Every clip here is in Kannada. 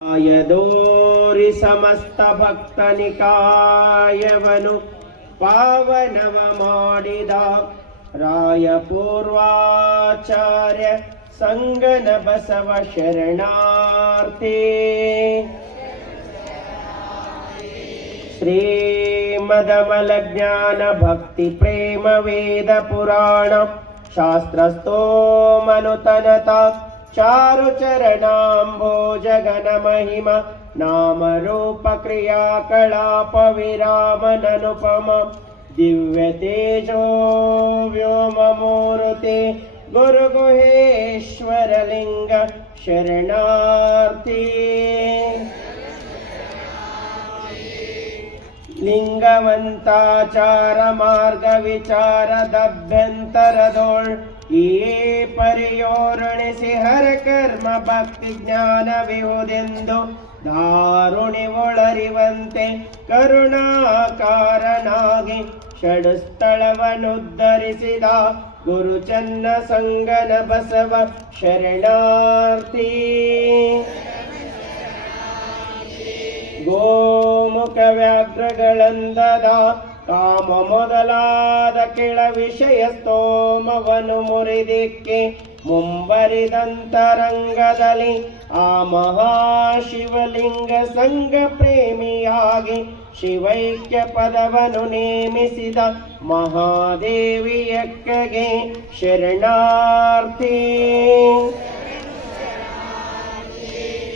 ಆಯದೋರಿ ಸಮಸ್ತ ಭಕ್ತನಿಕಾಯವನು ಪಾವನವ ಮಾಡಿದ ರಾಯಪೂರ್ವಾಚಾರ್ಯ ಸಂಗನ ಬಸವ ಶರಣಾರ್ಥಿ. ಶ್ರೀಮದಮಲ ಜ್ಞಾನ ಭಕ್ತಿ ಪ್ರೇಮ ವೇದ ಪುರಾಣ ಶಾಸ್ತ್ರಸ್ತೋಮನುತನತ ಚಾರು ಚರಣಾಂಭೋಜಗನ ಮಹಿಮ ನಾಮ ರೂಪ ಕ್ರಿಯಾ ಕಲಾಪ ವಿರಾಮನನುಪಮ ದಿವ್ಯ ತೇಜೋ ವ್ಯೋಮ ಮೂರುತಿ ಗುರು ಗುಹೇಶ್ವರ ಲಿಂಗ ಶರಣಾರ್ಥಿ. ಲಿಂಗವಂತಾಚಾರ ಮಾರ್ಗ ವಿಚಾರದಭ್ಯಂತರದೋಳ್ ಈ ಪರಿಯೋರುಣಿಸಿ ಹರ ಕರ್ಮ ಭಕ್ತಿ ಜ್ಞಾನವಿಹುದೆಂದು ದಾರುಣಿ ಒಳರಿವಂತೆ ಕರುಣಾಕಾರನಾಗಿ ಷಡುಸ್ಥಳವನ್ನುದ್ಧರಿಸಿದ ಗುರು ಚನ್ನ ಸಂಗನ ಬಸವ ಶರಣಾರ್ಥಿ. ಗೋಮುಖ ವ್ಯಾಘ್ರಗಳಂದದ ಕಾಮ ಮೊದಲಾದ ಕೆಳ ವಿಷಯ ಸ್ತೋಮವನು ಮುರಿದಿಕ್ಕೆ ಮುಂಬರಿದಂತರಂಗದಲ್ಲಿ ಆ ಮಹಾಶಿವಲಿಂಗ ಸಂಘ ಪ್ರೇಮಿಯಾಗಿ ಶಿವೈಕ್ಯ ಪದವನು ನೇಮಿಸಿದ ಮಹಾದೇವಿಯಕ್ಕಗೆ ಶರಣಾರ್ಥಿ.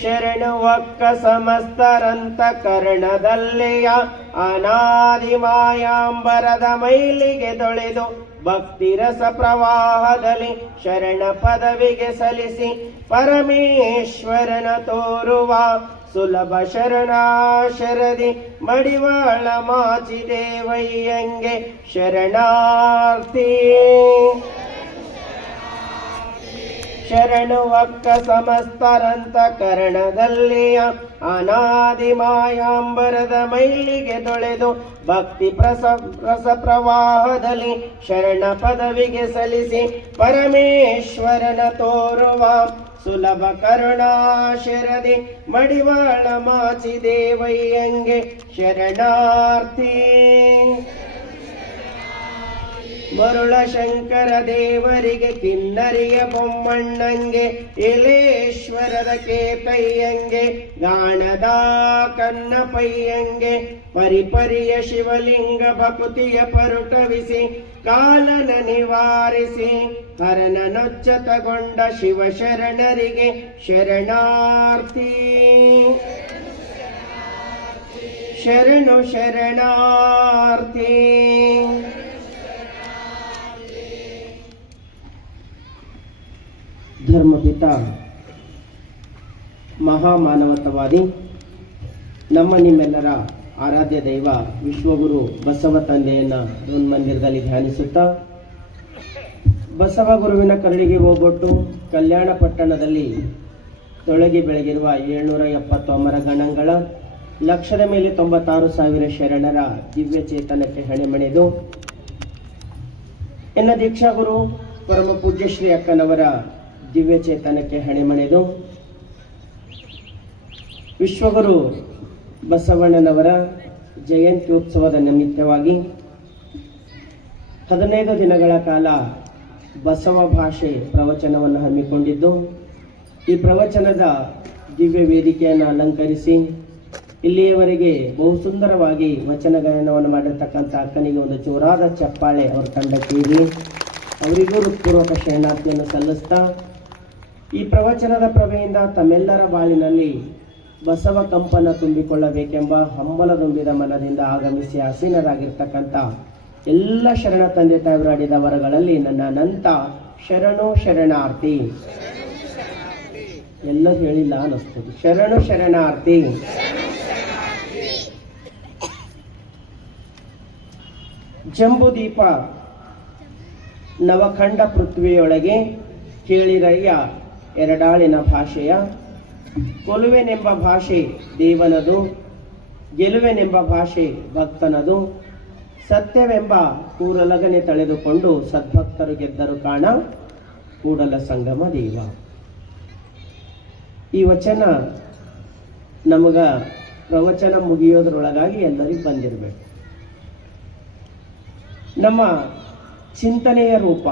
ಶರಣುವಕ್ಕ ಸಮಸ್ತರಂತ ಕರ್ಣದಲ್ಲಿಯ ಅನಾದಿ ಮಾಯಾಂಬರದ ಮೈಲಿಗೆ ತೊಳೆದು ಭಕ್ತಿರಸ ಪ್ರವಾಹದಲ್ಲಿ ಶರಣ ಪದವಿಗೆ ಸಲ್ಲಿಸಿ ಪರಮೇಶ್ವರನ ತೋರುವ ಸುಲಭ ಶರಣಾಶರದಿ ಮಡಿವಾಳ ಮಾಚಿದೇವಯ್ಯಂಗೆ ಶರಣಾರ್ಥಿ. ಶರಣುವಕ್ಕ ಸಮಸ್ತರಂತ ಕರ್ಣದಲ್ಲಿಯ ಅನಾದಿ ಮಾಯಾಂಬರದ ಮೈಲಿಗೆ ತೊಳೆದು ಭಕ್ತಿ ರಸ ಪ್ರವಾಹದಲ್ಲಿ ಶರಣ ಪದವಿಗೆ ಸಲ್ಲಿಸಿ ಪರಮೇಶ್ವರನ ತೋರುವ ಸುಲಭ ಕರುಣಾಶರದಿ ಮಡಿವಾಳ ಮಾಚಿದೇವಯ್ಯಂಗೆ ಶರಣಾರ್ಥಿ. ಮರುಳ ಶಂಕರ ದೇವರಿಗೆ ಕಿನ್ನರಿಯ ಬೊಮ್ಮಣ್ಣಂಗೆ ಇಲೇಶ್ವರದ ಕೇತಯ್ಯಂಗೆ ಗಾಣದ ಕನ್ನಪಯ್ಯಂಗೆ ಪರಿಪರಿಯ ಶಿವಲಿಂಗ ಭಕುತಿಯ ಪರುಟವಿಸಿ ಕಾಲನ ನಿವಾರಿಸಿ ಹರನ ನೊಚ್ಚತಗೊಂಡ ಶಿವಶರಣರಿಗೆ ಶರಣಾರ್ಥಿ. ಶರಣು ಶರಣಾರ್ಥಿ. ಧರ್ಮಪಿತ ಮಹಾಮಾನವತವಾದಿ ನಮ್ಮ ನಿಮ್ಮೆಲ್ಲರ ಆರಾಧ್ಯ ದೈವ ವಿಶ್ವಗುರು ಬಸವ ತಂದೆಯನ್ನ ಮಂದಿರದಲ್ಲಿ ಧ್ಯಾನಿಸುತ್ತಾ ಬಸವ ಗುರುವಿನ ಕರುಳಿಗೆ ಹೋಗೊಟ್ಟು ಕಲ್ಯಾಣ ಪಟ್ಟಣದಲ್ಲಿ ತೊಳಗಿ ಬೆಳಗಿರುವ 770 ಅಮರ ಗಣಗಳ ಲಕ್ಷದ ಮೇಲೆ 96,000 ಶರಣರ ದಿವ್ಯ ಚೇತನಕ್ಕೆ ಹಣೆಮಣಿದು ಎನ್ನ ದೀಕ್ಷಾಗುರು ಪರಮ ಪೂಜ್ಯ ಶ್ರೀ ಅಕ್ಕನವರ ದಿವ್ಯ ಚೇತನಕ್ಕೆ ಹಣೆಮಣಿದು ವಿಶ್ವಗುರು ಬಸವಣ್ಣನವರ ಜಯಂತ್ಯೋತ್ಸವದ ನಿಮಿತ್ತವಾಗಿ 15 ದಿನಗಳ ಕಾಲ ಬಸವ ಭಾಷೆ ಪ್ರವಚನವನ್ನು ಹಮ್ಮಿಕೊಂಡಿದ್ದು ಈ ಪ್ರವಚನದ ದಿವ್ಯ ವೇದಿಕೆಯನ್ನು ಅಲಂಕರಿಸಿ ಇಲ್ಲಿಯವರೆಗೆ ಬಹು ಸುಂದರವಾಗಿ ವಚನ ಗಾಯನವನ್ನು ಮಾಡಿರ್ತಕ್ಕಂಥ ಅಕ್ಕನಿಗೆ ಒಂದು ಜೋರಾದ ಚಪ್ಪಾಳೆ ಅವರ ತಂಡಕ್ಕೆ ಇರಲಿ. ಅವರಿಗೂ ಹೃತ್ಪೂರ್ವಕ ಶರಣಾರ್ಥಿಯನ್ನು ಸಲ್ಲಿಸ್ತಾ ಈ ಪ್ರವಚನದ ಪ್ರಭೆಯಿಂದ ತಮ್ಮೆಲ್ಲರ ಬಾಳಿನಲ್ಲಿ ಬಸವ ಕಂಪನ ತುಂಬಿಕೊಳ್ಳಬೇಕೆಂಬ ಹಂಬಲದುಂಬಿದ ಮನದಿಂದ ಆಗಮಿಸಿ ಆಸೀನರಾಗಿರ್ತಕ್ಕಂಥ ಎಲ್ಲ ಶರಣ ತಂದೆ ತಾಯಿರಾಡಿದ ವರಗಳಲ್ಲಿ ನನ್ನ ಅನಂತ ಶರಣು ಶರಣಾರ್ಥಿ. ಎಲ್ಲ ಹೇಳಿಲ್ಲ ಅನ್ನಿಸ್ತದೆ. ಶರಣು ಶರಣಾರ್ಥಿ. ಜಂಬುದೀಪ ನವಖಂಡ ಪೃಥ್ವಿಯೊಳಗೆ ಕೇಳಿರಯ್ಯ ಎರಡಾಳಿನ ಭಾಷೆಯ ಕೊಲುವೆನೆಂಬ ಭಾಷೆ ದೇವನದು, ಗೆಲುವೆನೆಂಬ ಭಾಷೆ ಭಕ್ತನದು, ಸತ್ಯವೆಂಬ ಕೂರಲಗನೆ ತಳೆದುಕೊಂಡು ಸದ್ಭಕ್ತರು ಗೆದ್ದರು ಕಾಣ ಕೂಡಲ ಸಂಗಮ ದೇವ. ಈ ವಚನ ನಮಗ ಪ್ರವಚನ ಮುಗಿಯೋದ್ರೊಳಗಾಗಿ ಎಲ್ಲರಿಗೂ ಬಂದಿರಬೇಕು. ನಮ್ಮ ಚಿಂತನೆಯ ರೂಪ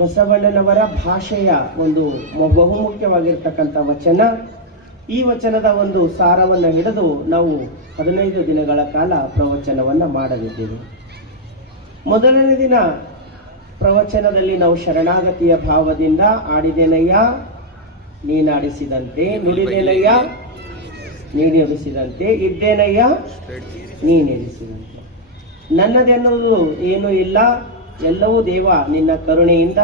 ಬಸವಣ್ಣನವರ ಭಾಷೆಯ ಒಂದು ಬಹುಮುಖ್ಯವಾಗಿರ್ತಕ್ಕಂಥ ವಚನ. ಈ ವಚನದ ಒಂದು ಸಾರವನ್ನು ಹಿಡಿದು ನಾವು 15 ದಿನಗಳ ಕಾಲ ಪ್ರವಚನವನ್ನು ಮಾಡಲಿದ್ದೇವೆ. ಮೊದಲನೇ ದಿನ ಪ್ರವಚನದಲ್ಲಿ ನಾವು ಶರಣಾಗತಿಯ ಭಾವದಿಂದ ಆಡಿದೆನಯ್ಯ ನೀನಾಡಿಸಿದಂತೆ, ನುಡಿದೆನಯ್ಯ ನೀನೆನಿಸಿದಂತೆ, ಇದ್ದೇನಯ್ಯ ನೀನೆನಿಸಿದಂತೆ, ನನ್ನದೆನ್ನುವುದು ಏನೂ ಇಲ್ಲ, ಎಲ್ಲವೂ ದೇವ ನಿನ್ನ ಕರುಣೆಯಿಂದ,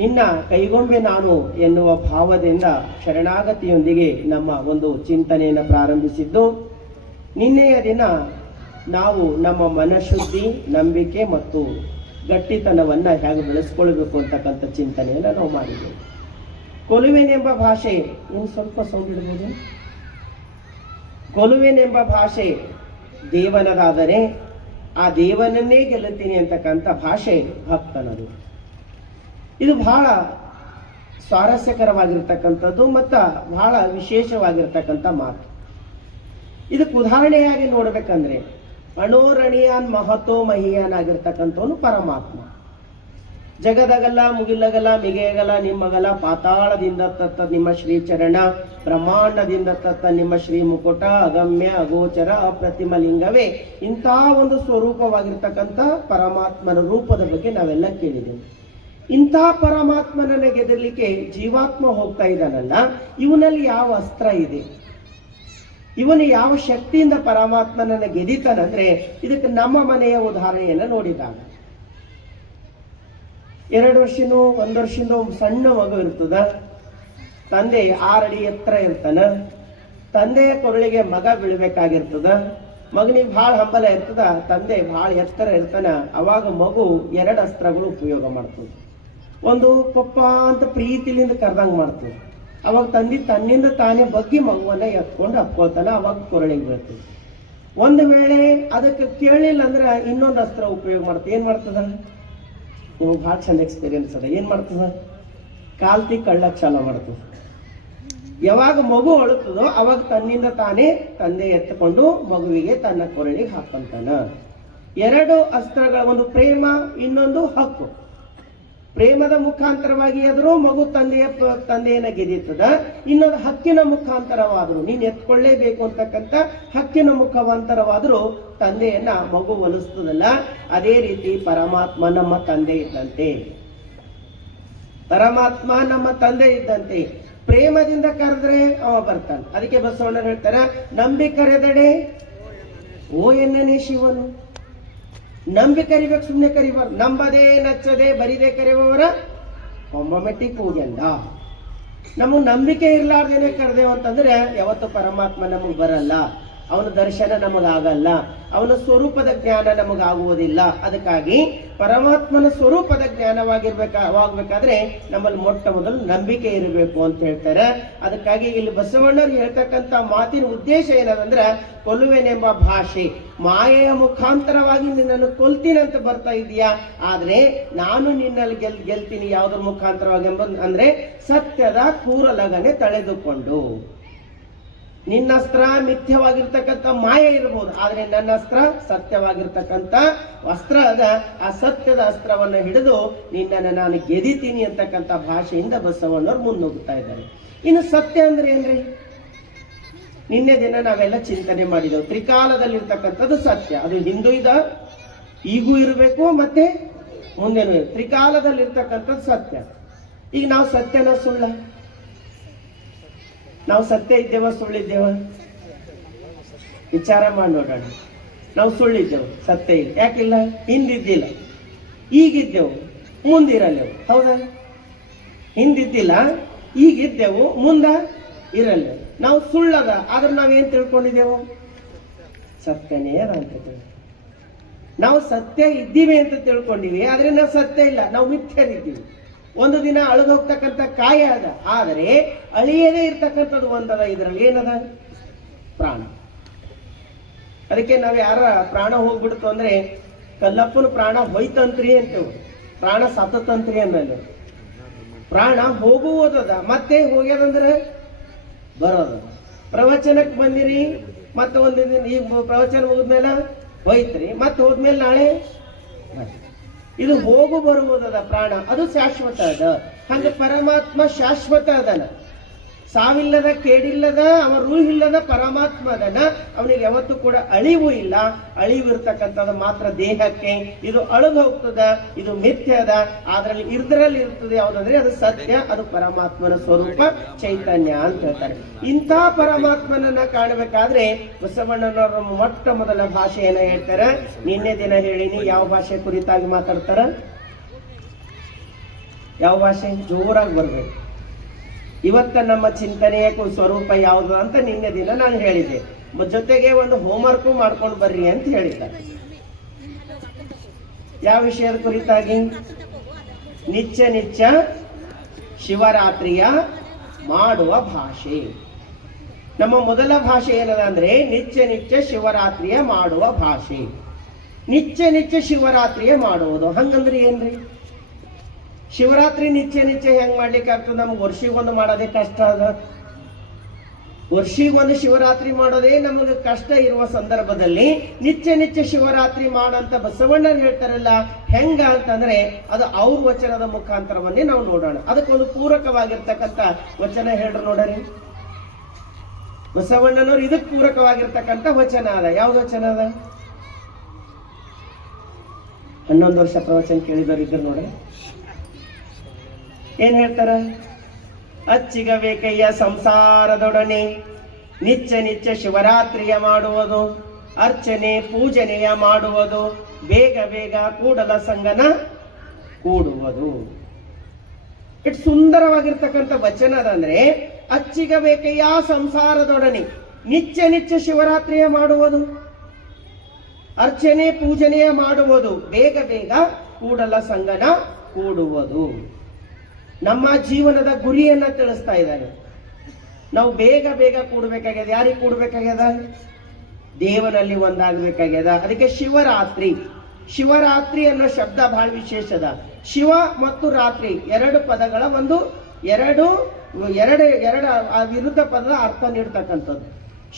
ನಿನ್ನ ಕೈಗೊಂಬೆ ನಾನು ಎನ್ನುವ ಭಾವದಿಂದ ಶರಣಾಗತಿಯೊಂದಿಗೆ ನಮ್ಮ ಒಂದು ಚಿಂತನೆಯನ್ನು ಪ್ರಾರಂಭಿಸಿದ್ದು. ನಿನ್ನೆಯ ದಿನ ನಾವು ನಮ್ಮ ಮನಶುದ್ಧಿ, ನಂಬಿಕೆ ಮತ್ತು ಗಟ್ಟಿತನವನ್ನು ಹೇಗೆ ಬೆಳೆಸ್ಕೊಳ್ಬೇಕು ಅಂತಕ್ಕಂಥ ಚಿಂತನೆಯನ್ನು ನಾವು ಮಾಡಿದ್ದೇವೆ. ಕೊಲುವೆನೆಂಬ ಭಾಷೆ, ಇನ್ನು ಸ್ವಲ್ಪ ಸೌಂಡ್ ಇಡ್ಬೋದು. ಕೊಲುವೆನೆಂಬ ಭಾಷೆ ದೇವನದಾದರೆ ಆ ದೇವನನ್ನೇ ಗೆಲ್ಲುತ್ತೀನಿ ಅಂತಕ್ಕಂಥ ಭಾಷೆ ಭಕ್ತನದು. ಇದು ಬಹಳ ಸ್ವಾರಸ್ಯಕರವಾಗಿರ್ತಕ್ಕಂಥದ್ದು ಮತ್ತು ಬಹಳ ವಿಶೇಷವಾಗಿರ್ತಕ್ಕಂಥ ಮಾತು. ಇದಕ್ಕೆ ಉದಾಹರಣೆಯಾಗಿ ನೋಡ್ಬೇಕಂದ್ರೆ ಅಣೋರಣೀಯಾನ್ ಮಹತೋ ಮಹಿಯಾನ್ ಆಗಿರ್ತಕ್ಕಂಥವನು ಪರಮಾತ್ಮ. ಜಗದಗಲ ಮುಗಿಲಗಲ ಮಿಗೆಯಗಲ ನಿಮ್ಮಗಲ, ಪಾತಾಳದಿಂದ ತತ್ತ ನಿಮ್ಮ ಶ್ರೀಚರಣ, ಬ್ರಹ್ಮಾಂಡದಿಂದ ತತ್ತ ನಿಮ್ಮ ಶ್ರೀ ಮುಕುಟ, ಅಗಮ್ಯ ಅಗೋಚರ ಅಪ್ರತಿಮ ಲಿಂಗವೇ. ಇಂಥ ಒಂದು ಸ್ವರೂಪವಾಗಿರ್ತಕ್ಕಂಥ ಪರಮಾತ್ಮನ ರೂಪದ ಬಗ್ಗೆ ನಾವೆಲ್ಲ ಕೇಳಿದ್ದೇವೆ. ಇಂಥ ಪರಮಾತ್ಮನನ್ನ ಗೆದರ್ಲಿಕ್ಕೆ ಜೀವಾತ್ಮ ಹೋಗ್ತಾ ಇದ್ದಾನಲ್ಲ, ಇವನಲ್ಲಿ ಯಾವ ಅಸ್ತ್ರ ಇದೆ, ಇವನು ಯಾವ ಶಕ್ತಿಯಿಂದ ಪರಮಾತ್ಮನನ್ನ ಗೆದಿತಾನಂದ್ರೆ ಇದಕ್ಕೆ ನಮ್ಮ ಮನೆಯ ಉದಾಹರಣೆಯನ್ನು ನೋಡಿದಾಗ, 2 ವರ್ಷನೋ 1 ವರ್ಷದಿಂದ ಸಣ್ಣ ಮಗು ಇರ್ತದ, ತಂದೆ 6 ಅಡಿ ಎತ್ತರ ಇರ್ತಾನ, ತಂದೆಯ ಕೊರಳಿಗೆ ಮಗ ಬೀಳ್ಬೇಕಾಗಿರ್ತದ, ಮಗನಿಗೆ ಭಾಳ ಹಂಬಲ ಇರ್ತದ, ತಂದೆ ಭಾಳ ಎತ್ತರ ಇರ್ತಾನ. ಅವಾಗ ಮಗು 2 ಅಸ್ತ್ರಗಳು ಉಪಯೋಗ ಮಾಡ್ತದೆ. ಒಂದು ಪಪ್ಪ ಅಂತ ಪ್ರೀತಿಲಿಂದ ಕರೆದಂಗೆ ಮಾಡ್ತದೆ. ಅವಾಗ ತಂದೆ ತನ್ನಿಂದ ತಾನೇ ಬಗ್ಗಿ ಮಗುವನ್ನ ಎತ್ಕೊಂಡು ಅಪ್ಕೊಳ್ತಾನೆ, ಅವಾಗ ಕೊರಳಿಗೆ ಬೀಳ್ತದೆ. ಒಂದು ವೇಳೆ ಅದಕ್ಕೆ ಕೇಳಿಲ್ಲ ಅಂದ್ರೆ ಇನ್ನೊಂದು ಅಸ್ತ್ರ ಉಪಯೋಗ ಮಾಡ್ತದೆ. ಏನ್ ಮಾಡ್ತದ? ನಿಮ್ಗೆ ಭಾಳ ಚಂದ ಎಕ್ಸ್ಪೀರಿಯನ್ಸ್ ಅದ. ಏನ್ ಮಾಡ್ತದ? ಕಾಲ್ತಿ ಕಳ್ಳಕ್ಕೆ ಚಾಲ ಮಾಡ್ತದೆ. ಯಾವಾಗ ಮಗು ಅಳುತ್ತದೋ ಅವಾಗ ತನ್ನಿಂದ ತಾನೇ ತಂದೆ ಎತ್ತುಕೊಂಡು ಮಗುವಿಗೆ ತನ್ನ ಕೊರಳಿಗೆ ಹಾಕಂತಾನ. 2 ಅಸ್ತ್ರಗಳ, ಒಂದು ಪ್ರೇಮ, ಇನ್ನೊಂದು ಹಕ್ಕು. ಪ್ರೇಮದ ಮುಖಾಂತರವಾಗಿ ಆದರೂ ಮಗು ತಂದೆಯನ್ನ ಗೆದೀತದ, ಇನ್ನೊಂದು ಹಕ್ಕಿನ ಮುಖಾಂತರವಾದರೂ, ನೀನು ಎತ್ಕೊಳ್ಳೇಬೇಕು ಅಂತಕ್ಕಂಥ ಹಕ್ಕಿನ ಮುಖಾಂತರವಾದರೂ ತಂದೆಯನ್ನ ಮಗು ಒಲಿಸ್ತದಲ್ಲ. ಅದೇ ರೀತಿ ಪರಮಾತ್ಮ ನಮ್ಮ ತಂದೆ ಇದ್ದಂತೆ, ಪರಮಾತ್ಮ ನಮ್ಮ ತಂದೆ ಇದ್ದಂತೆ. ಪ್ರೇಮದಿಂದ ಕರೆದ್ರೆ ಅವ ಬರ್ತಾನೆ. ಅದಕ್ಕೆ ಬಸವಣ್ಣ ಹೇಳ್ತಾರ, ನಂಬಿ ಕರೆದಡೆ ಓ ಎನ್ನನೇ ಶಿವನು. ನಂಬಿ ಕರಿಬೇಕು, ಸುಮ್ಮನೆ ಕರಿಬಾರ್ದು. ನಂಬದೆ ನಚ್ಚದೆ ಬರಿದೆ ಕರೆಯುವವರ ಕೊಂಬಮೆಟ್ಟಿಗೆ ಹೋಗ್ಯಂದ. ನಮಗೆ ನಂಬಿಕೆ ಇರ್ಲಾರ್ದೇನೆ ಕರೆದೇವು ಅಂತಂದ್ರೆ ಯಾವತ್ತು ಪರಮಾತ್ಮ ನಮಗೆ ಬರಲ್ಲ, ಅವನ ದರ್ಶನ ನಮಗಾಗಲ್ಲ, ಅವನ ಸ್ವರೂಪದ ಜ್ಞಾನ ನಮಗಾಗುವುದಿಲ್ಲ. ಅದಕ್ಕಾಗಿ ಪರಮಾತ್ಮನ ಸ್ವರೂಪದ ಜ್ಞಾನವಾಗಬೇಕಾದ್ರೆ ನಮ್ಮಲ್ಲಿ ಮೊಟ್ಟ ಮೊದಲು ನಂಬಿಕೆ ಇರಬೇಕು ಅಂತ ಹೇಳ್ತಾರೆ. ಅದಕ್ಕಾಗಿ ಇಲ್ಲಿ ಬಸವಣ್ಣರು ಹೇಳ್ತಕ್ಕಂಥ ಮಾತಿನ ಉದ್ದೇಶ ಏನಂದ್ರೆ, ಕೊಲ್ಲುವೆನೆಂಬ ಭಾಷೆ, ಮಾಯೆಯ ಮುಖಾಂತರವಾಗಿ ನಿನ್ನನ್ನು ಕೊಲ್ತೀನಿ ಅಂತ ಬರ್ತಾ ಇದೆಯಾ, ಆದ್ರೆ ನಾನು ನಿನ್ನಲ್ಲಿ ಗೆಲ್ತೀನಿ ಯಾವುದ್ರ ಮುಖಾಂತರವಾಗಿ ಅಂದ್ರೆ ಸತ್ಯದ ಕೂರಲಗನೆ ತಳೆದುಕೊಂಡು. ನಿನ್ನ ಅಸ್ತ್ರ ಮಿಥ್ಯವಾಗಿರ್ತಕ್ಕಂಥ ಮಾಯೆ ಇರಬಹುದು, ಆದ್ರೆ ನನ್ನ ಅಸ್ತ್ರ ಸತ್ಯವಾಗಿರ್ತಕ್ಕಂಥ ಅಸ್ತ್ರ ಅದ. ಆ ಸತ್ಯದ ಅಸ್ತ್ರವನ್ನು ಹಿಡಿದು ನಿನ್ನನ್ನು ನಾನು ಗೆದಿತೀನಿ ಅಂತಕ್ಕಂಥ ಭಾಷೆಯಿಂದ ಬಸವಣ್ಣವ್ರು ಮುನ್ನುಗ್ತಾ ಇದ್ದಾರೆ. ಇನ್ನು ಸತ್ಯ ಅಂದ್ರೆ ಏನ್ರಿ? ನಿನ್ನೆ ದಿನ ನಾವೆಲ್ಲ ಚಿಂತನೆ ಮಾಡಿದೆವು. ತ್ರಿಕಾಲದಲ್ಲಿರ್ತಕ್ಕಂಥದ್ದು ಸತ್ಯ. ಅದು ಹಿಂದೂ ಇದ, ಈಗೂ ಇರಬೇಕು, ಮತ್ತೆ ಮುಂದೆನೂ ತ್ರಿಕಾಲದಲ್ಲಿರ್ತಕ್ಕಂಥದ್ದು ಸತ್ಯ. ಈಗ ನಾವು ಸತ್ಯನ ಸುಳ್ಳ? ನಾವು ಸತ್ಯ ಇದ್ದೇವ ಸುಳ್ಳಿದ್ದೇವ? ವಿಚಾರ ಮಾಡಿ ನೋಡೋಣ. ನಾವು ಸುಳ್ಳಿದ್ದೆವು, ಸತ್ಯ ಇಲ್ಲ. ಯಾಕಿಲ್ಲ? ಹಿಂದಿದ್ದಿಲ್ಲ, ಈಗಿದ್ದೆವು, ಮುಂದಿರಲ್ಲೆವು. ಹೌದಾ? ಹಿಂದಿದ್ದಿಲ್ಲ, ಈಗಿದ್ದೆವು, ಮುಂದ ಇರಲ್ಲೆವು. ನಾವು ಸುಳ್ಳದ, ಆದ್ರೆ ನಾವೇನ್ ತಿಳ್ಕೊಂಡಿದ್ದೆವು? ಸತ್ಯನೇ ಅದ ಅಂತ ತಿಳ್ಕೊಂಡು ನಾವು ಸತ್ಯ ಇದ್ದೀವಿ ಅಂತ ತಿಳ್ಕೊಂಡಿವಿ, ಆದ್ರೆ ನಾವು ಸತ್ಯ ಇಲ್ಲ, ನಾವು ಮಿಥ್ಯರಿದ್ದೀವಿ. ಒಂದು ದಿನ ಅಳೆದು ಹೋಗ್ತಕ್ಕಂಥ ಕಾಯ ಅದ, ಆದರೆ ಅಳಿಯದೇ ಇರ್ತಕ್ಕಂಥದ್ದು ಒಂದದ. ಇದರಲ್ಲಿ ಏನದ? ಪ್ರಾಣ. ಅದಕ್ಕೆ ನಾವು ಯಾರ ಪ್ರಾಣ ಹೋಗ್ಬಿಡ್ತು ಅಂದ್ರೆ ಕಲ್ಲಪ್ಪನ ಪ್ರಾಣ ಹೋಯ್ತಂತ್ರಿ ಅಂತೇವು, ಪ್ರಾಣ ಸತ್ತಂತ್ರಿ ಅನ್ನಲ್ಲ. ಪ್ರಾಣ ಹೋಗುವುದದ, ಮತ್ತೆ ಹೋಗ್ಯದಂದ್ರೆ ಬರೋದ. ಪ್ರವಚನಕ್ಕೆ ಬಂದಿರಿ, ಮತ್ತೆ ಒಂದಿನ ಈಗ ಪ್ರವಚನ ಮುಗಿದ್ಮೇಲೆ ಹೋಯ್ತ್ರಿ, ಮತ್ತೆ ಹೋದ್ಮೇಲೆ ನಾಳೆ ಇದು ಹೋಗು ಬರುವುದದ ಪ್ರಾಣ, ಅದು ಶಾಶ್ವತ ಅದ. ಹಂಗ ಪರಮಾತ್ಮ ಶಾಶ್ವತ ಅದನ, ಸಾವಿಲ್ಲದ ಕೇಡಿಲ್ಲದ ಅವ ರೂಹಿಲ್ಲದ ಪರಮಾತ್ಮ ಅದನ. ಅವನಿಗೆ ಯಾವತ್ತೂ ಕೂಡ ಅಳಿವು ಇಲ್ಲ. ಅಳಿವಿರ್ತಕ್ಕಂಥದ್ದು ಮಾತ್ರ ದೇಹಕ್ಕೆ. ಇದು ಅಳಿದು ಹೋಗ್ತದ, ಇದು ಮಿಥ್ಯ ಅದ. ಅದರಲ್ಲಿ ಇರ್ದ್ರಲ್ಲಿ ಇರ್ತದೆ ಯಾವುದಂದ್ರೆ ಅದು ಸತ್ಯ, ಅದು ಪರಮಾತ್ಮನ ಸ್ವರೂಪ ಚೈತನ್ಯ ಅಂತ ಹೇಳ್ತಾರೆ. ಇಂಥ ಪರಮಾತ್ಮನನ್ನ ಕಾಣಬೇಕಾದ್ರೆ ಬಸವಣ್ಣನವರ ಮೊಟ್ಟ ಮೊದಲ ಭಾಷೆಯನ್ನ ಹೇಳ್ತಾರೆ. ನಿನ್ನೆ ದಿನ ಹೇಳಿನಿ, ಯಾವ ಭಾಷೆ ಕುರಿತಾಗಿ ಮಾತಾಡ್ತಾರ, ಯಾವ ಭಾಷೆ ಜೋರಾಗಿ ಬರ್ಬೇಕು. ಇವತ್ತ ನಮ್ಮ ಚಿಂತನೆಯ ಸ್ವರೂಪ ಯಾವುದು ಅಂತ ನಿನ್ನೆ ದಿನ ನಾನು ಹೇಳಿದೆ. ಜೊತೆಗೆ ಒಂದು ಹೋಮ್ವರ್ಕು ಮಾಡ್ಕೊಂಡು ಬರ್ರಿ ಅಂತ ಹೇಳಿದ್ದಾರೆ. ಯಾವ ವಿಷಯದ ಕುರಿತಾಗಿ? ನಿತ್ಯ ಶಿವರಾತ್ರಿಯ ಮಾಡುವ ಭಾಷೆ. ನಮ್ಮ ಮೊದಲ ಭಾಷೆ ಏನದ ಅಂದ್ರೆ ನಿತ್ಯ ಶಿವರಾತ್ರಿಯ ಮಾಡುವ ಭಾಷೆ. ನಿತ್ಯ ಶಿವರಾತ್ರಿಯ ಮಾಡುವುದು ಹಂಗಂದ್ರೆ ಏನ್ರಿ? ಶಿವರಾತ್ರಿ ನಿತ್ಯ ಹೆಂಗ್ ಮಾಡ್ಲಿಕ್ಕೆ ಆಗ್ತದೆ? ನಮ್ಗೆ ವರ್ಷಿಗೊಂದು ಮಾಡೋದೇ ಕಷ್ಟ ಅದ. ವರ್ಷಿಗೊಂದು ಶಿವರಾತ್ರಿ ಮಾಡೋದೇ ನಮಗೆ ಕಷ್ಟ ಇರುವ ಸಂದರ್ಭದಲ್ಲಿ ನಿತ್ಯ ಶಿವರಾತ್ರಿ ಮಾಡಂತ ಬಸವಣ್ಣರು ಹೇಳ್ತಾರಲ್ಲ, ಹೆಂಗ ಅಂತಂದ್ರೆ ಅದು ಅವ್ರ ವಚನದ ಮುಖಾಂತರವನ್ನೇ ನಾವು ನೋಡೋಣ. ಅದಕ್ಕೊಂದು ಪೂರಕವಾಗಿರ್ತಕ್ಕಂಥ ವಚನ ಹೇಳ್ರು ನೋಡ್ರಿ. ಬಸವಣ್ಣನವರು ಇದಕ್ಕೆ ಪೂರಕವಾಗಿರ್ತಕ್ಕಂಥ ವಚನ ಅದ. ಯಾವ್ದು ವಚನ ಅದ? 11 ವರ್ಷ ಪ್ರವಚನ ಕೇಳಿದವರು ಇದ್ರು ನೋಡ್ರಿ. ಏನ್ ಹೇಳ್ತಾರ? ಅಚ್ಚಿಗಬೇಕಯ್ಯ ಸಂಸಾರದೊಡನೆ ನಿತ್ಯ ಶಿವರಾತ್ರಿಯ ಮಾಡುವುದು, ಅರ್ಚನೆ ಪೂಜನೆಯ ಮಾಡುವುದು, ಬೇಗ ಕೂಡಲ ಸಂಗನ ಕೂಡುವುದು. ಇಷ್ಟು ಸುಂದರವಾಗಿರ್ತಕ್ಕಂಥ ವಚನ ಅದಂದ್ರೆ, ಅಚ್ಚಿಗಬೇಕಯ್ಯ ಸಂಸಾರದೊಡನೆ ನಿತ್ಯ ಶಿವರಾತ್ರಿಯ ಮಾಡುವುದು, ಅರ್ಚನೆ ಪೂಜನೆಯ ಮಾಡುವುದು, ಬೇಗ ಕೂಡಲ ಸಂಗನ ಕೂಡುವುದು. ನಮ್ಮ ಜೀವನದ ಗುರಿಯನ್ನ ತಿಳಿಸ್ತಾ ಇದ್ದಾನೆ. ನಾವು ಬೇಗ ಕೂಡಬೇಕಾಗ್ಯದ. ಯಾರಿಗೆ ಕೂಡಬೇಕಾಗ್ಯದ? ದೇವನಲ್ಲಿ ಒಂದಾಗಬೇಕಾಗ್ಯದ. ಅದಕ್ಕೆ ಶಿವರಾತ್ರಿ ಅನ್ನೋ ಶಬ್ದ ಬಹಳ ವಿಶೇಷದ. ಶಿವ ಮತ್ತು ರಾತ್ರಿ ಎರಡು ಪದಗಳ ಎರಡು ವಿರುದ್ಧ ಪದದ ಅರ್ಥ ನೀಡ್ತಕ್ಕಂಥದ್ದು.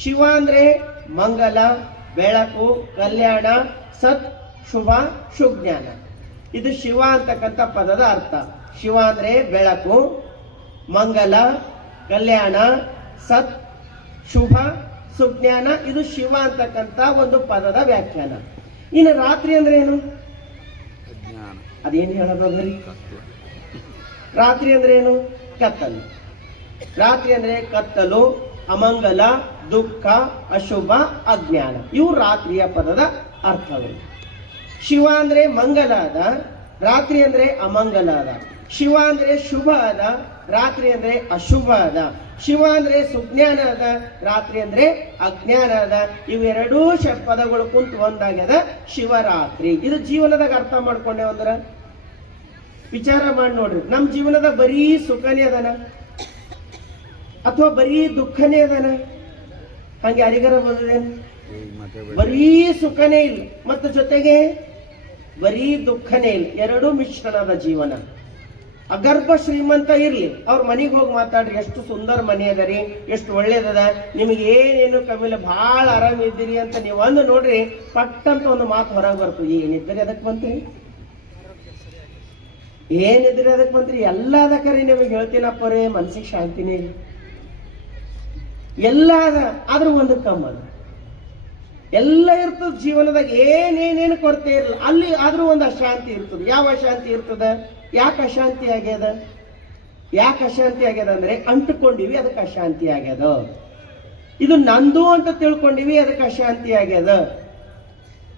ಶಿವ ಅಂದ್ರೆ ಮಂಗಲ, ಬೆಳಕು, ಕಲ್ಯಾಣ, ಸತ್, ಶುಭ, ಸುಜ್ಞಾನ. ಇದು ಶಿವ ಅಂತಕ್ಕಂಥ ಪದದ ಅರ್ಥ. ಶಿವ ಅಂದ್ರೆ ಬೆಳಕು, ಮಂಗಲ, ಕಲ್ಯಾಣ, ಸತ್, ಶುಭ, ಸುಜ್ಞಾನ. ಇದು ಶಿವ ಅಂತಕ್ಕಂಥ ಒಂದು ಪದದ ವ್ಯಾಖ್ಯಾನ. ಇನ್ನು ರಾತ್ರಿ ಅಂದ್ರೆ ಏನು? ಅದೇನು ಹೇಳೋದ್ರಿ? ರಾತ್ರಿ ಅಂದ್ರೆ ಏನು? ಕತ್ತಲು. ರಾತ್ರಿ ಅಂದ್ರೆ ಕತ್ತಲು, ಅಮಂಗಲ, ದುಃಖ, ಅಶುಭ, ಅಜ್ಞಾನ. ಇವು ರಾತ್ರಿಯ ಪದದ ಅರ್ಥಗಳು. ಶಿವ ಅಂದ್ರೆ ಮಂಗಲ ಅದ, ರಾತ್ರಿ ಅಂದ್ರೆ ಅಮಂಗಲ ಅದ. ಶಿವ ಅಂದ್ರೆ ಶುಭ ಅದ, ರಾತ್ರಿ ಅಂದ್ರೆ ಅಶುಭ ಅದ. ಶಿವ ಅಂದ್ರೆ ಸುಜ್ಞಾನ ಅದ, ರಾತ್ರಿ ಅಂದ್ರೆ ಅಜ್ಞಾನ ಅದ. ಇವೆರಡೂ ಪದಗಳು ಕುಂತು ಒಂದಾಗ್ಯದ ಶಿವರಾತ್ರಿ. ಇದು ಜೀವನದಾಗ ಅರ್ಥ ಮಾಡ್ಕೊಂಡೆ ಅಂದ್ರ ವಿಚಾರ ಮಾಡಿ ನೋಡ್ರಿ. ನಮ್ಮ ಜೀವನದ ಬರೀ ಸುಖನೇ ಅದನ ಅಥವಾ ಬರೀ ದುಃಖನೇ ಅದನ? ಹಂಗೆ ಯಾರಿಗಾರ ಬಂದಿದೇನು? ಬರೀ ಸುಖನೇ ಇಲ್ಲ ಮತ್ತು ಜೊತೆಗೆ ಬರೀ ದುಃಖನೇ ಇಲ್ಲ. ಎರಡೂ ಮಿಶ್ರಣದ ಜೀವನ. ಅಗರ್ಭ ಶ್ರೀಮಂತ ಇರ್ಲಿ, ಅವ್ರ ಮನೆಗೆ ಹೋಗಿ ಮಾತಾಡ್ರಿ, ಎಷ್ಟು ಸುಂದರ ಮನೆ ಅದರಿ, ಎಷ್ಟು ಒಳ್ಳೇದದ, ನಿಮಗೆ ಏನೇನು ಕಮ್ಮಿಲ್ಲ, ಬಹಳ ಆರಾಮಿದ್ದೀರಿ ಅಂತ ನೀವು ಒಂದು ನೋಡ್ರಿ, ಪಟ್ಟಂತ ಒಂದು ಮಾತು ಹೊರಗೆ ಬರ್ತದೆ. ಏನಿದ್ದೀರಿ ಅದಕ್ಕೆ ಬಂತ್ರಿ? ಏನಿದ್ರಿ ಅದಕ್ಕೆ ಬಂತ್ರಿ? ಎಲ್ಲ ಅದಕ್ಕರಿ ನಿಮಗೆ ಹೇಳ್ತೀನಪ್ಪ ರೇ, ಮನ್ಸಿಗೆ ಶಾಂತಿನೇ ಇಲ್ಲ. ಎಲ್ಲ ಅದ, ಆದ್ರೂ ಒಂದು ಕಮ್ಮ ಅದ. ಎಲ್ಲ ಇರ್ತದ ಜೀವನದಾಗ, ಏನೇನೇನು ಕೊರತೆ ಇರಲ್ಲ, ಅಲ್ಲಿ ಆದ್ರೂ ಒಂದು ಅಶಾಂತಿ ಇರ್ತದೆ. ಯಾವ ಅಶಾಂತಿ ಇರ್ತದ? ಯಾಕೆ ಅಶಾಂತಿ ಆಗ್ಯದ? ಅಂದ್ರೆ ಅಂಟುಕೊಂಡಿವಿ, ಅದಕ್ಕೆ ಅಶಾಂತಿ ಆಗ್ಯದ. ಇದು ನಂದು ಅಂತ ತಿಳ್ಕೊಂಡಿವಿ, ಅದಕ್ಕೆ ಅಶಾಂತಿ ಆಗ್ಯದ.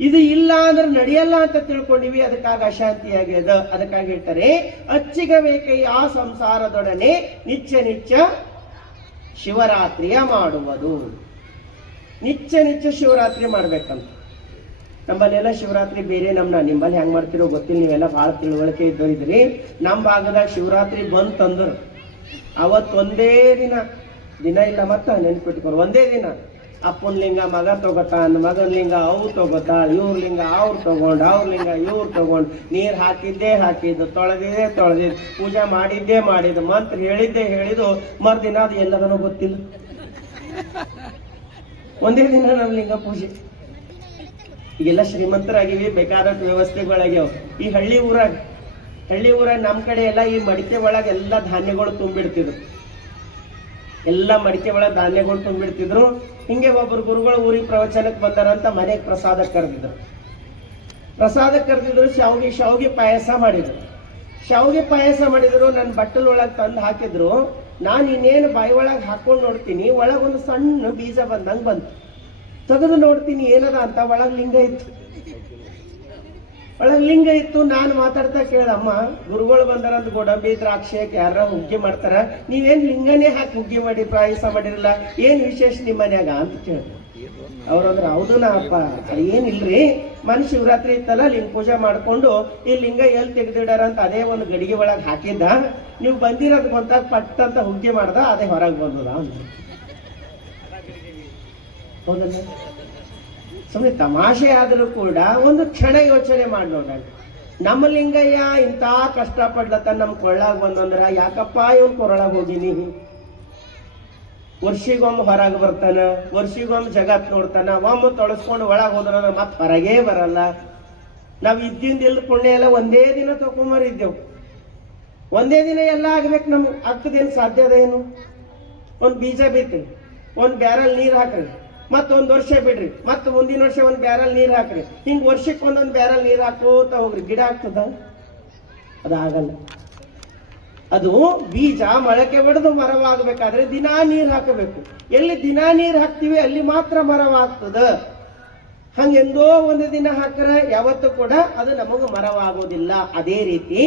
ಇದು ಇಲ್ಲ ಅಂದ್ರೆ ನಡೆಯಲ್ಲ ಅಂತ ತಿಳ್ಕೊಂಡಿವಿ, ಅದಕ್ಕಾಗಿ ಅಶಾಂತಿ ಆಗ್ಯದ. ಅದಕ್ಕಾಗಿ ಹೇಳ್ತಾರೆ, ಅಚ್ಚಿಗಬೇಕೈ ಆ ಸಂಸಾರದೊಡನೆ ನಿತ್ಯ ಶಿವರಾತ್ರಿಯ ಮಾಡುವುದು. ನಿತ್ಯ ಶಿವರಾತ್ರಿ ಮಾಡ್ಬೇಕಂತ. ನಮ್ಮಲ್ಲೆಲ್ಲ ಶಿವರಾತ್ರಿ ಬೇರೆ, ನಿಮ್ಮಲ್ಲಿ ಹೆಂಗ್ ಮಾಡ್ತಿರೋ ಗೊತ್ತಿಲ್ಲ, ನೀವೆಲ್ಲ ಬಹಳ ತಿಳುವಳಿಕೆ ಇದ್ದೋರಿದ್ರಿ. ನಮ್ಮ ಭಾಗದಾಗ ಶಿವರಾತ್ರಿ ಬಂತಂದ್ರ ಅವತ್ತೊಂದೇ ದಿನ ಇಲ್ಲ, ಮತ್ತ ನೆನ್ಪಿಟ್ಕೊರು, ಒಂದೇ ದಿನ ಅಪ್ಪನ ಲಿಂಗ ಮಗ ತಗೋತಾನ, ಮಗನ ಲಿಂಗ ಅವು ತಗೋತಾಳ, ಇವ್ರ ಲಿಂಗ ಅವ್ರು ತಗೊಂಡು, ಅವ್ರ ಲಿಂಗ ಇವ್ರು ತಗೊಂಡು, ನೀರು ಹಾಕಿದ್ದು, ತೊಳೆದಿದ್ದು, ಪೂಜೆ ಮಾಡಿದ್ದು, ಮಂತ್ರ ಹೇಳಿದ್ದು, ಮರ್ದಿನ ಅದು ಎಲ್ಲದನ್ನೂ ಗೊತ್ತಿಲ್ಲ. ಒಂದೇ ದಿನ ನಮ್ಮ ಲಿಂಗ ಪೂಜೆ. ಈಗೆಲ್ಲ ಶ್ರೀಮಂತರಾಗಿವಿ, ಬೇಕಾದಷ್ಟು ವ್ಯವಸ್ಥೆಗಳಾಗ್ಯಾವ. ಈ ಹಳ್ಳಿ ಊರಾಗ ನಮ್ಮ ಕಡೆ ಎಲ್ಲ ಈ ಮಡಿಕೆ ಒಳಗೆ ಎಲ್ಲ ಧಾನ್ಯಗಳು ತುಂಬಿಡ್ತಿದ್ರು. ಎಲ್ಲ ಮಡಿಕೆ ಒಳಗೆ ಧಾನ್ಯಗಳು ತುಂಬಿಡ್ತಿದ್ರು. ಹಿಂಗೆ ಒಬ್ಬರು ಗುರುಗಳು ಊರಿಗೆ ಪ್ರವಚನಕ್ಕೆ ಬಂದಾರಂತ ಮನೆಗೆ ಪ್ರಸಾದಕ್ಕೆ ಕರೆದಿದ್ರು. ಶಾವಿಗೆ ಪಾಯಸ ಮಾಡಿದ್ರು. ನನ್ನ ಬಟ್ಟಲ್ ಒಳಗೆ ತಂದು ಹಾಕಿದ್ರು. ನಾನು ಇನ್ನೇನು ಬಾಯಿ ಒಳಗೆ ಹಾಕೊಂಡು ನೋಡ್ತೀನಿ, ಒಳಗೊಂದು ಸಣ್ಣ ಬೀಜ ಬಂದಂಗೆ ಬಂತು. ತೆಗೆದು ನೋಡ್ತೀನಿ ಏನದ ಅಂತ, ಒಳಗೆ ಲಿಂಗ ಇತ್ತು. ನಾನು ಮಾತಾಡ್ತಾ ಕೇಳಮ್ಮ, ಗುರುಗಳು ಬಂದಾರಂತ ಗೋಡಂಬಿ ದ್ರಾಕ್ಷಿಯಕ್ಕೆ ಯಾರ ಹುಗ್ಗಿ ಮಾಡ್ತಾರ, ನೀವೇನ್ ಲಿಂಗನೇ ಹಾಕಿ ಹುಗ್ಗಿ ಮಾಡಿ ಪಾಯಸ ಮಾಡಿರಲ್ಲ, ಏನ್ ವಿಶೇಷ ನಿಮ್ಮ ಮನ್ಯಾಗ ಅಂತ ಕೇಳಿದ್ರು. ಅವ್ರಂದ್ರ ಹೌದನ ಅಪ್ಪ, ಏನಿಲ್ರಿ, ಮನ್ ಶಿವರಾತ್ರಿ ಇತ್ತಲ್ಲ, ಲಿಂಗ ಪೂಜೆ ಮಾಡ್ಕೊಂಡು ಈ ಲಿಂಗ ಎಲ್ಲಿ ತೆಗೆದಿಡಾರ ಅಂತ ಅದೇ ಒಂದು ಗಡಿಗೆ ಒಳಗೆ ಹಾಕಿದ್ದ, ನೀವು ಬಂದಿರೋದ್ ಬಂತಾಗ ಪಟ್ ಅಂತ ಹುಗ್ಗಿ ಮಾಡ್ದ, ಅದೇ ಹೊರಗೆ ಬಂದದ ಅಂತ. ಹೌದಲ್ಲ, ಸುಮ್ಮನೆ ತಮಾಷೆ ಆದರೂ ಕೂಡ ಒಂದು ಕ್ಷಣ ಯೋಚನೆ ಮಾಡಿ ನೋಡೋಣ. ನಮ್ಮ ಲಿಂಗಯ್ಯ ಇಂಥ ಕಷ್ಟಪಡ್ಲತ್ತ ನಮ್ ಕೊಳ್ಳಾಗ ಬಂದಂದ್ರ ಯಾಕಪ್ಪ ಇವನ್ ಕೊರಳಾಗ ಹೋಗಿನಿ, ವರ್ಷಿಗೊಮ್ಮೆ ಹೊರಗೆ ಬರ್ತಾನ, ವರ್ಷಿಗೊಮ್ಮೆ ಜಗತ್ ನೋಡ್ತಾನ, ಒಮ್ಮೆ ತೊಳಸ್ಕೊಂಡು ಒಳಗೆ ಹೋದ್ರ ಮತ್ತೆ ಹೊರಗೇ ಬರಲ್ಲ. ನಾವ್ ಇದ್ದಿಂದ ಪುಣ್ಯ ಎಲ್ಲ ಒಂದೇ ದಿನ ತಗೊಂಬರಿದ್ದೆವು. ಒಂದೇ ದಿನ ಎಲ್ಲ ಆಗ್ಬೇಕು, ನಮ್ಗೆ ಆಗ್ತದೇನು ಸಾಧ್ಯದ ಏನು? ಒಂದ್ ಬೀಜ ಬಿತ್ರಿ, ಒಂದ್ ಬ್ಯಾರಲ್ ನೀರ್ ಹಾಕ್ರಿ, ಮತ್ತೊಂದ್ ವರ್ಷ ಬಿಡ್ರಿ, ಮತ್ತ ಮುಂದಿನ ವರ್ಷ ಒಂದ್ ಬ್ಯಾರಲ್ ನೀರ್ ಹಾಕ್ರಿ, ಹಿಂಗ್ ವರ್ಷಕ್ಕೆ ಒಂದೊಂದ್ ಬ್ಯಾರಲ್ ನೀರ್ ಹಾಕೋತ ಹೋಗ್ರಿ, ಗಿಡ ಆಗ್ತದ? ಅದಾಗಲ್ಲ. ಅದು ಬೀಜ ಮೊಳಕೆ ಹೊಡೆದು ಮರವಾಗಬೇಕಾದ್ರೆ ದಿನಾ ನೀರ್ ಹಾಕಬೇಕು. ಎಲ್ಲಿ ದಿನಾ ನೀರ್ ಹಾಕ್ತಿವಿ ಅಲ್ಲಿ ಮಾತ್ರ ಮರವಾಗ್ತದ. ಹಂಗೆಂದೋ ಒಂದು ದಿನ ಹಾಕ್ರೆ ಯಾವತ್ತೂ ಕೂಡ ಅದು ನಮಗ ಮರವಾಗೋದಿಲ್ಲ. ಅದೇ ರೀತಿ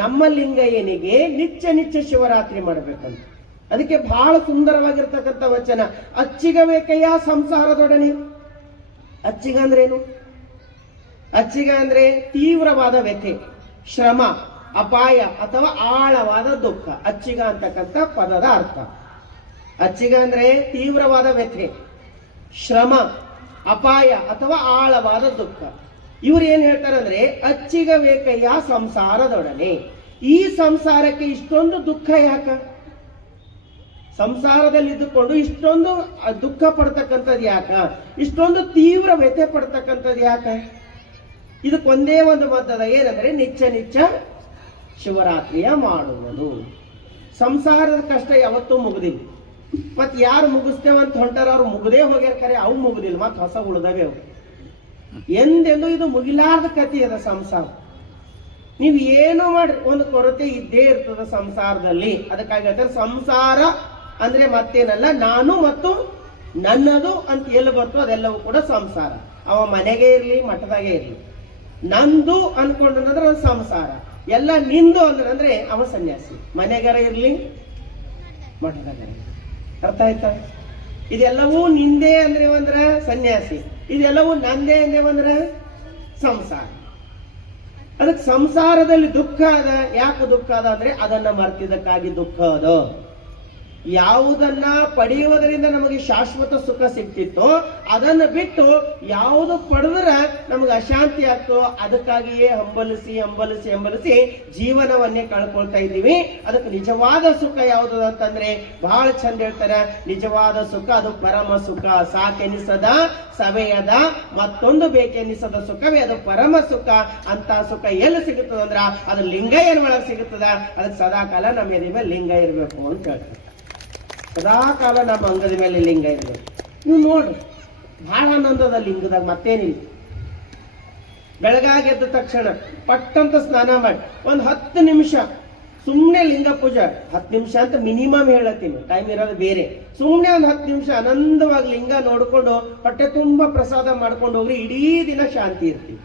ನಮ್ಮ ಲಿಂಗಯ್ಯನಿಗೆ ನಿತ್ಯ ಶಿವರಾತ್ರಿ ಮಾಡ್ಬೇಕಂತ. ಅದಕ್ಕೆ ಬಹಳ ಸುಂದರವಾಗಿರ್ತಕ್ಕಂಥ ವಚನ, ಅಚ್ಚಿಗಬೇಕಯ್ಯ ಸಂಸಾರದೊಡನೆ. ಅಚ್ಚಿಗ ಅಂದ್ರೇನು? ಅಚ್ಚಿಗ ಅಂದ್ರೆ ತೀವ್ರವಾದ ವ್ಯಥೆ, ಶ್ರಮ, ಅಪಾಯ ಅಥವಾ ಆಳವಾದ ದುಃಖ. ಅಚ್ಚಿಗ ಅಂತಕ್ಕಂಥ ಪದದ ಅರ್ಥ. ಅಚ್ಚಿಗ ಅಂದ್ರೆ ತೀವ್ರವಾದ ವ್ಯಥೆ, ಶ್ರಮ, ಅಪಾಯ ಅಥವಾ ಆಳವಾದ ದುಃಖ. ಇವ್ರು ಏನ್ ಹೇಳ್ತಾರಂದ್ರೆ ಅಚ್ಚಿಗಬೇಕಯ್ಯ ಸಂಸಾರದೊಡನೆ. ಈ ಸಂಸಾರಕ್ಕೆ ಇಷ್ಟೊಂದು ದುಃಖ ಯಾಕ? ಸಂಸಾರದಲ್ಲಿ ಇದ್ದುಕೊಂಡು ಇಷ್ಟೊಂದು ದುಃಖ ಪಡ್ತಕ್ಕಂಥದ್ದು ಯಾಕ? ಇಷ್ಟೊಂದು ತೀವ್ರ ವ್ಯಥೆ ಪಡ್ತಕ್ಕಂಥದ್ದು ಯಾಕ? ಇದಕ್ಕೊಂದೇ ಒಂದು ಮದ್ದದ, ಏನಂದ್ರೆ ನಿತ್ಯ ಶಿವರಾತ್ರಿಯ ಮಾಡುವುದು. ಸಂಸಾರದ ಕಷ್ಟ ಯಾವತ್ತೂ ಮುಗುದಿಲ್ಲ. ಮತ್ ಯಾರು ಮುಗಿಸ್ತೇವಂತ ಹೊಂಟಾರ ಅವ್ರು ಮುಗದೇ ಹೋಗ್ಯಾರ, ಕರೆ ಅವು ಮುಗುದಿಲ್ಲ, ಮತ್ ಹೊಸ ಉಳ್ದವೆ ಅವು. ಎಂದೆಂದು ಇದು ಮುಗಿಲಾರ್ದ ಕಥೆ ಅದ ಸಂಸಾರ. ನೀವ್ ಏನೋ ಮಾಡ್ರಿ, ಒಂದು ಕೊರತೆ ಇದ್ದೇ ಇರ್ತದ ಸಂಸಾರದಲ್ಲಿ. ಅದಕ್ಕಾಗಿ ಹೇಳ್ತಾರೆ ಸಂಸಾರ ಅಂದ್ರೆ ಮತ್ತೇನಲ್ಲ, ನಾನು ಮತ್ತು ನನ್ನದು ಅಂತ ಎಲ್ಲಿ ಬರ್ತೋ ಅದೆಲ್ಲವೂ ಕೂಡ ಸಂಸಾರ. ಅವ ಮನೆಗೆ ಇರ್ಲಿ, ಮಠದಾಗೆ ಇರ್ಲಿ, ನಂದು ಅನ್ಕೊಂಡ್ರೆ ಅದು ಸಂಸಾರ. ಎಲ್ಲ ನಿಂದು ಅಂದ್ರೆ ಅವ ಸನ್ಯಾಸಿ. ಮನೆಗಾರ ಇರ್ಲಿ, ಮಠದಾಗ ಇರ್ಲಿ. ಅರ್ಥ ಆಯ್ತಾ? ಇದೆಲ್ಲವೂ ನಿಂದೆ ಅಂದ್ರ ಸನ್ಯಾಸಿ, ಇದೆಲ್ಲವೂ ನಂದೇ ಅಂದೇವಂದ್ರ ಸಂಸಾರ. ಅದಕ್ಕೆ ಸಂಸಾರದಲ್ಲಿ ದುಃಖ ಅದ. ಯಾಕೆ ದುಃಖ ಅದ ಅಂದ್ರೆ ಅದನ್ನ ಮರ್ತಿದ್ದಕ್ಕಾಗಿ ದುಃಖ ಅದ. ಯಾವುದನ್ನ ಪಡೆಯುವುದರಿಂದ ನಮಗೆ ಶಾಶ್ವತ ಸುಖ ಸಿಗ್ತಿತ್ತೋ ಅದನ್ನ ಬಿಟ್ಟು ಯಾವುದು ಪಡೆದ್ರೆ ನಮಗೆ ಅಶಾಂತಿ ಆಗ್ತೋ ಅದಕ್ಕಾಗಿಯೇ ಹಂಬಲಿಸಿ ಜೀವನವನ್ನೇ ಕಳ್ಕೊಳ್ತಾ ಇದ್ದೀವಿ. ಅದಕ್ಕೆ ನಿಜವಾದ ಸುಖ ಯಾವುದು ಅಂತಂದ್ರೆ ಬಹಳ ಚಂದ ಹೇಳ್ತಾರೆ, ನಿಜವಾದ ಸುಖ ಅದು ಪರಮ ಸುಖ. ಸಾಕೆನಿಸದ ಸವೆಯದ ಮತ್ತೊಂದು ಬೇಕೆನಿಸದ ಸುಖವೇ ಅದು ಪರಮ ಸುಖ. ಅಂತ ಸುಖ ಎಲ್ಲಿ ಸಿಗುತ್ತದಂದ್ರ ಅದು ಲಿಂಗಯ್ಯನ ಒಳಗೆ ಸಿಗುತ್ತದ. ಅದಕ್ಕೆ ಸದಾಕಾಲ ನಮ್ಮ ಎದೆ ಮೇಲೆ ಲಿಂಗ ಇರಬೇಕು ಅಂತ ಹೇಳ್ತಾರೆ. ಸದಾಕಾಲ ನಮ್ಮ ಅಂಗದ ಮೇಲೆ ಲಿಂಗ ಇರಬೇಕು. ನೀವು ನೋಡ್ರಿ, ಬಹಳ ಆನಂದದ ಲಿಂಗದಾಗ ಮತ್ತೇನಿಲ್ಲ. ಬೆಳಗಾಗಿ ಎದ್ದ ತಕ್ಷಣ ಪಟ್ಟಂತ ಸ್ನಾನ ಮಾಡಿ ಒಂದು 10 ನಿಮಿಷ ಸುಮ್ಮನೆ ಲಿಂಗ ಪೂಜೆ, 10 ನಿಮಿಷ ಅಂತ ಮಿನಿಮಮ್ ಹೇಳತ್ತೀನಿ, ಟೈಮ್ ಇರೋದು ಬೇರೆ. ಸುಮ್ಮನೆ ಒಂದು 10 ನಿಮಿಷ ಆನಂದವಾಗಿ ಲಿಂಗ ನೋಡ್ಕೊಂಡು ಹೊಟ್ಟೆ ತುಂಬಾ ಪ್ರಸಾದ ಮಾಡ್ಕೊಂಡು ಹೋಗ್ರಿ, ಇಡೀ ದಿನ ಶಾಂತಿ ಇರ್ತೀವಿ,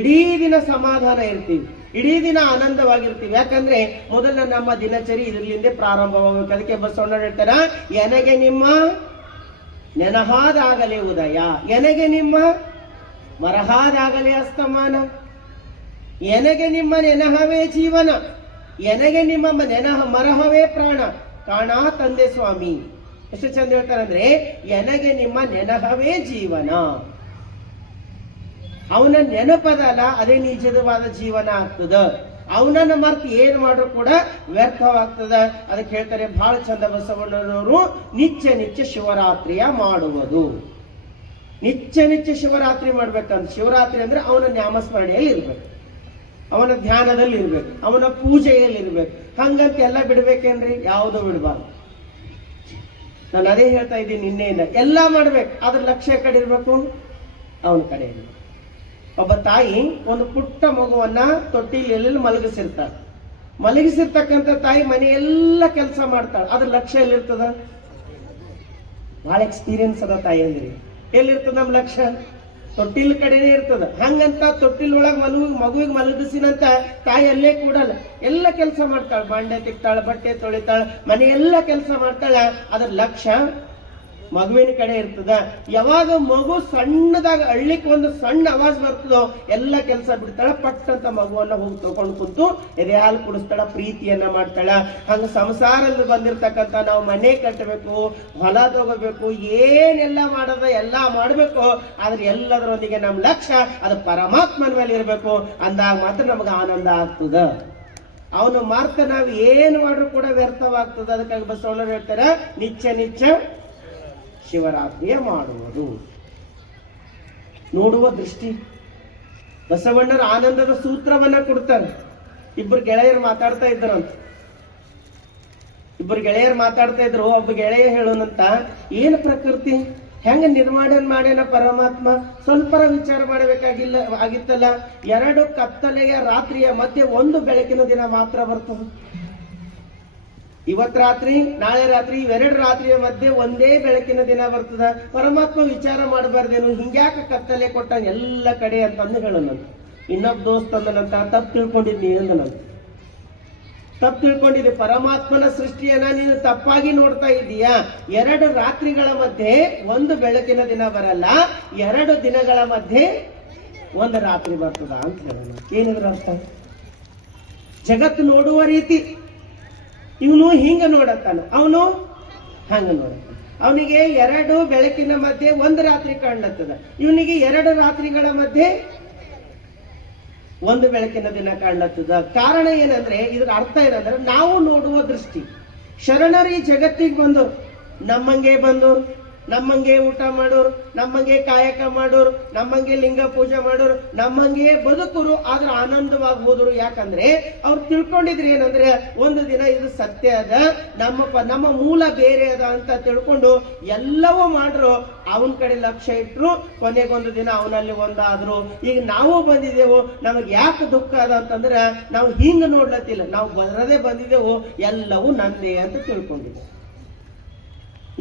ಇಡೀ ದಿನ ಸಮಾಧಾನ ಇರ್ತೀವಿ, ಇಡೀ ದಿನ ಆನಂದವಾಗಿರ್ತೀವಿ. ಯಾಕಂದ್ರೆ ಮೊದಲ ನಮ್ಮ ದಿನಚರಿ ಇದರಿಂದ ಪ್ರಾರಂಭವಾಗಬೇಕು. ಅದಕ್ಕೆ ಬಸವಣ್ಣ ಹೇಳ್ತಾರ, ಎನಗೆ ನಿಮ್ಮ ನೆನಹಾದಾಗಲೇ ಉದಯ, ಎನಗೆ ನಿಮ್ಮ ಮರಹಾದಾಗಲೇ ಅಸ್ತಮಾನ, ಎನಗೆ ನಿಮ್ಮ ನೆನಹವೇ ಜೀವನ, ಎನಗೆ ನಿಮ್ಮ ಮರಹವೇ ಪ್ರಾಣ, ಕಾಣ ತಂದೆ ಸ್ವಾಮಿ. ಎಷ್ಟು ಚಂದ ಹೇಳ್ತಾರಂದ್ರೆ ಎನಗೆ ನಿಮ್ಮ ನೆನಹವೇ ಜೀವನ. ಅವನ ನೆನಪದಲ್ಲ, ಅದೇ ನಿಜವಾದ ಜೀವನ ಆಗ್ತದ. ಅವನನ್ನ ಮರ್ತು ಏನ್ ಮಾಡ್ರು ಕೂಡ ವ್ಯರ್ಥವಾಗ್ತದ. ಅದಕ್ಕೆ ಹೇಳ್ತಾರೆ ಬಹಳ ಚಂದ ಬಸವಣ್ಣನವರು, ನಿತ್ಯ ನಿತ್ಯ ಶಿವರಾತ್ರಿಯ ಮಾಡುವುದು. ನಿತ್ಯ ನಿತ್ಯ ಶಿವರಾತ್ರಿ ಮಾಡ್ಬೇಕಂತ. ಶಿವರಾತ್ರಿ ಅಂದ್ರೆ ಅವನ ನಾಮಸ್ಮರಣೆಯಲ್ಲಿ ಇರ್ಬೇಕು, ಅವನ ಧ್ಯಾನದಲ್ಲಿ ಇರ್ಬೇಕು, ಅವನ ಪೂಜೆಯಲ್ಲಿ ಇರ್ಬೇಕು. ಹಂಗಂತ ಎಲ್ಲ ಬಿಡ್ಬೇಕೇನ್ರಿ? ಯಾವುದು ಬಿಡಬಾರ್ದು. ನಾನು ಅದೇ ಹೇಳ್ತಾ ಇದ್ದೀನಿ ನಿನ್ನೆಯಿಂದ, ಎಲ್ಲ ಮಾಡ್ಬೇಕು, ಅದ್ರ ಲಕ್ಷ್ಯ ಕಡೆ ಇರ್ಬೇಕು, ಅವನ ಕಡೆ ಇರ್ಬೇಕು. ಒಬ್ಬ ತಾಯಿ ಒಂದು ಪುಟ್ಟ ಮಗುವನ್ನ ತೊಟ್ಟಿಲಿ ಮಲಗಿಸಿರ್ತಾಳೆ. ಮಲಗಿಸಿರ್ತಕ್ಕಂಥ ತಾಯಿ ಮನೆಯೆಲ್ಲ ಕೆಲಸ ಮಾಡ್ತಾಳೆ, ಅದ್ರ ಲಕ್ಷ್ಯ ಎಲ್ಲಿರ್ತದ? ಬಹಳ ಎಕ್ಸ್ಪೀರಿಯನ್ಸ್ ಅದ ತಾಯಿ ಅಂದ್ರಿ. ಎಲ್ಲಿರ್ತದ ನಮ್ಮ ಲಕ್ಷ್ಯ? ತೊಟ್ಟಿಲ್ ಕಡೆನೇ ಇರ್ತದ. ಹಂಗಂತ ತೊಟ್ಟಿಲ್ ಒಳಗೆ ಮಗುವಿಗೆ ಮಲಗಿಸಿನಂತ ತಾಯಿ ಅಲ್ಲೇ ಕೂಡಲ್ಲ, ಎಲ್ಲ ಕೆಲಸ ಮಾಡ್ತಾಳೆ. ಬಾಂಡೆ ತಿಕ್ತಾಳೆ, ಬಟ್ಟೆ ತೊಳಿತಾಳೆ, ಮನೆಯೆಲ್ಲ ಕೆಲಸ ಮಾಡ್ತಾಳ. ಅದ್ರ ಲಕ್ಷ್ಯ ಮಗುವಿನ ಕಡೆ ಇರ್ತದ. ಯಾವಾಗ ಮಗು ಸಣ್ಣದಾಗ ಅಳ್ಳಿಕ್ ಒಂದು ಸಣ್ಣ ಆವಾಜ್ ಬರ್ತದೋ ಎಲ್ಲ ಕೆಲಸ ಬಿಡ್ತಾಳ, ಪಟ್ಟಂತ ಮಗುವನ್ನ ಹೋಗಿ ತಗೊಂಡು ಕುಂತು ಎದೆ ಹಾಲು ಕುಡಿಸ್ತಾಳ, ಪ್ರೀತಿಯನ್ನ ಮಾಡ್ತಾಳ. ಹಂಗ ಸಂಸಾರದಲ್ಲಿ ಬಂದಿರ್ತಕ್ಕಂಥ ನಾವು ಮನೆ ಕಟ್ಟಬೇಕು, ಹೊಲ ತಗೋಬೇಕು, ಏನೆಲ್ಲ ಮಾಡೋದ ಎಲ್ಲ ಮಾಡ್ಬೇಕು. ಆದ್ರೆ ಎಲ್ಲದರೊಂದಿಗೆ ನಮ್ ಲಕ್ಷ್ಯ ಅದು ಪರಮಾತ್ಮನ ಮೇಲೆ ಇರ್ಬೇಕು. ಅಂದಾಗ ಮಾತ್ರ ನಮ್ಗೆ ಆನಂದ ಆಗ್ತದ. ಅವನು ಮಾರ್ತ ನಾವ್ ಏನು ಮಾಡ್ರು ಕೂಡ ವ್ಯರ್ಥವಾಗ್ತದ. ಅದಕ್ಕಾಗಿ ಬಸವಣ್ಣ ಹೇಳ್ತಾರ, ನಿತ್ಯ ನಿತ್ಯ ಶಿವರಾತ್ರಿಯ ಮಾಡುವುದು. ನೋಡುವ ದೃಷ್ಟಿ. ಬಸವಣ್ಣರ ಆನಂದದ ಸೂತ್ರವನ್ನ ಕೊಡ್ತಾರೆ. ಇಬ್ಬರು ಗೆಳೆಯರು ಮಾತಾಡ್ತಾ ಇದ್ರಂತ. ಒಬ್ಬ ಗೆಳೆಯ ಹೇಳೋನಂತ, ಏನು ಪ್ರಕೃತಿ ಹೆಂಗ ನಿರ್ಮಾಣ ಮಾಡ್ಯಾನ ಪರಮಾತ್ಮ, ಸ್ವಲ್ಪ ವಿಚಾರ ಆಗಿತ್ತಲ್ಲ. ಎರಡು ಕತ್ತಲೆಯ ರಾತ್ರಿಯ ಮಧ್ಯೆ ಒಂದು ಬೆಳಕಿನ ದಿನ ಮಾತ್ರ ಬರ್ತದೆ. ಇವತ್ ರಾತ್ರಿ ನಾಳೆ ರಾತ್ರಿ ಇವೆರಡು ರಾತ್ರಿಯ ಮಧ್ಯೆ ಒಂದೇ ಬೆಳಕಿನ ದಿನ ಬರ್ತದ. ಪರಮಾತ್ಮ ವಿಚಾರ ಮಾಡಬಾರ್ದೇನು, ಹಿಂಗ್ಯಾಕ ಕತ್ತಲೆ ಕೊಟ್ಟ ಎಲ್ಲ ಕಡೆ ಅಂತಂದು ಹೇಳೋನಂತ. ಇನ್ನೊಬ್ಬ ದೋಸ್ತ ಅಂದನಂತ, ತಪ್ಪು ತಿಳ್ಕೊಂಡಿದ್ನಿ ಅಂದನಂತ. ತಪ್ಪು ತಿಳ್ಕೊಂಡಿದ್ದೆ, ಪರಮಾತ್ಮನ ಸೃಷ್ಟಿಯನ್ನ ನೀನು ತಪ್ಪಾಗಿ ನೋಡ್ತಾ ಇದ್ದೀಯಾ. ಎರಡು ರಾತ್ರಿಗಳ ಮಧ್ಯೆ ಒಂದು ಬೆಳಕಿನ ದಿನ ಬರಲ್ಲ, ಎರಡು ದಿನಗಳ ಮಧ್ಯೆ ಒಂದು ರಾತ್ರಿ ಬರ್ತದ ಅಂತ ಹೇಳೋಣ. ಏನಿದ್ರ ಅರ್ಥ? ಜಗತ್ತು ನೋಡುವ ರೀತಿ. ಇವನು ಹಿಂಗ ನೋಡತ್ತಾನ, ಅವನು ಹಂಗ ನೋಡತ್ತಾನ. ಅವನಿಗೆ ಎರಡು ಬೆಳಕಿನ ಮಧ್ಯೆ ಒಂದು ರಾತ್ರಿ ಕಾಣ್ಲತ್ತದ, ಇವನಿಗೆ ಎರಡು ರಾತ್ರಿಗಳ ಮಧ್ಯೆ ಒಂದು ಬೆಳಕಿನ ದಿನ ಕಾಣ್ಲತ್ತದ. ಕಾರಣ ಏನಂದ್ರೆ, ಇದ್ರ ಅರ್ಥ ಏನಂದ್ರೆ, ನಾವು ನೋಡುವ ದೃಷ್ಟಿ. ಶರಣರು ಈ ಜಗತ್ತಿಗೆ ಬಂದವರು, ನಮ್ಮಂಗೆ ಊಟ ಮಾಡೋರು, ನಮ್ಮಂಗೆ ಕಾಯಕ ಮಾಡೋರು, ನಮ್ಮಂಗೆ ಲಿಂಗ ಪೂಜೆ ಮಾಡೋರು, ನಮ್ಮಂಗೆ ಬದುಕರು. ಆದ್ರೆ ಆನಂದವಾಗಿ ಹೋದ್ರು. ಯಾಕಂದ್ರೆ ಅವ್ರು ತಿಳ್ಕೊಂಡಿದ್ರು ಏನಂದ್ರೆ, ಒಂದು ದಿನ ಇದು ಸತ್ಯ ಅದ, ನಮ್ಮ ಮೂಲ ಬೇರೆ ಅದ ಅಂತ ತಿಳ್ಕೊಂಡು ಎಲ್ಲವೂ ಮಾಡ್ರು. ಅವನ ಕಡೆ ಲಕ್ಷ್ಯ ಇಟ್ರು. ಕೊನೆಗೊಂದು ದಿನ ಅವನಲ್ಲಿ ಒಂದಾದ್ರು. ಈಗ ನಾವು ಬಂದಿದ್ದೆವು, ನಮಗೆ ಯಾಕೆ ದುಃಖ ಅದ ಅಂತಂದ್ರೆ, ನಾವು ಹಿಂಗ ನೋಡ್ಲತ್ತಿಲ್ಲ, ನಾವು ಬರದೇ ಬಂದಿದ್ದೆವು, ಎಲ್ಲವೂ ನಂದೇ ಅಂತ ತಿಳ್ಕೊಂಡಿದ್ದೆವು.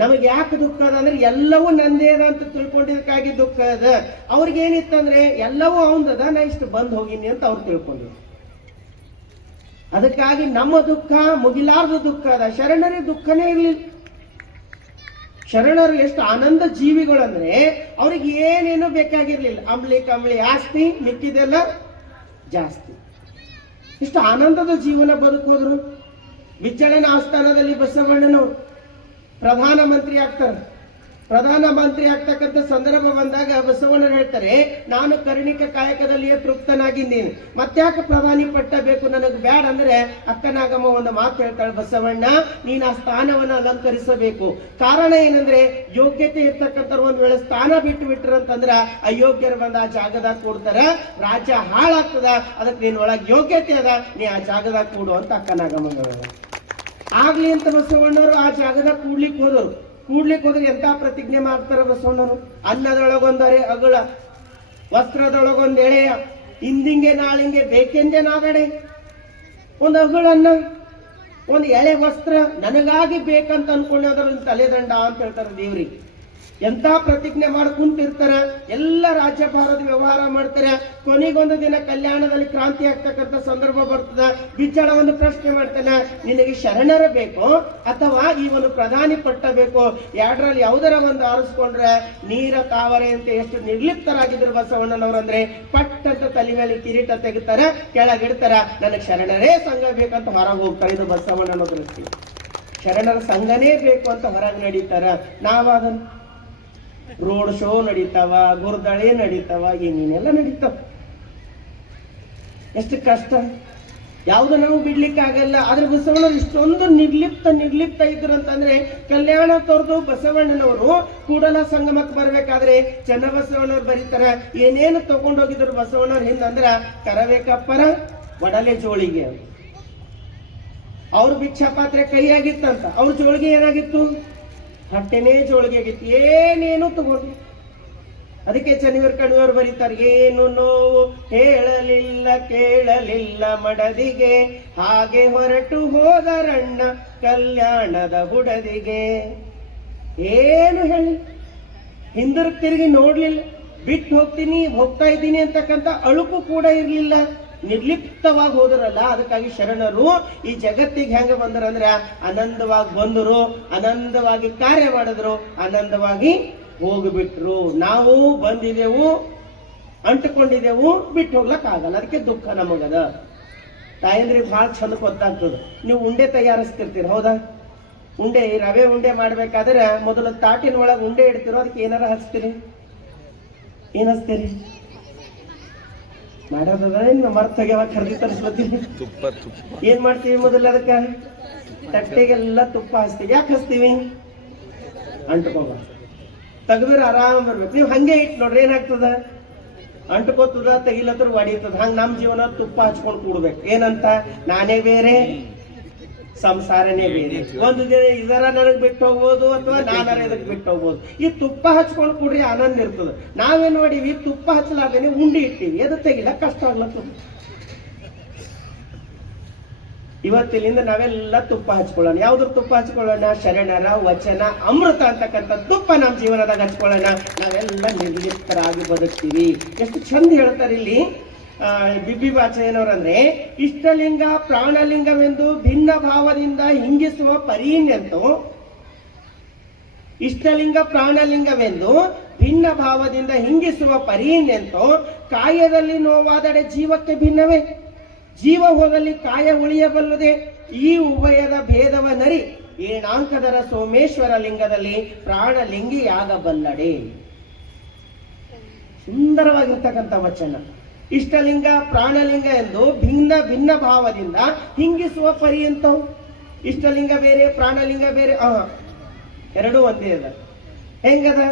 ನಮಗೆ ಯಾಕೆ ದುಃಖ ಅದ ಅಂದ್ರೆ, ಎಲ್ಲವೂ ನಂದೇ ಅದ ಅಂತ ತಿಳ್ಕೊಂಡಿದ್ದಕ್ಕಾಗಿ ದುಃಖ ಅದ. ಅವ್ರಿಗೇನಿತ್ತಂದ್ರೆ ಎಲ್ಲವೂ ಅವಂದದ, ನಾ ಇಷ್ಟು ಬಂದ್ ಹೋಗಿನಿ ಅಂತ ಅವ್ರು ತಿಳ್ಕೊಂಡಿದ್ರು. ಅದಕ್ಕಾಗಿ ನಮ್ಮ ದುಃಖ ಮುಗಿಲಾರ್ದ ದುಃಖ ಅದ. ಶರಣರಿಗೆ ದುಃಖನೇ ಇರ್ಲಿಲ್ಲ. ಶರಣರು ಎಷ್ಟು ಆನಂದ ಜೀವಿಗಳು ಅಂದ್ರೆ, ಅವ್ರಿಗೆ ಏನೇನು ಬೇಕಾಗಿರ್ಲಿಲ್ಲ. ಅಂಬ್ಲಿ ಆಸ್ತಿ, ಮಿಕ್ಕಿದೆಲ್ಲ ಜಾಸ್ತಿ. ಇಷ್ಟು ಆನಂದದ ಜೀವನ ಬದುಕೋದ್ರು. ಬಿಜ್ಜಳನ ಆಸ್ಥಾನದಲ್ಲಿ ಬಸವಣ್ಣನವರು ಪ್ರಧಾನಮಂತ್ರಿ ಆಗ್ತಾರೆ. ಪ್ರಧಾನಮಂತ್ರಿ ಆಗ್ತಕ್ಕಂಥ ಸಂದರ್ಭ ಬಂದಾಗ ಬಸವಣ್ಣರು ಹೇಳ್ತಾರೆ, ನಾನು ಕರ್ಣಿಕ ಕಾಯಕದಲ್ಲಿಯೇ ತೃಪ್ತನಾಗಿದ್ದೀನಿ, ಮತ್ತ್ಯಾಕೆ ಪ್ರಧಾನಿ ಪಟ್ಟ ಬೇಕು, ನನಗೆ ಬ್ಯಾಡ ಅಂದ್ರೆ ಅಕ್ಕನಾಗಮ್ಮ ಒಂದು ಮಾತು ಹೇಳ್ತಾಳೆ, ಬಸವಣ್ಣ ನೀನು ಆ ಸ್ಥಾನವನ್ನು ಅಲಂಕರಿಸಬೇಕು. ಕಾರಣ ಏನಂದ್ರೆ, ಯೋಗ್ಯತೆ ಇರ್ತಕ್ಕಂಥವ್ರು ಒಂದ್ ವೇಳೆ ಸ್ಥಾನ ಬಿಟ್ಟರಂತಂದ್ರ ಅಯೋಗ್ಯರು ಬಂದ ಆ ಜಾಗದಾಗ ಕೂಡ್ತಾರ, ರಾಜ್ಯ ಹಾಳಾಗ್ತದ. ಅದಕ್ಕೆ ನೀನ್ ಒಳಗೆ ಯೋಗ್ಯತೆ ಅದ, ನೀ ಆ ಜಾಗದಾಗ ಕೂಡು ಅಂತ ಅಕ್ಕನಾಗಮ್ಮ ಆಗ್ಲಿ ಅಂತ ಬಸವಣ್ಣವರು ಆ ಜಾಗದಾಗ ಕೂಡ್ಲಿಕ್ಕೆ ಹೋದ್ರೆ ಎಂತ ಪ್ರತಿಜ್ಞೆ ಮಾಡ್ತಾರ ಬಸವಣ್ಣರು. ಅನ್ನದೊಳಗೊಂದರೆ ಅಗಳ, ವಸ್ತ್ರದೊಳಗೊಂದು ಎಳೆಯ, ಇಂದಿಂಗೆ ನಾಳಿಂಗೆ ಬೇಕೆಂದೇ ನಾಗಡೆ. ಒಂದು ಅಗಳನ್ನ, ಒಂದು ಎಳೆ ವಸ್ತ್ರ ನನಗಾಗಿ ಬೇಕಂತ ಅನ್ಕೊಂಡೆ ಅದರ ತಲೆದಂಡ ಅಂತ ಹೇಳ್ತಾರೆ ದೇವ್ರಿಗೆ. ಎಂತ ಪ್ರತಿಜ್ಞೆ ಮಾಡಿ ಕುಂತಿರ್ತಾರ. ಎಲ್ಲ ರಾಜ್ಯಭಾರದ ವ್ಯವಹಾರ ಮಾಡ್ತಾರೆ. ಕೊನೆಗೊಂದು ದಿನ ಕಲ್ಯಾಣದಲ್ಲಿ ಕ್ರಾಂತಿ ಆಗ್ತಕ್ಕಂಥ ಸಂದರ್ಭ ಬರ್ತದ. ಬಿಜ್ಜಳ ಒಂದು ಪ್ರಶ್ನೆ ಮಾಡ್ತಾನೆ, ನಿನಗೆ ಶರಣರ ಬೇಕು ಅಥವಾ ಈ ಒಂದು ಪ್ರಧಾನಿ ಪಟ್ಟ ಬೇಕು, ಎರಡರಲ್ಲಿ ಯಾವುದರ ಒಂದು ಆರಿಸ್ಕೊಂಡ್ರೆ ನೀರ ತಾವರೆ ಅಂತ ಎಷ್ಟು ನಿರ್ಲಿಪ್ತರಾಗಿದ್ರು ಬಸವಣ್ಣನವ್ರಂದ್ರೆ, ಪಟ್ಟಂತ ತಲೆ ಮೇಲೆ ಕಿರೀಟ ತೆಗಿತಾರೆ, ಕೆಳಗಿಡ್ತಾರ, ನನಗೆ ಶರಣರೇ ಸಂಘ ಬೇಕಂತ ಹೊರಗೆ ಹೋಗ್ತಾರೆ. ಇದು ಬಸವಣ್ಣನ ದೃಷ್ಟಿ. ಶರಣರ ಸಂಘನೇ ಬೇಕು ಅಂತ ಹೊರಗೆ ನಡೀತಾರ. ನಾವಾದ ರೋಡ್ ಶೋ ನಡೀತಾವ, ಗುರುದಳೆ ನಡೀತಾವ, ಏನೇನೆಲ್ಲ ನಡೀತಾವ. ಎಷ್ಟು ಕಷ್ಟ. ಯಾವುದು ನಾವು ಬಿಡ್ಲಿಕ್ಕೆ ಆಗಲ್ಲ. ಆದ್ರೆ ಬಸವಣ್ಣವ್ರು ಇಷ್ಟೊಂದು ನಿರ್ಲಿಪ್ತ ಇದ್ರು ಅಂತಂದ್ರೆ, ಕಲ್ಯಾಣ ತೊರೆದು ಬಸವಣ್ಣನವರು ಕೂಡಲ ಸಂಗಮಕ್ಕೆ ಬರ್ಬೇಕಾದ್ರೆ ಚನ್ನಬಸವಣ್ಣವ್ರು ಬರೀತಾರ, ಏನೇನು ತಗೊಂಡೋಗಿದ್ರು ಬಸವಣ್ಣವ್ರ ಹಿಂದಂದ್ರ ಕರವೇ ಕಪ್ಪರ ಒಡಲೆ ಜೋಳಿಗೆ. ಅವ್ರ ಭಿಕ್ಷಾ ಪಾತ್ರೆ ಕೈಯಾಗಿತ್ತಂತ, ಅವ್ರ ಜೋಳಿಗೆ ಏನಾಗಿತ್ತು? ಹೊಟ್ಟೆನೇ ಜೋಳಿಗೆ ಆಗಿತ್ತು, ಏನೇನು ತಗೊಂಡು. ಅದಕ್ಕೆ ಚನ್ನವೀರ ಕಣಿಯವರು ಬರೀತಾರೆ, ಏನು ನೋವು ಹೇಳಲಿಲ್ಲ ಕೇಳಲಿಲ್ಲ ಮಡದಿಗೆ, ಹಾಗೆ ಹೊರಟು ಹೋದರಣ್ಣ ಕಲ್ಯಾಣದ ಹುಡದಿಗೆ. ಏನು ಹೇಳಿ, ಹಿಂದಿರುಗಿ ತಿರುಗಿ ನೋಡ್ಲಿಲ್ಲ, ಬಿಟ್ಟು ಹೋಗ್ತಾ ಇದ್ದೀನಿ ಅಂತಕ್ಕಂಥ ಅಳುಕು ಕೂಡ ಇರ್ಲಿಲ್ಲ, ನಿರ್ಲಿಪ್ತವಾಗಿ ಹೋದರಲ್ಲ. ಅದಕ್ಕಾಗಿ ಶರಣರು ಈ ಜಗತ್ತಿಗೆ ಹೆಂಗ ಬಂದರಂದ್ರ ಆನಂದವಾಗಿ ಬಂದರು, ಆನಂದವಾಗಿ ಕಾರ್ಯ ಮಾಡಿದ್ರು, ಆನಂದವಾಗಿ ಹೋಗಿಬಿಟ್ರು. ನಾವು ಬಂದಿದೆವು, ಅಂಟುಕೊಂಡಿದೆವು, ಬಿಟ್ಟು ಹೋಗ್ಲಕ್ ಆಗಲ್ಲ. ಅದಕ್ಕೆ ದುಃಖ ನಮಗದ. ತಾಯಂದ್ರಿಗೆ ಬಹಳ ಚಂದ ಗೊತ್ತಾಗ್ತದ. ನೀವು ಉಂಡೆ ತಯಾರಿಸ್ತಿರ್ತೀರ, ಹೌದಾ? ಉಂಡೆ, ರವೆ ಉಂಡೆ ಮಾಡ್ಬೇಕಾದ್ರೆ ಮೊದಲು ತಾಟಿನ ಒಳಗೆ ಉಂಡೆ ಇಡ್ತಿರೋ, ಅದಕ್ಕೆ ಏನಾರ ಹಚ್ತೀರಿ? ಏನ್ ಹಚ್ತೀರಿ? ಮಾಡೋದ ಮರ್ತೋಗ್ಯಾವ, ಖರೀದಿ ತರಿಸ್ಲತ್ತೀವಿ. ಏನ್ ಮಾಡ್ತೀವಿ? ಮೊದಲು ಅದಕ್ಕೆ ತಟ್ಟೆಗೆಲ್ಲ ತುಪ್ಪ ಹಚ್ತೀವಿ. ಯಾಕೆ ಹಚ್ತೀವಿ? ಅಂಟ್ಕೋಬ, ತೆಗೆದ್ರೆ ಆರಾಮ್ ಬರ್ಬೇಕು. ನೀವು ಹಂಗೆ ಇಟ್ಟು ನೋಡ್ರಿ, ಏನಾಗ್ತದ? ಅಂಟ್ಕೋತದ, ತೆಗಿಲತ್ರ ಹೊಡಿತದ. ಹಂಗ ನಮ್ ಜೀವನ ತುಪ್ಪ ಹಚ್ಕೊಂಡು ಕೂಡ್ಬೇಕು. ಏನಂತ? ನಾನೇ ಬೇರೆ, ಸಂಸಾರನೇ ಬೇರೆ. ಒಂದು ದಿನ ಇದರ ನನಗ್ ಬಿಟ್ಟು ಹೋಗ್ಬೋದು, ಅಥವಾ ನಾನಾರ ಇದಕ್ಕೆ ಬಿಟ್ಟು ಹೋಗ್ಬೋದು. ಈ ತುಪ್ಪ ಹಚ್ಕೊಂಡು ಕೂಡ್ರಿ ಆನಂದ ಇರ್ತದ. ನಾವೇನ್ ಮಾಡೀವಿ? ತುಪ್ಪ ಹಚ್ಚಲಾದೇನೆ ಉಂಡಿ ಇಟ್ಟಿವಿ, ಅದು ತೆಗಿಲ ಕಷ್ಟ ಆಗ್ಲತ್ತದ. ಇವತ್ತಿನಿಂದ ನಾವೆಲ್ಲ ತುಪ್ಪ ಹಚ್ಕೊಳ್ಳೋಣ. ಯಾವ್ದ್ರ ತುಪ್ಪ ಹಚ್ಕೊಳ್ಳೋಣ? ಶರಣರ ವಚನ ಅಮೃತ ಅಂತಕ್ಕಂಥ ತುಪ್ಪ ನಮ್ಮ ಜೀವನದಾಗ ಹಚ್ಕೊಳ್ಳೋಣ. ನಾವೆಲ್ಲ ನಿರ್ಲಿಪ್ತರಾಗಿ ಬದುಕ್ತೀವಿ. ಎಷ್ಟು ಚಂದ ಹೇಳ್ತಾರೆ ಇಲ್ಲಿ ಬಿಬ್ಬಿ ಬಾಚಯ್ಯನವರಂದ್ರೆ, ಇಷ್ಟಲಿಂಗ ಪ್ರಾಣಲಿಂಗವೆಂದು ಭಿನ್ನ ಭಾವದಿಂದ ಹಿಂಗಿಸುವ ಪರೀನೆಂತು, ಇಷ್ಟಲಿಂಗ ಪ್ರಾಣಲಿಂಗವೆಂದು ಭಿನ್ನ ಭಾವದಿಂದ ಹಿಂಗಿಸುವ ಪರೀನೆಂತು, ಕಾಯದಲ್ಲಿ ನೋವಾದಡೆ ಜೀವಕ್ಕೆ ಭಿನ್ನವೇ, ಜೀವ ಹೋದಲ್ಲಿ ಕಾಯ ಉಳಿಯಬಲ್ಲದೆ, ಈ ಉಭಯದ ಭೇದವ ನರಿ ಏಣಾಂಕದರ ಸೋಮೇಶ್ವರ ಲಿಂಗದಲ್ಲಿ ಪ್ರಾಣಲಿಂಗಿಯಾಗಬಲ್ಲಡೆ. ಸುಂದರವಾಗಿರ್ತಕ್ಕಂಥ ವಚನ. ಇಷ್ಟಲಿಂಗ ಪ್ರಾಣಲಿಂಗ ಎಂದು ಭಿನ್ನ ಭಾವದಿಂದ ಹಿಂಗಿಸುವ ಪರಿ ಅಂತ. ಇಷ್ಟಲಿಂಗ ಬೇರೆ, ಪ್ರಾಣಲಿಂಗ ಬೇರೆ, ಎರಡೂ ಒಂದೇ ಅದ. ಹೆಂಗದ?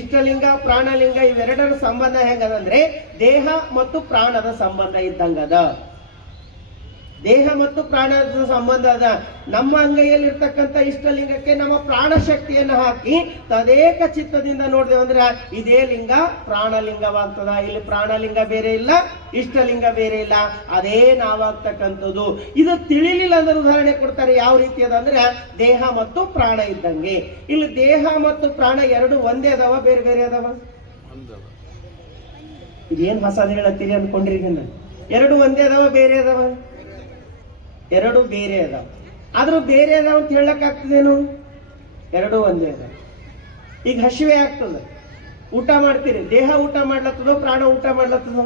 ಇಷ್ಟಲಿಂಗ ಪ್ರಾಣಲಿಂಗ ಇವೆರಡರ ಸಂಬಂಧ ಹೆಂಗದಂದ್ರೆ, ದೇಹ ಮತ್ತು ಪ್ರಾಣದ ಸಂಬಂಧ ಇದ್ದಂಗದ. ದೇಹ ಮತ್ತು ಪ್ರಾಣದ ಸಂಬಂಧ ಅದ. ನಮ್ಮ ಅಂಗೈಯಲ್ಲಿ ಇರ್ತಕ್ಕಂಥ ಇಷ್ಟಲಿಂಗಕ್ಕೆ ನಮ್ಮ ಪ್ರಾಣ ಶಕ್ತಿಯನ್ನು ಹಾಕಿ ತದೇಕ ಚಿತ್ತದಿಂದ ನೋಡಿದೆವು ಅಂದ್ರೆ ಇದೇ ಲಿಂಗ ಪ್ರಾಣಲಿಂಗವಾಗ್ತದ. ಇಲ್ಲಿ ಪ್ರಾಣಲಿಂಗ ಬೇರೆ ಇಲ್ಲ, ಇಷ್ಟಲಿಂಗ ಬೇರೆ ಇಲ್ಲ, ಅದೇ ನಾವಾಗ್ತಕ್ಕಂಥದ್ದು. ಇದು ತಿಳಿಲಿಲ್ಲ ಅಂದ್ರೆ ಉದಾಹರಣೆ ಕೊಡ್ತಾರೆ. ಯಾವ ರೀತಿ ಅದ ಅಂದ್ರೆ, ದೇಹ ಮತ್ತು ಪ್ರಾಣ ಇದ್ದಂಗೆ. ಇಲ್ಲಿ ದೇಹ ಮತ್ತು ಪ್ರಾಣ ಎರಡು ಒಂದೇ ಅದಾವ, ಬೇರೆ ಬೇರೆ ಅದಾವ? ಇದೇನ್ ಹೊಸದ ಹೇಳತ್ತೀರಿ ಅನ್ಕೊಂಡ್ರಿ? ಎರಡು ಒಂದೇ ಅದಾವ, ಬೇರೆ ಅದಾವ? ಎರಡು ಬೇರೆ ಅದಾವ. ಆದ್ರೂ ಬೇರೆ ಅದಾವ ಅಂತ ಹೇಳಕ್ ಆಗ್ತದೇನು? ಎರಡು ಒಂದೇ ಅದಾವ. ಈಗ ಹಸಿವೆ ಆಗ್ತದ, ಊಟ ಮಾಡ್ತೀರಿ. ದೇಹ ಊಟ ಮಾಡ್ಲತ್ತದೋ, ಪ್ರಾಣ ಊಟ ಮಾಡ್ಲತ್ತದೋ?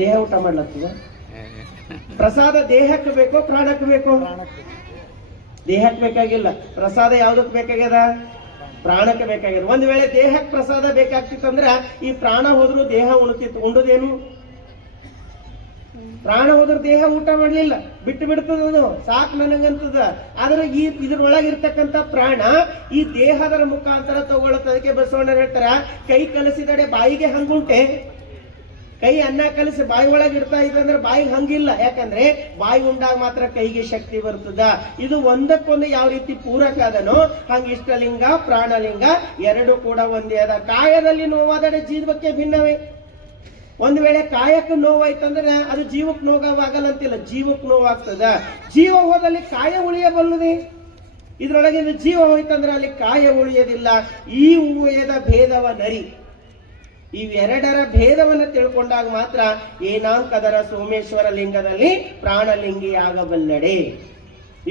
ದೇಹ ಊಟ ಮಾಡ್ಲತ್ತದ. ಪ್ರಸಾದ ದೇಹಕ್ಕೆ ಬೇಕೋ ಪ್ರಾಣಕ್ಕೆ ಬೇಕೋ? ದೇಹಕ್ಕೆ ಬೇಕಾಗಿಲ್ಲ. ಪ್ರಸಾದ ಯಾವ್ದಕ್ ಬೇಕಾಗ್ಯದ? ಪ್ರಾಣಕ್ಕೆ ಬೇಕಾಗ್ಯದ. ಒಂದ್ ವೇಳೆ ದೇಹಕ್ಕೆ ಪ್ರಸಾದ ಬೇಕಾಗ್ತಿತ್ತಂದ್ರ ಈ ಪ್ರಾಣ ಹೋದ್ರು ದೇಹ ಉಣ್ತಿತ್ತು. ಉಂಡುದೇನು? ಪ್ರಾಣ ಹೋದ್ರ ದೇಹ ಊಟ ಮಾಡ್ಲಿಲ್ಲ, ಬಿಟ್ಟು ಬಿಡ್ತದದು, ಸಾಕು ನನಗಂತದ. ಆದ್ರೆ ಇದ್ರೊಳಗಿರ್ತಕ್ಕಂಥ ಪ್ರಾಣ ಈ ದೇಹದ ಮುಖಾಂತರ ತಗೊಳ್ಳತ್ತ. ಅದಕ್ಕೆ ಬಸವಣ್ಣ ಹೇಳ್ತಾರ, ಕೈ ಕಲಸಿದಡೆ ಬಾಯಿಗೆ ಹಂಗುಂಟೆ. ಕೈ ಅನ್ನ ಕಲಸಿ ಬಾಯಿ ಒಳಗೆ ಇಡ್ತಾ ಇದ್ರೆ ಬಾಯಿಗೆ ಹಂಗಿಲ್ಲ. ಯಾಕಂದ್ರೆ ಬಾಯಿ ಉಂಡಾಗ ಮಾತ್ರ ಕೈಗೆ ಶಕ್ತಿ ಬರ್ತದ. ಇದು ಒಂದಕ್ಕೊಂದು ಯಾವ ರೀತಿ ಪೂರಕ ಅದನೋ ಹಂಗ ಇಷ್ಟಲಿಂಗ ಪ್ರಾಣಲಿಂಗ ಎರಡು ಕೂಡ ಒಂದೇ ಅದ. ಕಾಯದಲ್ಲಿ ನೋವಾದಡೆ ಜೀವಕ್ಕೆ ಭಿನ್ನವೇ. ಒಂದ್ ವೇಳೆ ಕಾಯಕ್ಕೆ ನೋವಾಯ್ತಂದ್ರೆ ಅದು ಜೀವಕ್ಕೆ ನೋವಾಗಲ್ಲ ಅಂತಿಲ್ಲ, ಜೀವಕ್ಕೆ ನೋವಾಗ್ತದ. ಜೀವ ಹೋದಲ್ಲಿ ಕಾಯ ಉಳಿಯಬಲ್ಲದೆ. ಇದ್ರೊಳಗೆ ಜೀವ ಹೋಯ್ತಂದ್ರೆ ಅಲ್ಲಿ ಕಾಯ ಉಳಿಯೋದಿಲ್ಲ. ಈ ಉಭಯದ ಭೇದವ ನರಿ. ಇವೆರಡರ ಭೇದವನ್ನು ತಿಳ್ಕೊಂಡಾಗ ಮಾತ್ರ ಏನಾಂಕದರ ಸೋಮೇಶ್ವರ ಲಿಂಗದಲ್ಲಿ ಪ್ರಾಣಲಿಂಗಿ ಆಗಬಲ್ಲಡೆ.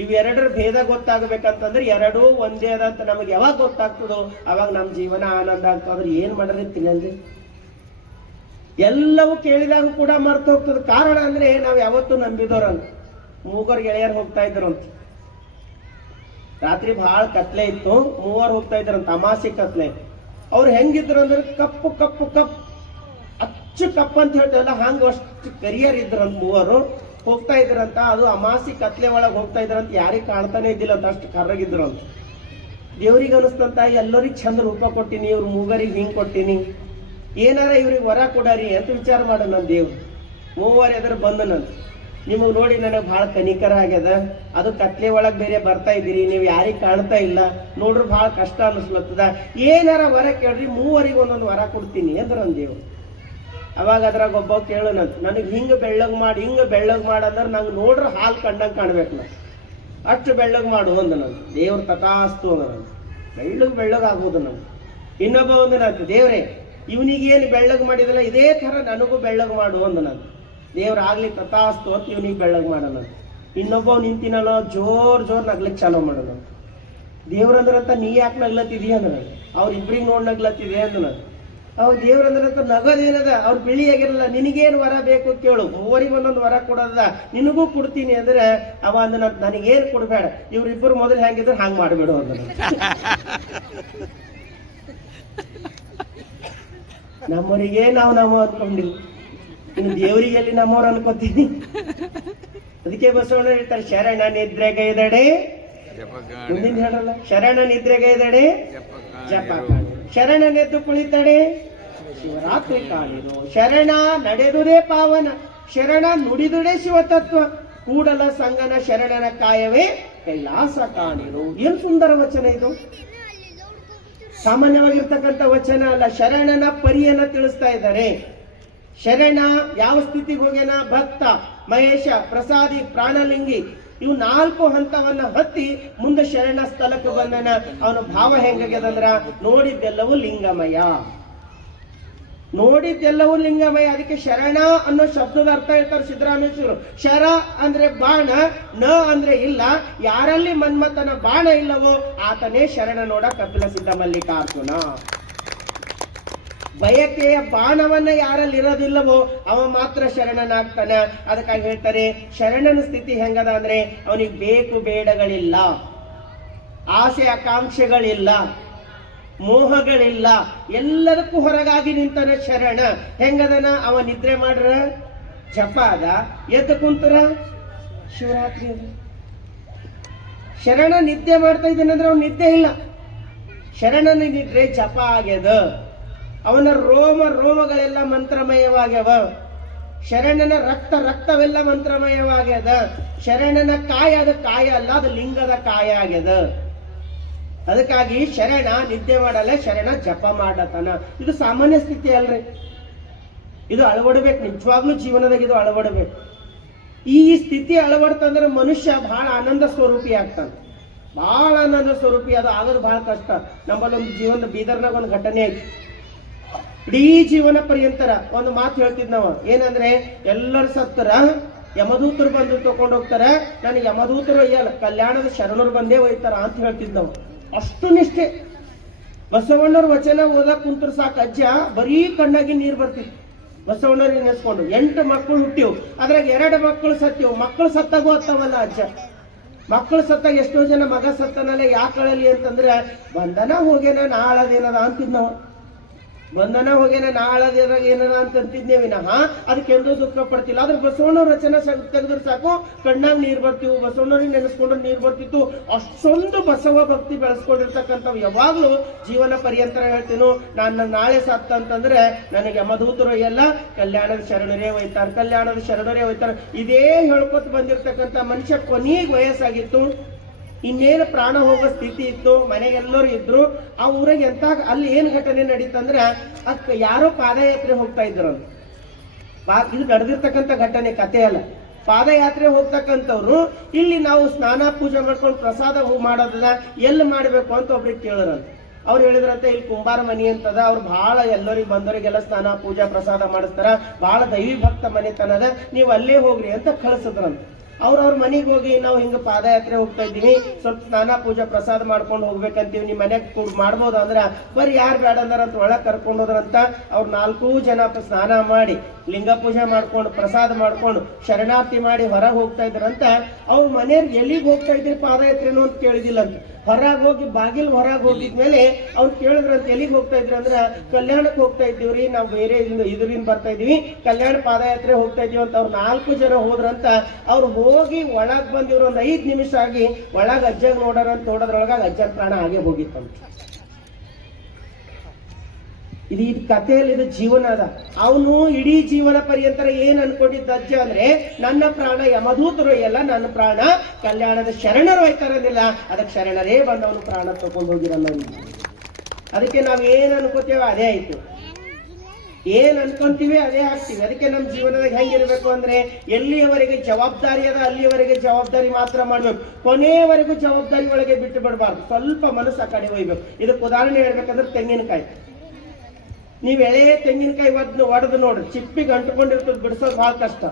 ಇವೆರಡರ ಭೇದ ಗೊತ್ತಾಗಬೇಕಂತಂದ್ರೆ ಎರಡೂ ಒಂದೇ ಅದಂತ ನಮಗೆ ಯಾವಾಗ ಗೊತ್ತಾಗ್ತದೋ ಅವಾಗ ನಮ್ಮ ಜೀವನ ಆನಂದ ಆಗ್ತದ್ರೆ ಏನ್ ಮಾಡ್ರಿ ತಿಳಿಯಲ್ರಿ. ಎಲ್ಲವೂ ಕೇಳಿದಾಗ ಕೂಡ ಮರ್ತು ಹೋಗ್ತದೆ. ಕಾರಣ ಅಂದ್ರೆ ನಾವು ಯಾವತ್ತೂ ನಂಬಿದವ್ರಂತ. ಮೂವರು ಗೆಳೆಯರು ಹೋಗ್ತಾ ಇದ್ರಂತ. ರಾತ್ರಿ ಬಹಳ ಕತ್ಲೆ ಇತ್ತು, ಮೂವರು ಹೋಗ್ತಾ ಇದ್ರಂತ, ಅಮಾಸಿ ಕತ್ಲೆ. ಅವ್ರು ಹೆಂಗಿದ್ರು ಅಂದ್ರೆ ಕಪ್ಪು ಕಪ್ಪು ಕಪ್ ಅಚ್ಚು ಕಪ್ ಅಂತ ಹೇಳ್ತೇವಲ್ಲ ಹಂಗ ಅಷ್ಟು ಕರಿಯರ್ ಇದ್ರಂತ ಮೂವರು. ಹೋಗ್ತಾ ಇದ್ರಂತ. ಅದು ಅಮಾಸಿ ಕತ್ಲೆ ಒಳಗೆ ಹೋಗ್ತಾ ಇದ್ರಂತ, ಯಾರಿಗೆ ಕಾಣ್ತಾನೆ ಇದ್ದಿಲ್ಲ ಅಂತ, ಅಷ್ಟು ಕರ್ರಗಿದ್ರು ಅಂತ. ದೇವ್ರಿಗೆ ಅನಿಸ್ತಂತ ಎಲ್ಲರಿಗೆ ಚಂದ ರೂಪ ಕೊಟ್ಟಿನಿ, ಇವ್ರ ಮೂಗರಿಗೆ ಹಿಂಗೆ ಕೊಟ್ಟಿನಿ, ಏನಾರ ಇವ್ರಿಗೆ ವರ ಕೊಡಾರಿ ಅಂತ ವಿಚಾರ ಮಾಡ ನನ್ನ ದೇವ್ರು. ಮೂವರು ಎದುರು ಬಂದನಂತ, ನಿಮಗೆ ನೋಡಿ ನನಗೆ ಭಾಳ ಕನಿಕರ ಆಗ್ಯದ, ಅದು ಕತ್ಲೆ ಒಳಗೆ ಬೇರೆ ಬರ್ತಾ ಇದ್ದೀರಿ, ನೀವು ಯಾರಿಗೆ ಕಾಣ್ತಾ ಇಲ್ಲ, ನೋಡ್ರಿ ಭಾಳ ಕಷ್ಟ ಅನ್ನಿಸ್ಲತ್ತದ, ಏನಾರ ವರ ಕೇಳ್ರಿ, ಮೂವರಿಗೆ ಒಂದೊಂದು ವರ ಕೊಡ್ತೀನಿ ಅಂದ್ರೆ ನನ್ನ ದೇವ್ರು. ಅವಾಗ ಅದ್ರಾಗ ಒಬ್ಬ ಕೇಳೋಣಂತ, ನನಗೆ ಹಿಂಗೆ ಬೆಳ್ಳಗೆ ಮಾಡಿ ಅಂದ್ರೆ ನಂಗೆ ನೋಡ್ರೆ ಹಾಲು ಕಂಡಂಗೆ ಕಾಣ್ಬೇಕು, ನಾನು ಅಷ್ಟು ಬೆಳ್ಳಗೆ ಮಾಡು ಅಂದ ನಾನು. ದೇವ್ರು ತಥಾಸ್ತು ಅಂದ ನಾನು, ಬೆಳ್ಳಗೆ ಆಗೋದು ನಾನು. ಇನ್ನೊಬ್ಬ ಒಂದು ನಾನು, ದೇವ್ರೆ ಇವನಿಗೇನು ಬೆಳ್ಳಗೆ ಮಾಡಿದಲ್ಲ ಇದೇ ಥರ ನನಗೂ ಬೆಳ್ಳಗೆ ಮಾಡು ಅಂದ ನಾನು. ದೇವ್ರಾಗ್ಲಿ ತಥಾಸ್ತು ಅಂತ ಇವನಿಗೆ ಬೆಳ್ಳಗೆ ಮಾಡೋಣ. ಇನ್ನೊಬ್ಬ ನಿಂತಿನಲ್ಲ ಜೋರ್ ನಗ್ಲಿಕ್ಕೆ ಚಾಲೋ ಮಾಡೋಣ. ದೇವ್ರಂದ್ರಂತ ನೀ ಯಾಕೆ ನಗ್ಲತ್ತಿದೀಯ ಅಂದ ನಾನು. ಅವ್ರಿಬ್ರಿಗೆ ನೋಡಿ ನಗ್ಲತ್ತಿದೆ ಅಂದ ನಾನು. ಅವ್ ದೇವ್ರಂದ್ರಂತ ನಗದೇನದ, ಅವ್ರು ಬಿಳಿಯಾಗಿರಲ್ಲ, ನಿನಗೇನು ವರ ಬೇಕು ಕೇಳು, ಮೂವರಿಗೆ ಒಂದೊಂದು ವರ ಕೊಡೋದ, ನಿನಗೂ ಕೊಡ್ತೀನಿ ಅಂದ್ರೆ ಅವ ಅಂದ ನನಗೇನು ಕೊಡಬೇಡ, ಇವ್ರಿಬ್ಬರು ಮೊದಲು ಹೆಂಗಿದ್ರೆ ಹಂಗೆ ಮಾಡಿಬಿಡು ಅಂದ. ನಮ್ಮವರಿಗೆ ನಾವು ಅನ್ಕೊಂಡಿಲ್ಲ, ಇನ್ನು ದೇವರಿಗೆ ಎಲ್ಲಿ ನಮ್ಮವ್ರು ಅನ್ಕೋತೀನಿ. ಅದಕ್ಕೆ ಬಸವಣ್ಣ ಹೇಳ್ತಾರೆ, ಶರಣ ನಿದ್ರೆಗೈದಡೆ, ಮುಂದಿನ ಹೇಳಲ್ಲ, ಶರಣ ನಿದ್ರೆಗೈದಡೆ ಜಪ ಕಾಣಿರು, ಶರಣನೆದ್ದು ಕುಳಿತಡೆ ಶಿವರಾತ್ರಿ ಕಾಣಿರು, ಶರಣ ನಡೆದುದೇ ಪಾವನ, ಶರಣ ನುಡಿದುಡೆ ಶಿವತತ್ವ, ಕೂಡಲ ಸಂಗನ ಶರಣನ ಕಾಯವೇ ಕೈಲಾಸ ಕಾಣಿರು. ಏನ್ ಸುಂದರ ವಚನ ಇದು, ಸಾಮಾನ್ಯವಾಗಿರ್ತಕ್ಕಂಥ ವಚನ ಅಲ್ಲ. ಶರಣನ ಪರಿಯನ್ನ ತಿಳಿಸ್ತಾ ಇದ್ದಾರೆ. ಶರಣ ಯಾವ ಸ್ಥಿತಿಗೆ ಹೋಗ್ಯಾನ, ಭಕ್ತ, ಮಹೇಶ, ಪ್ರಸಾದಿ, ಪ್ರಾಣಲಿಂಗಿ, ಇವು 4 ಹಂತವನ್ನ ಹತ್ತಿ ಮುಂದೆ ಶರಣ ಸ್ಥಳಕ್ಕೆ ಬಂದನ. ಅವನ ಭಾವ ಹೆಂಗಾಗ್ಯದಂದ್ರ ನೋಡಿದ್ದೆಲ್ಲವೂ ಲಿಂಗಮಯ, ನೋಡಿದ್ದೆಲ್ಲವೂ ಲಿಂಗಮಯ. ಅದಕ್ಕೆ ಶರಣ ಅನ್ನೋ ಶಬ್ದದ ಅರ್ಥ ಹೇಳ್ತಾರೆ ಸಿದ್ದರಾಮೇಶ್ವರು. ಶರ ಅಂದ್ರೆ ಬಾಣ, ನ ಅಂದ್ರೆ ಇಲ್ಲ. ಯಾರಲ್ಲಿ ಮನ್ಮಥನ ಬಾಣ ಇಲ್ಲವೋ ಆತನೇ ಶರಣ ನೋಡ ಕಪಿಲ ಸಿದ್ಧ ಮಲ್ಲಿಕಾರ್ಜುನ. ಬಯಕೆಯ ಬಾಣವನ್ನ ಯಾರಲ್ಲಿ ಇರೋದಿಲ್ಲವೋ ಅವ ಮಾತ್ರ ಶರಣನಾಗ್ತಾನೆ. ಅದಕ್ಕಾಗಿ ಹೇಳ್ತಾರೆ ಶರಣನ ಸ್ಥಿತಿ ಹೆಂಗದ ಅಂದ್ರೆ ಅವನಿಗೆ ಬೇಕು ಬೇಡಗಳಿಲ್ಲ, ಆಸೆ ಆಕಾಂಕ್ಷೆಗಳಿಲ್ಲ, ಮೋಹಗಳಿಲ್ಲ, ಎಲ್ಲದಕ್ಕೂ ಹೊರಗಾಗಿ ನಿಂತಾನೆ ಶರಣ. ಹೆಂಗದನ ಅವ ನಿದ್ರೆ ಮಾಡ್ರ ಜಪ ಅದ, ಎದ್ದು ಕುಂತರ ಶಿವರಾತ್ರಿ ಅದ. ಶರಣ ನಿದ್ದೆ ಮಾಡ್ತಾ ಇದ್ದಾನಂದ್ರೆ ಅವ್ನು ನಿದ್ದೆ ಇಲ್ಲ, ಶರಣನ ನಿದ್ರೆ ಜಪ ಆಗ್ಯದ. ಅವನ ರೋಮಗಳೆಲ್ಲ ಮಂತ್ರಮಯವಾಗ್ಯವ, ಶರಣನ ರಕ್ತವೆಲ್ಲ ಮಂತ್ರಮಯವಾಗ್ಯದ. ಶರಣನ ಕಾಯ ಅದು ಕಾಯ ಅಲ್ಲ, ಅದು ಲಿಂಗದ ಕಾಯ ಆಗ್ಯದ. ಅದಕ್ಕಾಗಿ ಶರಣ ನಿದ್ದೆ ಮಾಡಲ್ಲ, ಶರಣ ಜಪ ಮಾಡತನ. ಇದು ಸಾಮಾನ್ಯ ಸ್ಥಿತಿ ಅಲ್ರಿ, ಇದು ಅಳವಡಬೇಕು, ನಿಜವಾಗ್ಲೂ ಜೀವನದಾಗ ಇದು ಅಳವಡಬೇಕು. ಈ ಸ್ಥಿತಿ ಅಳವಡ್ತಂದ್ರೆ ಮನುಷ್ಯ ಬಹಳ ಆನಂದ ಸ್ವರೂಪಿ ಆಗ್ತಾನೆ, ಬಹಳ ಆನಂದ ಸ್ವರೂಪಿ. ಅದು ಆಗೋದು ಬಹಳ ಕಷ್ಟ. ನಮ್ಮಲ್ಲೊಂದು ಜೀವನದ ಬೀದರ್ನಾಗ ಒಂದು ಘಟನೆ ಆಯ್ತು. ಇಡೀ ಜೀವನ ಪರ್ಯಂತರ ಒಂದು ಮಾತು ಹೇಳ್ತಿದ್ ನಾವು, ಏನಂದ್ರೆ ಎಲ್ಲರೂ ಸತ್ತರ ಯಮದೂತರು ಬಂದು ತಗೊಂಡು ಹೋಗ್ತಾರ, ನನಗೆ ಯಮದೂತರು ಒಯ್ಯಲ್ಲ, ಕಲ್ಯಾಣದ ಶರಣರು ಬಂದೇ ಒಯ್ತಾರ ಅಂತ ಹೇಳ್ತಿದ್ ನಾವು. ಅಷ್ಟು ನಿಷ್ಠೆ. ಬಸವಣ್ಣವ್ರ ವಚನ ಓದಕ್ ಕುಂತ್ರ ಸಾಕು ಅಜ್ಜ ಬರೀ ಕಣ್ಣಾಗಿ ನೀರು ಬರ್ತಿತ್ತು. ಬಸವಣ್ಣವ್ರಿಗೆ ನೆನೆಸ್ಕೊಂಡು 8 ಮಕ್ಕಳು ಹುಟ್ಟಿವು, ಅದ್ರಾಗ 2 ಮಕ್ಕಳು ಸತ್ತಿವು. ಮಕ್ಕಳು ಸತ್ತಾಗೂ ಹತ್ತವಲ್ಲ ಅಜ್ಜ, ಮಕ್ಕಳು ಸತ್ತಾಗ ಎಷ್ಟೋ ಜನ ಮಗ ಸತ್ತನಲ್ಲ ಯಾಕಳಲಿ ಅಂತಂದ್ರೆ ಬಂಧನ ಹೋಗೇನ ನಾಳದೇನದ ಅಂತಿದ್ ನಾವು. ಬಂಧನ ಹೋಗೇನ ನಾಳದಾಗ ಏನದ ಅಂತ ಅಂತಿದ್ನೇ ವಿನಃ ಅದಕ್ಕೆಂದೂ ದುಃಖ ಪಡ್ತಿಲ್ಲ. ಆದ್ರೆ ಬಸವಣ್ಣವ್ರ ರಚನೆ ತೆಗೆದ್ರೆ ಸಾಕು ಕಣ್ಣಾಗ ನೀರು ಬರ್ತಿವು, ಬಸವಣ್ಣವ್ರಿಗೆ ನೆನೆಸ್ಕೊಂಡ್ರೆ ನೀರು ಬರ್ತಿತ್ತು. ಅಷ್ಟೊಂದು ಬಸವ ಭಕ್ತಿ ಬೆಳೆಸ್ಕೊಂಡಿರ್ತಕ್ಕಂಥವು ಯಾವಾಗ್ಲೂ ಜೀವನ ಪರ್ಯಂತರ ಹೇಳ್ತೀನು. ನಾನು ನಾಳೆ ಸತ್ತ ಅಂತಂದ್ರೆ ನನಗೆ ಯಮದೂತರು ಎಲ್ಲ ಕಲ್ಯಾಣದ ಶರಣರೇ ಒಯ್ತಾರ, ಕಲ್ಯಾಣದ ಶರಣರೇ ಒಯ್ತಾರ. ಇದೇ ಹೇಳ್ಕೊತ ಬಂದಿರ್ತಕ್ಕಂಥ ಮನುಷ್ಯ ಕೊನೆಗೆ ವಯಸ್ಸಾಗಿತ್ತು, ಇನ್ನೇನು ಪ್ರಾಣ ಹೋಗೋ ಸ್ಥಿತಿ ಇತ್ತು, ಮನೆಗೆಲ್ಲರೂ ಇದ್ರು. ಆ ಊರಾಗ ಎಂತ ಅಲ್ಲಿ ಏನು ಘಟನೆ ನಡೀತಂದ್ರೆ ಅದಕ್ಕೆ ಯಾರೋ ಪಾದಯಾತ್ರೆ ಹೋಗ್ತಾ ಇದ್ರು. ಇದು ನಡೆದಿರ್ತಕ್ಕಂಥ ಘಟನೆ, ಕಥೆ ಅಲ್ಲ. ಪಾದಯಾತ್ರೆ ಹೋಗ್ತಕ್ಕಂಥವ್ರು ಇಲ್ಲಿ ನಾವು ಸ್ನಾನ ಪೂಜೆ ಮಾಡ್ಕೊಂಡು ಪ್ರಸಾದ ಮಾಡೋದದ ಎಲ್ಲಿ ಮಾಡಬೇಕು ಅಂತ ಒಬ್ರಿಗೆ ಕೇಳಿದ್ರಂತ. ಅವ್ರು ಹೇಳಿದ್ರಂತೆ ಇಲ್ಲಿ ಕುಂಬಾರ ಮನಿ ಅಂತದ, ಅವ್ರು ಬಹಳ ಎಲ್ಲರಿಗೆ ಬಂದವರಿಗೆಲ್ಲ ಸ್ನಾನ ಪೂಜಾ ಪ್ರಸಾದ ಮಾಡಿಸ್ತಾರ, ಬಹಳ ದೈವಿ ಭಕ್ತ ಮನೆತನದ, ನೀವು ಅಲ್ಲೇ ಹೋಗ್ರಿ ಅಂತ ಕಳಿಸಿದ್ರಂತ. ಅವ್ರವ್ರ ಮನೆಗೆ ಹೋಗಿ ನಾವು ಹಿಂಗೆ ಪಾದಯಾತ್ರೆ ಹೋಗ್ತಾ ಇದ್ದೀವಿ, ಸ್ವಲ್ಪ ಸ್ನಾನ ಪೂಜಾ ಪ್ರಸಾದ ಮಾಡ್ಕೊಂಡು ಹೋಗ್ಬೇಕಂತೀವಿ, ನಿಮ್ಮ ಮನೆಗೆ ಮಾಡ್ಬೋದು ಅಂದ್ರೆ ಬರೀ ಯಾರು ಬೇಡ ಅಂದಾರಂತ ಒಳಗೆ ಕರ್ಕೊಂಡು ಹೋದ್ರಂತ. ಅವ್ರು 4 ಜನ ಸ್ನಾನ ಮಾಡಿ ಲಿಂಗ ಪೂಜೆ ಮಾಡ್ಕೊಂಡು ಪ್ರಸಾದ ಮಾಡ್ಕೊಂಡು ಶರಣಾರ್ಥಿ ಮಾಡಿ ಹೊರಗೆ ಹೋಗ್ತಾ ಇದ್ರಂತ. ಅವ್ರ ಮನೆಯವ್ರು ಎಲ್ಲಿಗೆ ಹೋಗ್ತಾ ಇದ್ದೀರಿ ಪಾದಯಾತ್ರೆನೋ ಅಂತ ಕೇಳಿದಿಲ್ಲ ಅಂತ. ಹೊರಗೆ ಹೋಗಿ ಬಾಗಿಲು ಹೊರಗೆ ಹೋಗಿದ್ಮೇಲೆ ಅವ್ರು ಕೇಳಿದ್ರಂತ ಎಲ್ಲಿಗೆ ಹೋಗ್ತಾ ಇದ್ರಿ ಅಂದ್ರೆ ಕಲ್ಯಾಣಕ್ಕೆ ಹೋಗ್ತಾ ಇದ್ದೀವ್ರಿ, ನಾವು ಬೇರೆ ಇದರಿಂದ ಬರ್ತಾ ಇದೀವಿ, ಕಲ್ಯಾಣ ಪಾದಯಾತ್ರೆ ಹೋಗ್ತಾ ಇದೀವಿ ಅಂತ ಅವ್ರು 4 ಜನ ಹೋದ್ರಂತ. ಅವ್ರು ಹೋಗಿ ಒಳಗ್ ಬಂದಿವ್ರು ಒಂದು 5 ನಿಮಿಷ ಆಗಿ ಒಳಗ್ ಅಜ್ಜಗ್ ನೋಡೋರಂತ ನೋಡೋದ್ರೊಳಗ ಅಜ್ಜನ ಪ್ರಾಣ ಹಾಗೆ ಹೋಗಿತ್ತಂತ. ಇದು ಕಥೆಯಲ್ಲಿ ಇದು ಜೀವನ ಅದ. ಅವನು ಇಡೀ ಜೀವನ ಪರ್ಯಂತರ ಏನ್ ಅನ್ಕೊಂಡಿದ್ದ ಅಜ್ಜ ಅಂದ್ರೆ ನನ್ನ ಪ್ರಾಣ ಯಮದೂತರು ಎಲ್ಲ, ನನ್ನ ಪ್ರಾಣ ಕಲ್ಯಾಣದ ಶರಣರು ಹೋಯ್ತಾರದಿಲ್ಲ, ಅದಕ್ಕೆ ಶರಣರೇ ಬಂದು ಅವನು ಪ್ರಾಣ ತಗೊಂಡು ಹೋಗಿರಲ್ಲ. ಅದಕ್ಕೆ ನಾವ್ ಏನ್ ಅನ್ಕೋತೇವೆ ಅದೇ ಆಯ್ತು, ಏನ್ ಅನ್ಕೊಂತೀವಿ ಅದೇ ಆಗ್ತೀವಿ. ಅದಕ್ಕೆ ನಮ್ಮ ಜೀವನದಾಗ ಹೆಂಗಿರ್ಬೇಕು ಅಂದ್ರೆ ಎಲ್ಲಿಯವರೆಗೆ ಜವಾಬ್ದಾರಿ ಅದ ಅಲ್ಲಿಯವರೆಗೆ ಜವಾಬ್ದಾರಿ ಮಾತ್ರ ಮಾಡ್ಬೇಕು, ಕೊನೆಯವರೆಗೂ ಜವಾಬ್ದಾರಿ ಒಳಗೆ ಬಿಟ್ಟು ಬಿಡಬಾರ್ದು. ಸ್ವಲ್ಪ ಮನಸ್ಸು ಆ ಕಡೆ ಒಯ್ಬೇಕು. ಇದಕ್ಕೆ ಉದಾಹರಣೆ ಹೇಳ್ಬೇಕಂದ್ರೆ ತೆಂಗಿನಕಾಯಿ. ನೀವ್ ಎಳೆ ತೆಂಗಿನಕಾಯಿ ಒಡೆದು ನೋಡ್ರಿ, ಚಿಪ್ಪಿಗೆ ಅಂಟ್ಕೊಂಡಿರ್ತದೆ, ಬಿಡಿಸೋದು ಬಹಳ ಕಷ್ಟ.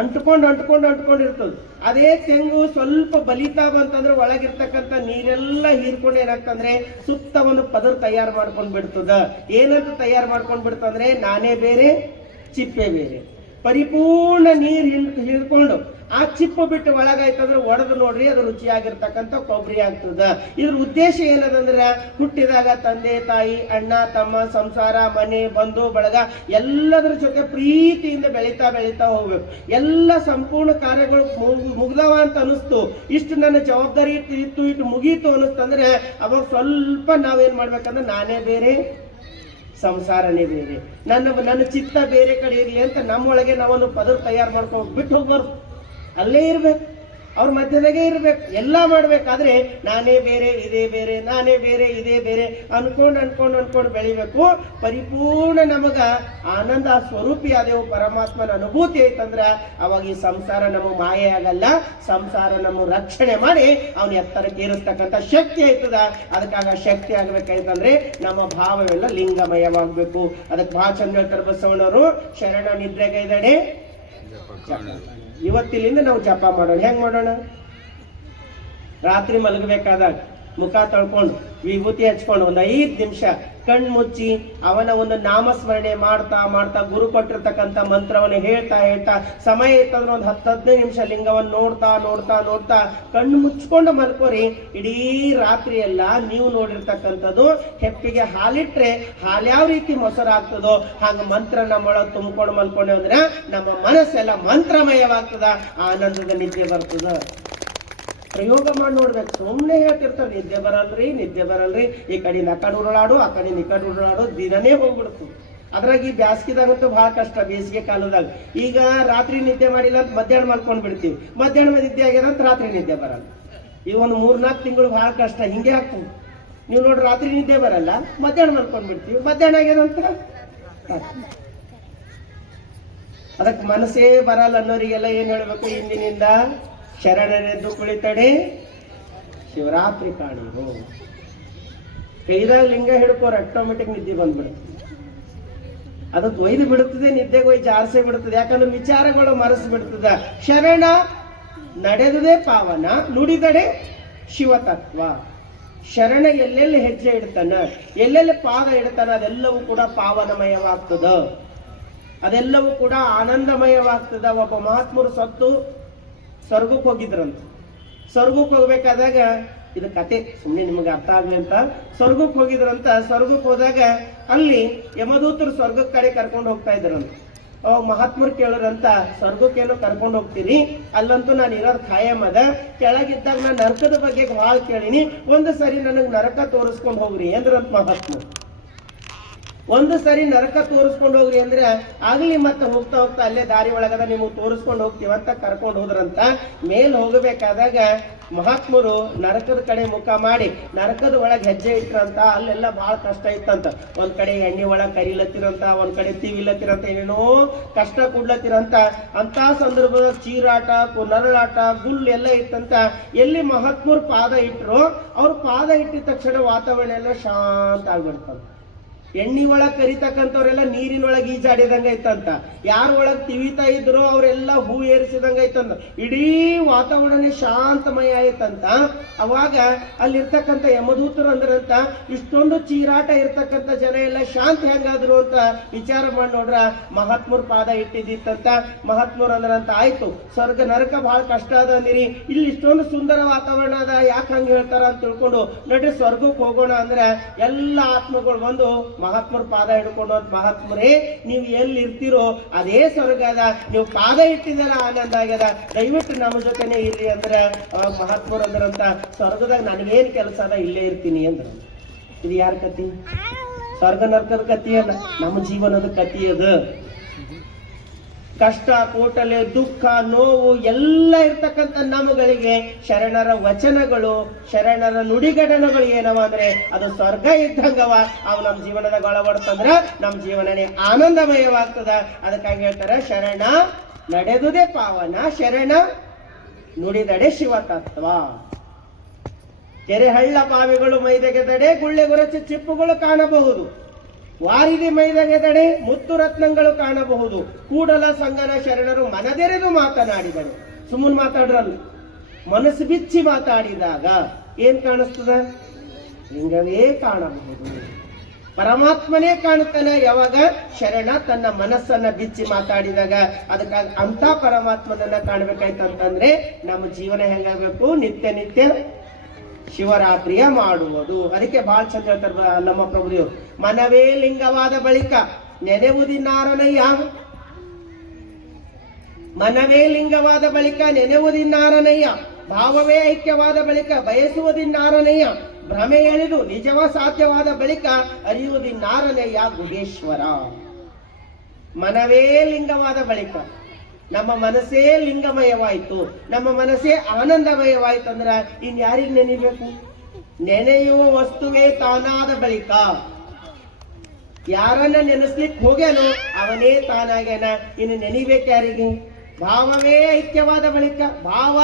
ಅಂಟ್ಕೊಂಡಿರ್ತದೆ. ಅದೇ ತೆಂಗು ಸ್ವಲ್ಪ ಬಲಿತಾ ಬಂತಂದ್ರೆ ಒಳಗಿರ್ತಕ್ಕಂಥ ನೀರೆಲ್ಲ ಹೀರ್ಕೊಂಡು ಏನಾಗ್ತಂದ್ರೆ ಸುತ್ತ ಒಂದು ಪದರ್ ತಯಾರು ಮಾಡ್ಕೊಂಡ್ ಬಿಡ್ತದ. ಏನಂತ ತಯಾರು ಮಾಡ್ಕೊಂಡ್ ಬಿಡ್ತಂದ್ರೆ ನಾನೇ ಬೇರೆ ಚಿಪ್ಪೆ ಬೇರೆ. ಪರಿಪೂರ್ಣ ನೀರ್ ಹಿಡ್ಕೊಂಡು ಆ ಚಿಪ್ಪು ಬಿಟ್ಟು ಒಳಗಾಯ್ತಂದ್ರೆ ಒಡೆದು ನೋಡ್ರಿ ಅದು ರುಚಿಯಾಗಿರ್ತಕ್ಕಂಥ ಕೊಬ್ಬರಿ ಆಗ್ತದ. ಇದ್ರ ಉದ್ದೇಶ ಏನದಂದ್ರೆ ಹುಟ್ಟಿದಾಗ ತಂದೆ ತಾಯಿ ಅಣ್ಣ ತಮ್ಮ ಸಂಸಾರ ಮನೆ ಬಂಧು ಬಳಗ ಎಲ್ಲದರ ಜೊತೆ ಪ್ರೀತಿಯಿಂದ ಬೆಳೀತಾ ಹೋಗ್ಬೇಕು. ಎಲ್ಲ ಸಂಪೂರ್ಣ ಕಾರ್ಯಗಳು ಮುಗ್ದವ ಅಂತ ಅನಿಸ್ತು, ಇಷ್ಟು ನನ್ನ ಜವಾಬ್ದಾರಿ ಇತ್ತು ಇಟ್ಟು ಮುಗೀತು ಅನಿಸ್ತಂದ್ರೆ ಅವಾಗ ಸ್ವಲ್ಪ ನಾವೇನ್ ಮಾಡ್ಬೇಕಂದ್ರೆ ನಾನೇ ಬೇರೆ ಸಂಸಾರನೇ ಬೇರೆ, ನನ್ನ ಚಿತ್ತ ಬೇರೆ ಕಡೆ ಇರ್ಲಿ ಅಂತ ನಮ್ಮೊಳಗೆ ನಾವೊಂದು ಪದರ್ ತಯಾರು ಮಾಡ್ಕೊಂಡು ಬಿಟ್ಟು ಹೋಗ್ಬಾರ್ದು. ಅಲ್ಲೇ ಇರ್ಬೇಕು, ಅವ್ರ ಮಧ್ಯದಾಗೆ ಇರ್ಬೇಕು. ಎಲ್ಲ ಮಾಡ್ಬೇಕಾದ್ರೆ ನಾನೇ ಬೇರೆ ಇದೇ ಬೇರೆ, ನಾನೇ ಬೇರೆ ಇದೇ ಬೇರೆ ಅನ್ಕೊಂಡು ಬೆಳಿಬೇಕು. ಪರಿಪೂರ್ಣ ನಮಗ ಆನಂದ ಸ್ವರೂಪಿ ಆದೇವು ಪರಮಾತ್ಮನ ಅನುಭೂತಿ ಐತಂದ್ರ ಅವಾಗ ಈ ಸಂಸಾರ ನಮ್ಮ ಮಾಯೆ ಆಗಲ್ಲ, ಸಂಸಾರ ನಮ್ಮ ರಕ್ಷಣೆ ಮಾಡಿ ಅವನ ಎತ್ತರಕ್ಕೆ ಏರಿಸ್ತಕ್ಕಂಥ ಶಕ್ತಿ ಆಯ್ತದ. ಅದಕ್ಕಾಗ ಶಕ್ತಿ ಆಗ್ಬೇಕಾಯ್ತಂದ್ರೆ ನಮ್ಮ ಭಾವವೆಲ್ಲ ಲಿಂಗಮಯವಾಗ್ಬೇಕು. ಅದಕ್ಕೆ ಬಹಳ ಚಂದ ಹೇಳ್ತಾರೆ ಬಸವಣ್ಣವರು, ಶರಣ ನಿದ್ರೆಗೈದಡೆ ಇವತ್ತಿಲಿಂದ ನಾವು ಜಪ ಮಾಡೋಣ. ಹೆಂಗ್ ಮಾಡೋಣ? ರಾತ್ರಿ ಮಲಗಬೇಕಾದಾಗ ಮುಖ ತೊಳ್ಕೊಂಡು ವಿಭೂತಿ ಹಚ್ಕೊಂಡು ಒಂದು 5 ನಿಮಿಷ ಕಣ್ಣು ಮುಚ್ಚಿ ಅವನ ಒಂದು ನಾಮಸ್ಮರಣೆ ಮಾಡ್ತಾ ಗುರು ಕೊಟ್ಟಿರ್ತಕ್ಕಂಥ ಮಂತ್ರವನ್ನು ಹೇಳ್ತಾ ಸಮಯ ಇತ್ತಂದ್ರೆ ಒಂದು 10-15 ನಿಮಿಷ ಲಿಂಗವನ್ನು ನೋಡ್ತಾ ಕಣ್ಣು ಮುಚ್ಕೊಂಡು ಮಲ್ಕೋರಿ. ಇಡೀ ರಾತ್ರಿ ಎಲ್ಲ ನೀವು ನೋಡಿರ್ತಕ್ಕಂಥದ್ದು ಹೆಪ್ಪಿಗೆ ಹಾಲಿಟ್ರೆ ಹಾಲ್ಯಾವ ರೀತಿ ಮೊಸರಾಗ್ತದೋ ಹಾಗೆ ಮಂತ್ರ ನಮ್ಮೊಳಗೆ ತುಂಬಿಕೊಂಡು ಮಲ್ಕೊಂಡೆ ಅಂದ್ರೆ ನಮ್ಮ ಮನಸ್ಸೆಲ್ಲ ಮಂತ್ರಮಯವಾಗ್ತದ, ಆನಂದದ ನಿದ್ದೆ ಬರ್ತದ. ಪ್ರಯೋಗ ಮಾಡಿ ನೋಡ್ಬೇಕು. ಸುಮ್ಮನೆ ಹೇಳ್ತಿರ್ತಾರೆ ನಿದ್ದೆ ಬರಲ್ರಿ, ಈ ಕಡೆಯಿಂದ ಆ ಕಡೆ ಉರುಳಾಡು, ಆ ಕಡೆ ಈ ಕಡೆ ಉರುಳಾಡು, ದಿನನೇ ಹೋಗ್ಬಿಡ್ತದೆ. ಅದ್ರಾಗ ಈ ಬ್ಯಾಸ್ಗಿದಾಗಂತೂ ಬಹಳ ಕಷ್ಟ, ಬೇಸಿಗೆ ಕಾಲದಾಗ. ಈಗ ರಾತ್ರಿ ನಿದ್ದೆ ಮಾಡಿಲ್ಲ ಅಂತ ಮಧ್ಯಾಹ್ನ ಮಲ್ಕೊಂಡ್ ಬಿಡ್ತೀವಿ, ಮಧ್ಯಾಹ್ನ ನಿದ್ದೆ ಆಗ್ಯದ ಅಂತ ರಾತ್ರಿ ನಿದ್ದೆ ಬರಲ್ಲ. ಈ ಒಂದು 3-4 ತಿಂಗಳು ಬಹಳ ಕಷ್ಟ, ಹಿಂಗೆ ಆಗ್ತದೆ. ನೀವು ನೋಡ್ರಿ ರಾತ್ರಿ ನಿದ್ದೆ ಬರಲ್ಲ, ಮಧ್ಯಾಹ್ನ ಮಲ್ಕೊಂಡ್ ಬಿಡ್ತೀವಿ, ಮಧ್ಯಾಹ್ನ ಆಗ್ಯದಂತ. ಅದಕ್ಕೆ ಮನಸ್ಸೇ ಬರಲ್ಲ ಅನ್ನೋರಿಗೆಲ್ಲ ಏನ್ ಹೇಳ್ಬೇಕು, ಇಂದಿನಿಂದ ಶರಣರೆದ್ದು ಕುಳಿತಡೆ ಶಿವರಾತ್ರಿ ಕಾಣಿರು. ಕೈದಾಗ ಲಿಂಗ ಹಿಡ್ಕೋರು ಆಟೋಮೆಟಿಕ್ ನಿದ್ದೆ ಬಂದ್ಬಿಡುತ್ತೆ. ಅದಕ್ಕೆ ಒಯ್ದು ಬಿಡುತ್ತದೆ, ನಿದ್ದೆಗೆ ಒಯ್ದು ಜಾರಿಸೇ ಬಿಡುತ್ತದೆ. ಯಾಕಂದ್ರೆ ವಿಚಾರಗಳು ಮರೆಸಿ ಬಿಡ್ತದ. ಶರಣ ನಡೆದುದೇ ಪಾವನ, ನುಡಿದಡೆ ಶಿವತತ್ವ. ಶರಣ ಎಲ್ಲೆಲ್ಲಿ ಹೆಜ್ಜೆ ಇಡ್ತಾನ, ಎಲ್ಲೆಲ್ಲಿ ಪಾದ ಇಡ್ತಾನ, ಅದೆಲ್ಲವೂ ಕೂಡ ಪಾವನಮಯವಾಗ್ತದ, ಅದೆಲ್ಲವೂ ಕೂಡ ಆನಂದಮಯವಾಗ್ತದ. ಒಬ್ಬ ಮಹಾತ್ಮರು ಸತ್ತು ಸ್ವರ್ಗಕ್ಕೆ ಹೋಗಿದ್ರಂತ. ಸ್ವರ್ಗಕ್ಕೆ ಹೋಗ್ಬೇಕಾದಾಗ, ಇದು ಕತೆ ಸುಮ್ಮನೆ ನಿಮಗೆ ಅರ್ಥ ಆಗ್ಲಿ ಅಂತ, ಸ್ವರ್ಗಕ್ಕೆ ಹೋಗಿದ್ರಂತ. ಸ್ವರ್ಗಕ್ಕೆ ಹೋದಾಗ ಅಲ್ಲಿ ಯಮದೂತರು ಸ್ವರ್ಗದ ಕಡೆ ಕರ್ಕೊಂಡು ಹೋಗ್ತಾ ಇದ್ರಂತ. ಅವಾಗ ಮಹಾತ್ಮರು ಕೇಳೋರಂತ, ಸ್ವರ್ಗಕ್ಕೇನೋ ಕರ್ಕೊಂಡು ಹೋಗ್ತೀರಿ, ಅಲ್ಲಂತೂ ನಾನು ಇರೋದು ಖಾಯಂ ಅದ, ಕೆಳಗಿದ್ದಾಗ ನಾನು ನರಕದ ಬಗ್ಗೆ ಭಾಳ ಕೇಳಿನಿ, ಒಂದು ಸರಿ ನನಗೆ ನರಕ ತೋರಿಸ್ಕೊಂಡು ಹೋಗ್ರಿ ಅಂದ್ರಂತ ಮಹಾತ್ಮರು. ಒಂದು ಸರಿ ನರಕ ತೋರಿಸ್ಕೊಂಡು ಹೋಗ್ರಿ ಅಂದ್ರೆ ಆಗ್ಲಿ, ಮತ್ತೆ ಹೋಗ್ತಾ ಅಲ್ಲೇ ದಾರಿ ಒಳಗದ ನಿಮಗೆ ತೋರಿಸ್ಕೊಂಡು ಹೋಗ್ತೀವಂತ ಕರ್ಕೊಂಡು ಹೋದ್ರಂತ. ಮೇಲ್ ಹೋಗಬೇಕಾದಾಗ ಮಹಾತ್ಮರು ನರಕದ ಕಡೆ ಮುಖ ಮಾಡಿ ನರಕದ ಒಳಗೆ ಹೆಜ್ಜೆ ಇಟ್ರಂತ. ಅಲ್ಲೆಲ್ಲ ಬಹಳ ಕಷ್ಟ ಇತ್ತಂತ. ಒಂದ್ ಕಡೆ ಎಣ್ಣೆ ಒಳಗೆ ಕರಿಲತ್ತಿರಂತ, ಒಂದ್ ಕಡೆ ತಿವಿಲತ್ತಿರಂತ, ಏನೇನೋ ಕಷ್ಟ ಕೊಡ್ಲತ್ತಿರಂತ. ಅಂತ ಸಂದರ್ಭದ ಚೀರಾಟ, ನರಳಾಟ, ಗುಲ್ ಎಲ್ಲ ಇತ್ತಂತ. ಎಲ್ಲಿ ಮಹಾತ್ಮರು ಪಾದ ಇಟ್ರು, ಅವ್ರು ಪಾದ ಇಟ್ಟಿದ ತಕ್ಷಣ ವಾತಾವರಣ ಎಲ್ಲ ಶಾಂತ ಆಗ್ಬಿಡ್ತಂತ. ಎಣ್ಣಿ ಒಳಗ್ ಕರಿತಕ್ಕಂಥವ್ರೆಲ್ಲ ನೀರಿನೊಳಗೆ ಈಜಾಡಿದಂಗ ಐತಂತ. ಯಾರ ಒಳಗ್ ತಿವಿತಾ ಇದ್ರು ಅವರೆಲ್ಲ ಹೂ ಏರಿಸಿದಂಗ ಐತಂತ. ಇಡೀ ವಾತಾವರಣ ಶಾಂತಮಯ ಆಯ್ತಂತ. ಅವಾಗ ಅಲ್ಲಿರ್ತಕ್ಕಂಥ ಯಮದೂತರು ಅಂದ್ರಂತ, ಇಷ್ಟೊಂದು ಚೀರಾಟ ಇರ್ತಕ್ಕಂಥ ಜನ ಎಲ್ಲ ಶಾಂತಿ ಹೆಂಗಾದ್ರು ಅಂತ ವಿಚಾರ ಮಾಡಿ ನೋಡ್ರ ಮಹಾತ್ಮರ ಪಾದ ಇಟ್ಟಿದ್ದಿತ್ತಂತ. ಮಹಾತ್ಮರು ಅಂದ್ರಂತ, ಆಯ್ತು ಸ್ವರ್ಗ ನರಕ ಬಹಳ ಕಷ್ಟ ಅದ ಅಂದಿರಿ, ಇಲ್ಲಿ ಇಷ್ಟೊಂದು ಸುಂದರ ವಾತಾವರಣ ಅದ, ಯಾಕೆ ಹಂಗ ಹೇಳ್ತಾರ ಅಂತ ತಿಳ್ಕೊಂಡು ನಡ್ರಿ ಸ್ವರ್ಗಕ್ಕೆ ಹೋಗೋಣ ಅಂದ್ರೆ ಎಲ್ಲ ಆತ್ಮಗಳು ಬಂದು ಮಹಾತ್ಮರ ಪಾದ ಹಿಡ್ಕೊಂಡು, ಅಂತ ಮಹಾತ್ಮರೇ ನೀವು ಎಲ್ಲಿ ಇರ್ತೀರೋ ಅದೇ ಸ್ವರ್ಗ ಅದ, ನೀವು ಪಾದ ಇಟ್ಟಿದಾರ ಆನಂದ ಆಗ್ಯದ, ದಯವಿಟ್ಟು ನಮ್ಮ ಜೊತೆನೆ ಇರ್ರಿ ಅಂದ್ರೆ ಮಹಾತ್ಮರು ಅಂದ್ರಂತ, ಸ್ವರ್ಗದಾಗ ನನಗೇನ್ ಕೆಲಸ ಅದ, ಇಲ್ಲೇ ಇರ್ತೀನಿ ಅಂದ್ರ. ಇದು ಯಾರ ಕತಿ? ಸ್ವರ್ಗ ನರ್ಕದ ಕತಿ ಅಲ್ಲ, ನಮ್ಮ ಜೀವನದ ಕತಿ ಅದು. ಕಷ್ಟ, ಕೋಟಲೆ, ದುಃಖ, ನೋವು ಎಲ್ಲ ಇರ್ತಕ್ಕಂಥ ನಮ್ಮಗಳಿಗೆ ಶರಣರ ವಚನಗಳು, ಶರಣರ ನುಡಿಗಡನಗಳು ಏನವ ಅಂದ್ರೆ ಅದು ಸ್ವರ್ಗ ಇದ್ದಂಗವ. ಅವು ನಮ್ಮ ಜೀವನದಾಗ ಒಳಪಡ್ತಂದ್ರ ನಮ್ಮ ಜೀವನನೇ ಆನಂದಮಯವಾಗ್ತದ. ಅದಕ್ಕಾಗಿ ಹೇಳ್ತಾರ, ಶರಣ ನಡೆದುದೇ ಪಾವನ, ಶರಣ ನುಡಿದಡೆ ಶಿವತತ್ವ. ಕೆರೆ ಹಳ್ಳ ಬಾವಿಗಳು ಮೈದೆಗೆದಡೆ, ಗುಳ್ಳೆ ಗುರಚಿ ಚಿಪ್ಪುಗಳು ಕಾಣಬಹುದು. ವಾರಿದಿ ಮೈದಗೆದಡೆ ಮುತ್ತು ರತ್ನಗಳು ಕಾಣಬಹುದು. ಕೂಡಲ ಸಂಗನ ಶರಣರು ಮನದೆರೆದು ಮಾತನಾಡಿದರು. ಸುಮ್ಮನೆ ಮಾತಾಡ್ರಲ್ಲ, ಮನಸ್ಸು ಬಿಚ್ಚಿ ಮಾತಾಡಿದಾಗ ಏನ್ ಕಾಣಿಸ್ತದ? ಲಿಂಗವೇ ಕಾಣಬಹುದು, ಪರಮಾತ್ಮನೇ ಕಾಣುತ್ತಾನೆ. ಯಾವಾಗ? ಶರಣ ತನ್ನ ಮನಸ್ಸನ್ನ ಬಿಚ್ಚಿ ಮಾತಾಡಿದಾಗ. ಅದಕ್ಕಾಗಿ ಅಂತ ಪರಮಾತ್ಮನನ್ನ ಕಾಣ್ಬೇಕಾಯ್ತಂತಂದ್ರೆ ನಮ್ಮ ಜೀವನ ಹೆಂಗಾಗಬೇಕು? ನಿತ್ಯ ನಿತ್ಯ ಶಿವರಾತ್ರಿಯ ಮಾಡುವುದು. ಅದಕ್ಕೆ ಬಹಳ ಚಂದ ಹೇಳ್ತಾರೆ ನಮ್ಮ ಪ್ರಭುದೇವರು, ಮನವೇ ಲಿಂಗವಾದ ಬಳಿಕ ನೆನೆವುದಿನ್ನಾರನಯ್ಯ, ಮನವೇ ಲಿಂಗವಾದ ಬಳಿಕ ನೆನೆವುದಿನ್ನಾರನಯ್ಯ, ಭಾವವೇ ಐಕ್ಯವಾದ ಬಳಿಕ ಬಯಸುವುದಿನ್ನಾರನಯ್ಯ, ಭ್ರಮೆ ಎಳೆದು ನಿಜವ ಸಾಧ್ಯವಾದ ಬಳಿಕ ಅರಿಯುವುದಿನ್ನಾರನಯ್ಯ ಗುಹೇಶ್ವರ. ಮನವೇ ಲಿಂಗವಾದ ಬಳಿಕ ನಮ್ಮ ಮನಸ್ಸೇ ಲಿಂಗಮಯವಾಯ್ತು, ನಮ್ಮ ಮನಸ್ಸೇ ಆನಂದಮಯವಾಯ್ತು ಅಂದ್ರ ಇನ್ಯಾರಿಗೆ ನೆನಿಬೇಕು? ನೆನೆಯುವ ವಸ್ತುವೇ ತಾನಾದ ಬಳಿಕ. ಯಾರನ್ನ ನೆನೆಸ್ಲಿಕ್ಕೆ ಹೋಗ್ಯಾನೋ ಅವನೇ ತಾನಾಗ್ಯಾನ, ಇನ್ನು ನೆನಿಬೇಕು ಯಾರಿಗೆ? ಭಾವವೇ ಐಕ್ಯವಾದ ಬಳಿಕ, ಭಾವ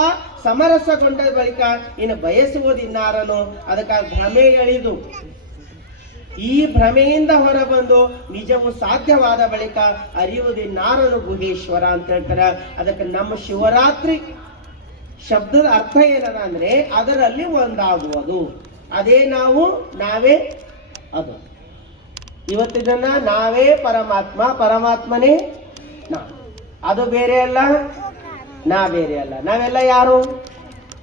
ಸಮರಸಗೊಂಡ ಬಳಿಕ ಇನ್ನು ಬಯಸುವುದಿನ್ನಾರನು. ಅದಕ್ಕಾಗಿ ಭ್ರಮೆ ಎಳೆದು ಈ ಭ್ರಮೆಯಿಂದ ಹೊರಬಂದು ನಿಜವು ಸಾಧ್ಯವಾದ ಬಳಿಕ ಅರಿಯುವುದಿನ್ನಾರನು ಗುಹೇಶ್ವರ ಅಂತ ಹೇಳ್ತಾರೆ. ಅದಕ್ಕೆ ನಮ್ಮ ಶಿವರಾತ್ರಿ ಶಬ್ದದ ಅರ್ಥ ಏನದ ಅಂದ್ರೆ ಅದರಲ್ಲಿ ಒಂದಾಗುವುದು. ಅದೇ ನಾವು, ನಾವೇ ಅದು. ಇವತ್ತಿನ ನಾವೇ ಪರಮಾತ್ಮ, ಪರಮಾತ್ಮನೇ ನಾ. ಅದು ಬೇರೆ ಅಲ್ಲ, ನಾ ಬೇರೆ ಅಲ್ಲ. ನಾವೆಲ್ಲ ಯಾರು?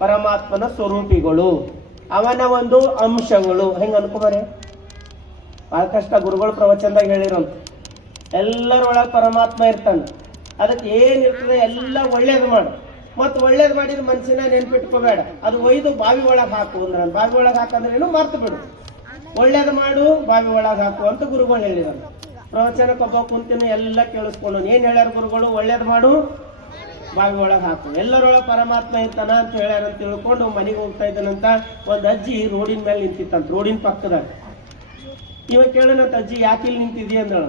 ಪರಮಾತ್ಮನ ಸ್ವರೂಪಿಗಳು, ಅವನ ಒಂದು ಅಂಶಗಳು. ಹೆಂಗ ಅನ್ಕೋಬಾರೆ? ಬಹಳ ಕಷ್ಟ. ಗುರುಗಳು ಪ್ರವಚನದಾಗ ಹೇಳಿರೋಂತ ಎಲ್ಲರೊಳಗೆ ಪರಮಾತ್ಮ ಇರ್ತಾನೆ. ಅದಕ್ಕೆ ಏನಿರ್ತದೆ ಎಲ್ಲ ಒಳ್ಳೇದು ಮಾಡು. ಮತ್ತು ಒಳ್ಳೇದು ಮಾಡಿದ ಮನಸ್ಸಿನ ನೆನ್ಪಿಟ್ಕೋಬೇಡ. ಅದು ಒಯ್ದು ಬಾವಿ ಒಳಗೆ ಹಾಕು ಅಂದ್ರೆ, ಬಾವಿ ಒಳಗೆ ಹಾಕಂದ್ರೇನು ಮರ್ತು ಬಿಡು. ಒಳ್ಳೇದು ಮಾಡು, ಬಾವಿ ಒಳಗೆ ಹಾಕು ಅಂತ ಗುರುಗಳು ಹೇಳಿದ್ರು. ಪ್ರವಚನಕ್ಕೆ ಒಬ್ಬ ಕುಂತಿನ ಎಲ್ಲ ಕೇಳಿಸ್ಕೊಂಡು ಏನ್ ಹೇಳ್ಯಾರ ಗುರುಗಳು? ಒಳ್ಳೇದು ಮಾಡು, ಬಾವಿ ಒಳಗೆ ಹಾಕು, ಎಲ್ಲರೊಳಗೆ ಪರಮಾತ್ಮ ಇರ್ತಾನ ಅಂತ ಹೇಳ್ಯಾರ ಅಂತ ತಿಳ್ಕೊಂಡು ಮನೆಗೆ ಹೋಗ್ತಾ ಇದ್ದಾನಂತ. ಒಂದು ಅಜ್ಜಿ ರೋಡಿನ ಮೇಲೆ ನಿಂತಿತ್ತಂತ, ರೋಡಿನ ಪಕ್ಕದಾಗ. ಇವಾಗ ಕೇಳೋಣಂತ, ಅಜ್ಜಿ ಯಾಕೆ ಇಲ್ಲಿ ನಿಂತಿದ್ದೀಯ ಅಂದಳ.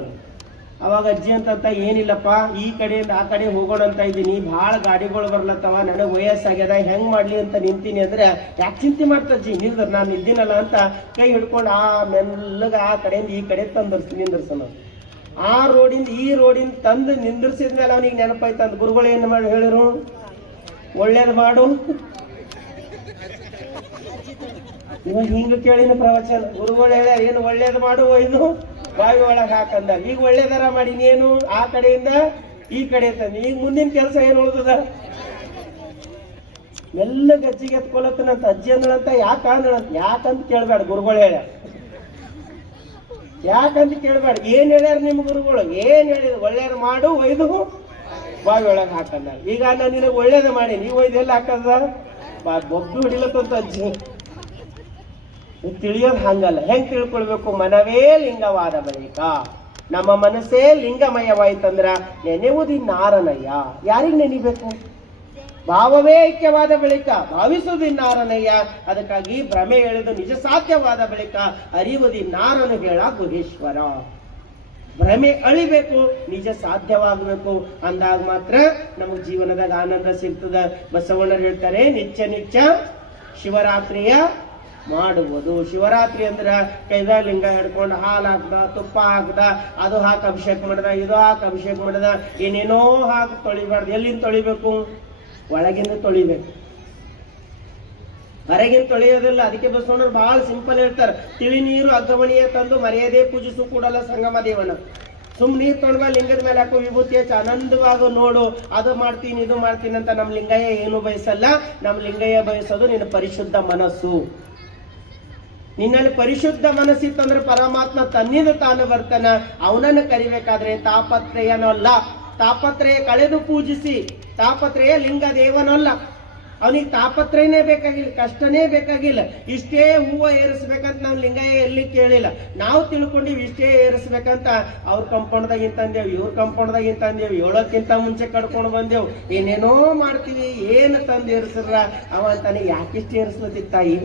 ಅವಾಗ ಅಜ್ಜಿ ಅಂತಂತ, ಏನಿಲ್ಲಪ್ಪ ಈ ಕಡೆಯಿಂದ ಆ ಕಡೆ ಹೋಗೋಣ ಅಂತ ಇದ್ದೀನಿ, ಭಾಳ ಗಾಡಿಗಳು ಬರ್ಲತ್ತವ, ನನಗೆ ವಯಸ್ಸಾಗ್ಯದ, ಹೆಂಗ್ ಮಾಡ್ಲಿ ಅಂತ ನಿಂತೀನಿ ಅಂದ್ರೆ, ಯಾಕೆ ಚಿಂತೆ ಮಾಡ್ತಜ್ಜಿ, ನಿಂದ್ರ ನಾನು ಇದ್ದೀನಲ್ಲ ಅಂತ ಕೈ ಹಿಡ್ಕೊಂಡು ಆ ಮೆಲ್ಲಗ ಆ ಕಡೆಯಿಂದ ಈ ಕಡೆ ನಿಂದಿರ್ಸನ. ಆ ರೋಡಿಂದ ಈ ರೋಡಿಂದ ತಂದು ನಿಂದಿರ್ಸಿದ್ಮೇಲೆ ಅವನಿಗೆ ನೆನಪಾಯ್ತಂತ. ಗುರುಗಳು ಏನು ಮಾಡಿ ಹೇಳಿರು? ಒಳ್ಳೇದು ಮಾಡು. ಇವಾಗ ಹಿಂಗ ಕೇಳಿನ ಪ್ರವಚನ ಗುರುಗಳು ಹೇಳ್ಯಾರ, ಏನು ಒಳ್ಳೇದು ಮಾಡು, ಇದು ಬಾವಿ ಒಳಗೆ ಹಾಕಂದ. ಈಗ ಒಳ್ಳೇದಾರ ಮಾಡಿ ನೀನು ಆ ಕಡೆಯಿಂದ ಈ ಕಡೆ ತಂದು, ಈಗ ಮುಂದಿನ ಕೆಲಸ ಏನು ಉಳಿದದ? ಎಲ್ಲ ಗಜ್ಜಿಗೆ ಎತ್ಕೊಳತ್ತನಂತ. ಅಜ್ಜಿ ಅಂದಳಂತ, ಯಾಕೆ ಅಂದಳಂತ. ಯಾಕಂತ ಕೇಳ್ಬೇಡ, ಗುರುಗಳು ಹೇಳ್ಯಾರ. ಯಾಕಂತ ಕೇಳ್ಬೇಡ. ಏನ್ ಹೇಳ್ಯಾರ ನಿಮ್ಮ ಗುರುಗಳು? ಏನ್ ಹೇಳಿದ್ರು? ಒಳ್ಳೇದು ಮಾಡು, ಒಯ್ದು ಬಾವಿ ಒಳಗೆ ಹಾಕಂದ. ಈಗ ನಾನು ನಿನಗೆ ಒಳ್ಳೇದು ಮಾಡಿ, ನೀವು ಒಯ್ದು ಎಲ್ಲ ಹಾಕದ ಬೊಬ್ಬು ಹಿಡಿಲತ್ತಂತ ಅಜ್ಜಿ. ತಿಳಿಯೋದು ಹಂಗಲ್ಲ. ಹೆಂಗ್ ತಿಳ್ಕೊಳ್ಬೇಕು? ಮನವೇ ಲಿಂಗವಾದ ಬಳಿಕ, ನಮ್ಮ ಮನಸ್ಸೇ ಲಿಂಗಮಯವಾಯ್ತಂದ್ರ ನೆನೆವುದಿನ್ನಾರನಯ್ಯ. ಯಾರಿಗೆ ನೆನಿಬೇಕು? ಭಾವವೇ ಐಕ್ಯವಾದ ಬಳಿಕ ಭಾವಿಸುವುದಿನ್ನಾರನಯ್ಯ. ಅದಕ್ಕಾಗಿ ಭ್ರಮೆ ಎಳೆದು ನಿಜ ಸಾಧ್ಯವಾದ ಬಳಿಕ ಅರಿಯುವುದಿನ್ನಾರನು ಹೇಳ ಗುಹೇಶ್ವರ. ಭ್ರಮೆ ಅಳಿಬೇಕು, ನಿಜ ಸಾಧ್ಯವಾಗಬೇಕು. ಅಂದಾಗ ಮಾತ್ರ ನಮಗೆ ಜೀವನದಾಗ ಆನಂದ ಸಿಗ್ತದ. ಬಸವಣ್ಣರು ಹೇಳ್ತಾರೆ, ನಿತ್ಯ ನಿತ್ಯ ಶಿವರಾತ್ರಿಯ ಮಾಡುವುದು. ಶಿವರಾತ್ರಿ ಅಂದ್ರೆ ಕೈದಾಗ ಲಿಂಗ ಹಿಡ್ಕೊಂಡು ಹಾಲು ಹಾಕ್ದ, ತುಪ್ಪ ಹಾಕ್ದ, ಅದು ಹಾಕಿ ಅಭಿಷೇಕ ಮಾಡ್ದ, ಇದು ಹಾಕಿ ಅಭಿಷೇಕ ಮಾಡ್ದ, ಏನೇನೋ ಹಾಕಿ ತೊಳಿಬಾರ್ದು. ಎಲ್ಲಿಂದ ತೊಳಿಬೇಕು? ಒಳಗಿಂದ ತೊಳಿಬೇಕು, ಹೊರಗಿಂದ ತೊಳೆಯೋದಿಲ್ಲ. ಅದಕ್ಕೆ ಬಸವಣ್ಣರು ಬಹಳ ಸಿಂಪಲ್ ಹೇಳ್ತಾರೆ, ತಿಳಿ ನೀರು ಅಗ್ಗಮಣಿಯ ತಂದು ಮರ್ಯಾದೆ ಪೂಜಿಸು ಕೂಡಲ ಸಂಗಮ ದೇವನ. ಸುಮ್ ನೀರು ತೊಗೊಂಡ್ಬಾ, ಲಿಂಗದ ಮೇಲೆ ಹಾಕೋ ವಿಭೂತಿ ಹಚ್ಚಿ ಆನಂದವಾಗ ನೋಡು, ಅದು ಮಾಡ್ತೀನಿ ಇದು ಮಾಡ್ತೀನಿ ಅಂತ ನಮ್ಮ ಲಿಂಗಯ್ಯ ಏನು ಬಯಸಲ್ಲ. ನಮ್ಮ ಲಿಂಗಯ್ಯ ಬಯಸೋದು ನಿನ್ನ ಪರಿಶುದ್ಧ ಮನಸ್ಸು. ನಿನ್ನಲ್ಲಿ ಪರಿಶುದ್ಧ ಮನಸ್ಸಿತ್ತಂದ್ರೆ ಪರಮಾತ್ಮ ತನ್ನಿಂದ ತಾನು ಬರ್ತಾನ. ಅವನನ್ನು ಕರಿಬೇಕಾದ್ರೆ ತಾಪತ್ರಯನಲ್ಲ, ತಾಪತ್ರಯ ಕಳೆದು ಪೂಜಿಸಿ, ತಾಪತ್ರಯ ಲಿಂಗ ದೇವನಲ್ಲ. ಅವನಿಗೆ ತಾಪತ್ರಯನೇ ಬೇಕಾಗಿಲ್ಲ, ಕಷ್ಟನೇ ಬೇಕಾಗಿಲ್ಲ. ಇಷ್ಟೇ ಹೂವು ಏರಿಸ್ಬೇಕಂತ ನಾವು ಲಿಂಗಯ್ಯ ಎಲ್ಲಿ ಕೇಳಿಲ್ಲ. ನಾವು ತಿಳ್ಕೊಂಡಿವಿ ಇಷ್ಟೇ ಏರಿಸ್ಬೇಕಂತ. ಅವ್ರ ಕಂಪೌಂಡ್ದಾಗ ಇಂತಂದೇವು, ಇವ್ರ ಕಂಪೌಂಡ್ದಾಗ ಇಂತಂದೇವು, ಏಳಕ್ಕಿಂತ ಮುಂಚೆ ಕಡ್ಕೊಂಡು ಬಂದೇವು, ಏನೇನೋ ಮಾಡ್ತೀವಿ. ಏನು ತಂದು ಏರಿಸ್ರ ಅವ ಅಂತಾನೆ, ಯಾಕಿಷ್ಟು ಏರಿಸ್ಲತ್ತಿತ್ತಾಯಿ?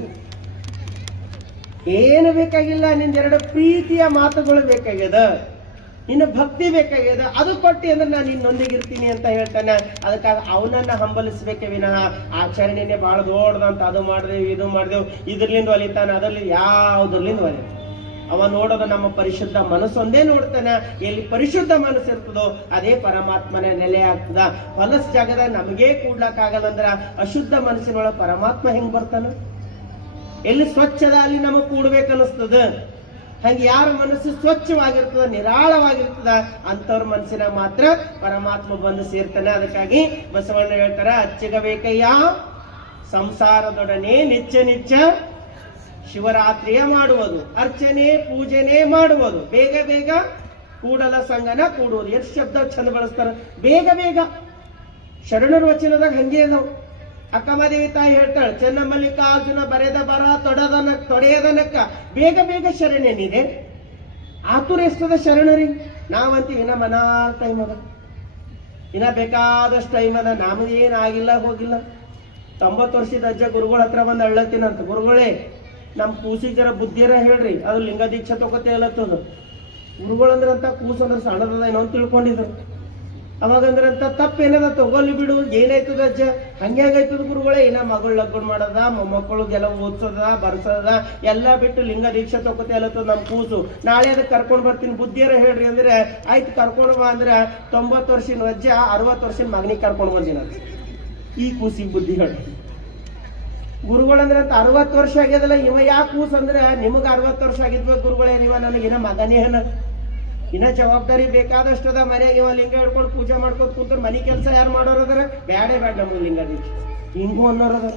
ಏನು ಬೇಕಾಗಿಲ್ಲ, ನಿಂದೆರಡು ಪ್ರೀತಿಯ ಮಾತುಗಳು ಬೇಕಾಗ್ಯದ, ಇನ್ನು ಭಕ್ತಿ ಬೇಕಾಗ್ಯದ, ಅದು ಕೊಟ್ಟಿ ಅಂದ್ರೆ ನಾನು ನಿನ್ನೊಂದಿಗಿರ್ತೀನಿ ಅಂತ ಹೇಳ್ತಾನೆ. ಅದಕ್ಕಾಗಿ ಅವನನ್ನ ಹಂಬಲಿಸ್ಬೇಕೆ ವಿನಃ ಆಚರಣೆನೇ ಬಹಳ ದೊಡ್ಡದಂತ, ಅದು ಮಾಡಿದೆವು ಇದು ಮಾಡಿದೆವು ಇದ್ರಲಿಂದ ಒಲಿತಾನೆ, ಅದರಲ್ಲಿ ಯಾವುದ್ರಲಿಂದ ಒಲಿ. ಅವ ನೋಡೋದು ನಮ್ಮ ಪರಿಶುದ್ಧ ಮನಸ್ಸೊಂದೇ ನೋಡ್ತಾನೆ. ಎಲ್ಲಿ ಪರಿಶುದ್ಧ ಮನಸ್ಸು ಇರ್ತದೋ ಅದೇ ಪರಮಾತ್ಮನ ನೆಲೆ ಆಗ್ತದ. ಹೊಲಸ್ ಜಾಗದಾಗ ನಮಗೇ ಕೂಡ್ಲಕ್ಕಾಗಲ್ಲಂದ್ರ ಅಶುದ್ಧ ಮನಸ್ಸಿನೊಳಗೆ ಪರಮಾತ್ಮ ಹೆಂಗ್ ಬರ್ತಾನ? ಎಲ್ಲಿ ಸ್ವಚ್ಛದ ಅಲ್ಲಿ ನಮಗ್ ಕೂಡ್ಬೇಕನ್ನಿಸ್ತದ. ಹಂಗೆ ಯಾರ ಮನಸ್ಸು ಸ್ವಚ್ಛವಾಗಿರ್ತದ, ನಿರಾಳವಾಗಿರ್ತದ, ಅಂತವ್ರ ಮನಸ್ಸಿನ ಮಾತ್ರ ಪರಮಾತ್ಮ ಬಂದು ಸೇರ್ತಾನೆ. ಅದಕ್ಕಾಗಿ ಬಸವಣ್ಣ ಹೇಳ್ತಾರ, ಅಚ್ಚಗಬೇಕಯ್ಯ ಸಂಸಾರದೊಡನೆ ನಿತ್ಯ ನಿತ್ಯ ಶಿವರಾತ್ರಿಯ ಮಾಡುವುದು, ಅರ್ಚನೆ ಪೂಜನೆ ಮಾಡುವುದು, ಬೇಗ ಬೇಗ ಕೂಡಲ ಸಂಗನ ಕೂಡುವುದು. ಎಷ್ಟು ಶಬ್ದ ಚಂದ ಬಳಸ್ತಾರ, ಬೇಗ ಬೇಗ. ಶರಣರ ವಚನದಾಗ ಹಂಗೆ ನಾವು ಅಕ್ಕಮದೇವಿ ತಾಯಿ ಹೇಳ್ತಾಳೆ, ಚೆನ್ನಮಲ್ಲಿಕಾರ್ಜುನ ಬರೆದ ಬರ ತೊಡೆಯದನಕ್ಕ ಬೇಗ ಬೇಗ ಶರಣೇನಿದೆ. ಆತುರ ಎಷ್ಟದ ಶರಣರಿಗೆ. ನಾವಂತೀವಿ ಇನ್ನ ಮನಾರ್ ಟೈಮ್ ಅದ, ಇನ್ನ ಬೇಕಾದಷ್ಟು ಟೈಮ್ ಅದ, ನಮ್ದೇನಾಗಿಲ್ಲ ಹೋಗಿಲ್ಲ. 90 ವರ್ಷದ ಅಜ್ಜ ಗುರುಗಳ ಹತ್ರ ಬಂದು ಅಳ್ಳತ್ತೀನಂತ, ಗುರುಗಳೇ ನಮ್ ಕೂಸಿಗೆ ಜರ ಬುದ್ಧಿಯರ ಹೇಳ್ರಿ, ಅದು ಲಿಂಗ ದೀಕ್ಷಾ ತಗೋತೇ ಅಲ್ಲತ್ತದ. ಗುರುಗಳಂದ್ರಂತ ಕೂಸು ಅಂದ್ರೆ ಸಣ್ಣದ ಏನೋ ತಿಳ್ಕೊಂಡಿದ್ರು. ಅವಾಗಂದ್ರಂತ ತಪ್ಪೇನದ, ತಗೋಲಿ ಬಿಡು, ಏನಾಯ್ತದ ಅಜ್ಜ, ಹಂಗ್ಯಾಗಾಯ್ತದ ಗುರುಗಳೇ, ಏನ ಮಗಳು ಲಗ್ನ ಮಾಡದ, ಮೊಮ್ಮಕ್ಕಳಿಗೆಲ್ಲ ಓದ್ಸದ ಬರ್ಸದ ಎಲ್ಲ ಬಿಟ್ಟು ಲಿಂಗ ದೀಕ್ಷಾ ತಗೋತೆ ಅಲ್ಲತ್ತದ ನಮ್ ಕೂಸು, ನಾಳೆ ಅದಕ್ಕೆ ಕರ್ಕೊಂಡ್ ಬರ್ತೀನಿ, ಬುದ್ಧಿಯರ ಹೇಳ್ರಿ ಅಂದ್ರೆ ಆಯ್ತು ಕರ್ಕೊಂಡು ಬಾ ಅಂದ್ರೆ 90 ವರ್ಷದ ಅಜ್ಜ 60 ವರ್ಷದ ಮಗನಿಗೆ ಕರ್ಕೊಂಡು ಬಂದಿನ. ಈ ಕೂಸಿಗೆ ಬುದ್ಧಿ ಹೇಳಿ. ಗುರುಗಳಂದ್ರಂತ 60 ವರ್ಷ ಆಗ್ಯದಲ್ಲ, ಇವ ಯಾಕೆ ಕೂಸ್ ಅಂದ್ರೆ ನಿಮಗ 60 ವರ್ಷ ಆಗಿದ್ಬೇಕು ಗುರುಗಳೇ, ನೀವ ನನಗಿನ ಮಗನೇ ಏನ, ಇನ್ನ ಜವಾಬ್ದಾರಿ ಬೇಕಾದಷ್ಟದ. ಮನೆಯಾಗ ಇವ ಲಿಂಗ ಹಿಡ್ಕೊಂಡು ಪೂಜೆ ಮಾಡ್ಕೊತ ಕೂತ್ರೆ ಮನೆ ಕೆಲಸ ಯಾರು ಮಾಡೋರು ಅದಾರ? ಬ್ಯಾಡೇ ಬ್ಯಾಡ ನಮ್ಗೆ ಲಿಂಗ ದೀಕ್ಷೆ ಹಿಂಗೂ ಅನ್ನೋರದ.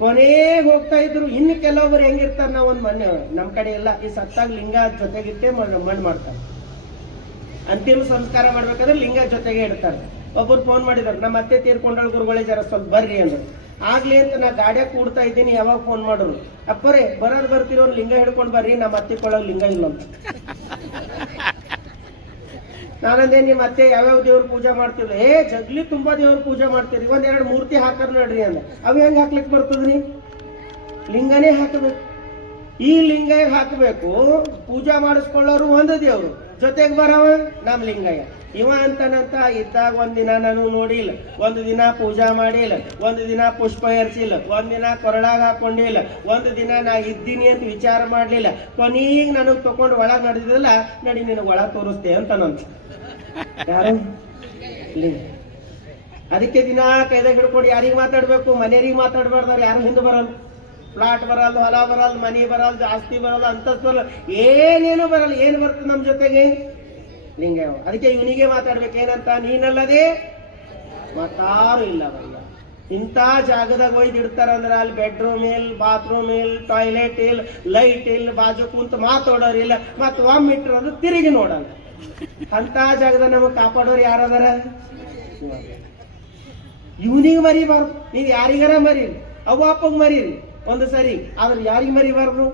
ಕೊನೆಗೆ ಹೋಗ್ತಾ ಇದ್ರು. ಇನ್ನು ಕೆಲವೊಬ್ರು ಹೆಂಗಿರ್ತಾರ, ನಾವ್ ಒಂದ್ ಮೊನ್ನೆ ನಮ್ ಕಡೆ ಎಲ್ಲ ಈ ಸತ್ತಾಗ ಲಿಂಗ ಜೊತೆಗಿಟ್ಟೆ ಮಣ್ಣು ಮಾಡ್ತಾರೆ. ಅಂತಿಮ ಸಂಸ್ಕಾರ ಮಾಡ್ಬೇಕಾದ್ರೆ ಲಿಂಗ ಜೊತೆಗೆ ಇಡ್ತಾರೆ. ಒಬ್ಬರು ಫೋನ್ ಮಾಡಿದಾರೆ, ನಮ್ಮ ಅತ್ತೆ ತೀರ್ಕೊಂಡಳ ಗುರುಗಳೇ ಜರ ಸ್ವಲ್ಪ ಬರ್ರಿ ಅಂದ್ರು. ಆಗ್ಲಿ ಅಂತ ನಾ ಗಾಡಿಯಾಗ ಕೂಡ್ತಾ ಇದ್ದೀನಿ, ಯಾವಾಗ ಫೋನ್ ಮಾಡೋರು, ಅಪ್ಪರೇ ಬರೋದು ಬರ್ತೀರೋ ಒಂದು ಲಿಂಗ ಹಿಡ್ಕೊಂಡು ಬರ್ರಿ, ನಮ್ಮ ಅತ್ತೆ ಕೊಳಗ್ ಲಿಂಗ ಇಲ್ಲ ಅಂತ. ನಾನಂದೇ ನಿಮ್ಮ ಅತ್ತೆ ಯಾವ್ಯಾವ ದೇವ್ರ ಪೂಜೆ ಮಾಡ್ತಿಲ್ಲ? ಜಗ್ಲಿ ತುಂಬಾ ದೇವ್ರ ಪೂಜೆ ಮಾಡ್ತೀರಿ, 1-2 ಮೂರ್ತಿ ಹಾಕರ್ ನೋಡ್ರಿ ಅಂದ. ಅವ್ ಹೆಂಗ್ ಹಾಕ್ಲಿಕ್ಕೆ ಬರ್ತದ್ರಿ? ಲಿಂಗನೇ ಹಾಕಬೇಕು. ಈ ಲಿಂಗ ಹಾಕಬೇಕು. ಪೂಜಾ ಮಾಡಿಸ್ಕೊಳ್ಳೋರು ಒಂದು ದೇವ್ರು, ಜೊತೆಗೆ ಬರವ ನಮ್ ಲಿಂಗಯ್ಯ. ಇವ ಅಂತನಂತ ಇದ್ದಾಗ ಒಂದಿನ ನಾನು ನೋಡಿಲ್ಲ, ಒಂದು ದಿನ ಪೂಜಾ ಮಾಡಿಲ್ಲ, ಒಂದು ದಿನ ಪುಷ್ಪ ಏರ್ಸಿಲ್ಲ, ಒಂದಿನ ಕೊರಳಾಗ ಹಾಕೊಂಡಿಲ್ಲ, ಒಂದು ದಿನ ನಾ ಇದ್ದೀನಿ ಅಂತ ವಿಚಾರ ಮಾಡ್ಲಿಲ್ಲ. ಕೊನೆಗೆ ನನಗ್ ತಕೊಂಡು ಒಳಗ್ ನಡೆದಿಲ್ಲ, ನಡಿ ನಿನಗೆ ಒಳಗ್ ತೋರಿಸ್ತೆ ಅಂತ ನಂತ. ಯಾರು? ಅದಕ್ಕೆ ದಿನ ಕೈದಾಗ ಹಿಡ್ಕೊಂಡು ಯಾರಿಗೆ ಮಾತಾಡ್ಬೇಕು? ಮನೆಯರಿಗೆ ಮಾತಾಡ್ಬಾರ್ದವ್ರು, ಯಾರು ಹಿಂದೆ ಬರಲ್ಲ. ಫ್ಲಾಟ್ ಬರಲ್ಲ, ಹೊಲ ಬರಲ್ಲ, ಮನಿ ಬರಲ್ಲ, ಜಾಸ್ತಿ ಬರಲ್ಲ, ಅಂತಸ್ತು ಬರಲ್ಲ, ಏನೇನು ಬರಲ್ಲ. ಏನು ಬರ್ತದೆ ನಮ್ಮ ಜೊತೆಗೆ? ಲಿಂಗ. ಅದಕ್ಕೆ ಇವನಿಗೆ ಮಾತಾಡ್ಬೇಕೇನಂತ, ನೀನಲ್ಲದೆ ಮತ್ತಾರು ಇಲ್ಲ ಬಲ್ಲ. ಇಂಥ ಜಾಗದಾಗ ಒಯ್ದು ಇಡ್ತಾರಂದ್ರ ಅಲ್ಲಿ ಬೆಡ್ರೂಮ್ ಇಲ್ಲ, ಬಾತ್ರೂಮ್ ಇಲ್ಲ, ಟಾಯ್ಲೆಟ್ ಇಲ್ಲ, ಲೈಟ್ ಇಲ್ಲ, ಬಾಜು ಕುಂತ ಮಾತಾಡೋರು ಇಲ್ಲ, ಮತ್ ಒಮ್ಮೆ ಇಟ್ಟರು ತಿರುಗಿ ನೋಡಲ್ಲ. ಅಂತ ಜಾಗದಾಗ ನಮಗ್ ಕಾಪಾಡೋರು ಯಾರದಾರ? ಇವನಿಗೆ ಮರಿಬಾರ್ದು. ನೀವ್ ಯಾರಿಗಾರ ಮರೀರಿ, ಅವು ಅಪ್ಪಗ್ ಮರೀರಿ ಒಂದು ಸರಿ, ಆದ್ರೆ ಯಾರಿಗೆ ಮರಿಬಾರ್ದು?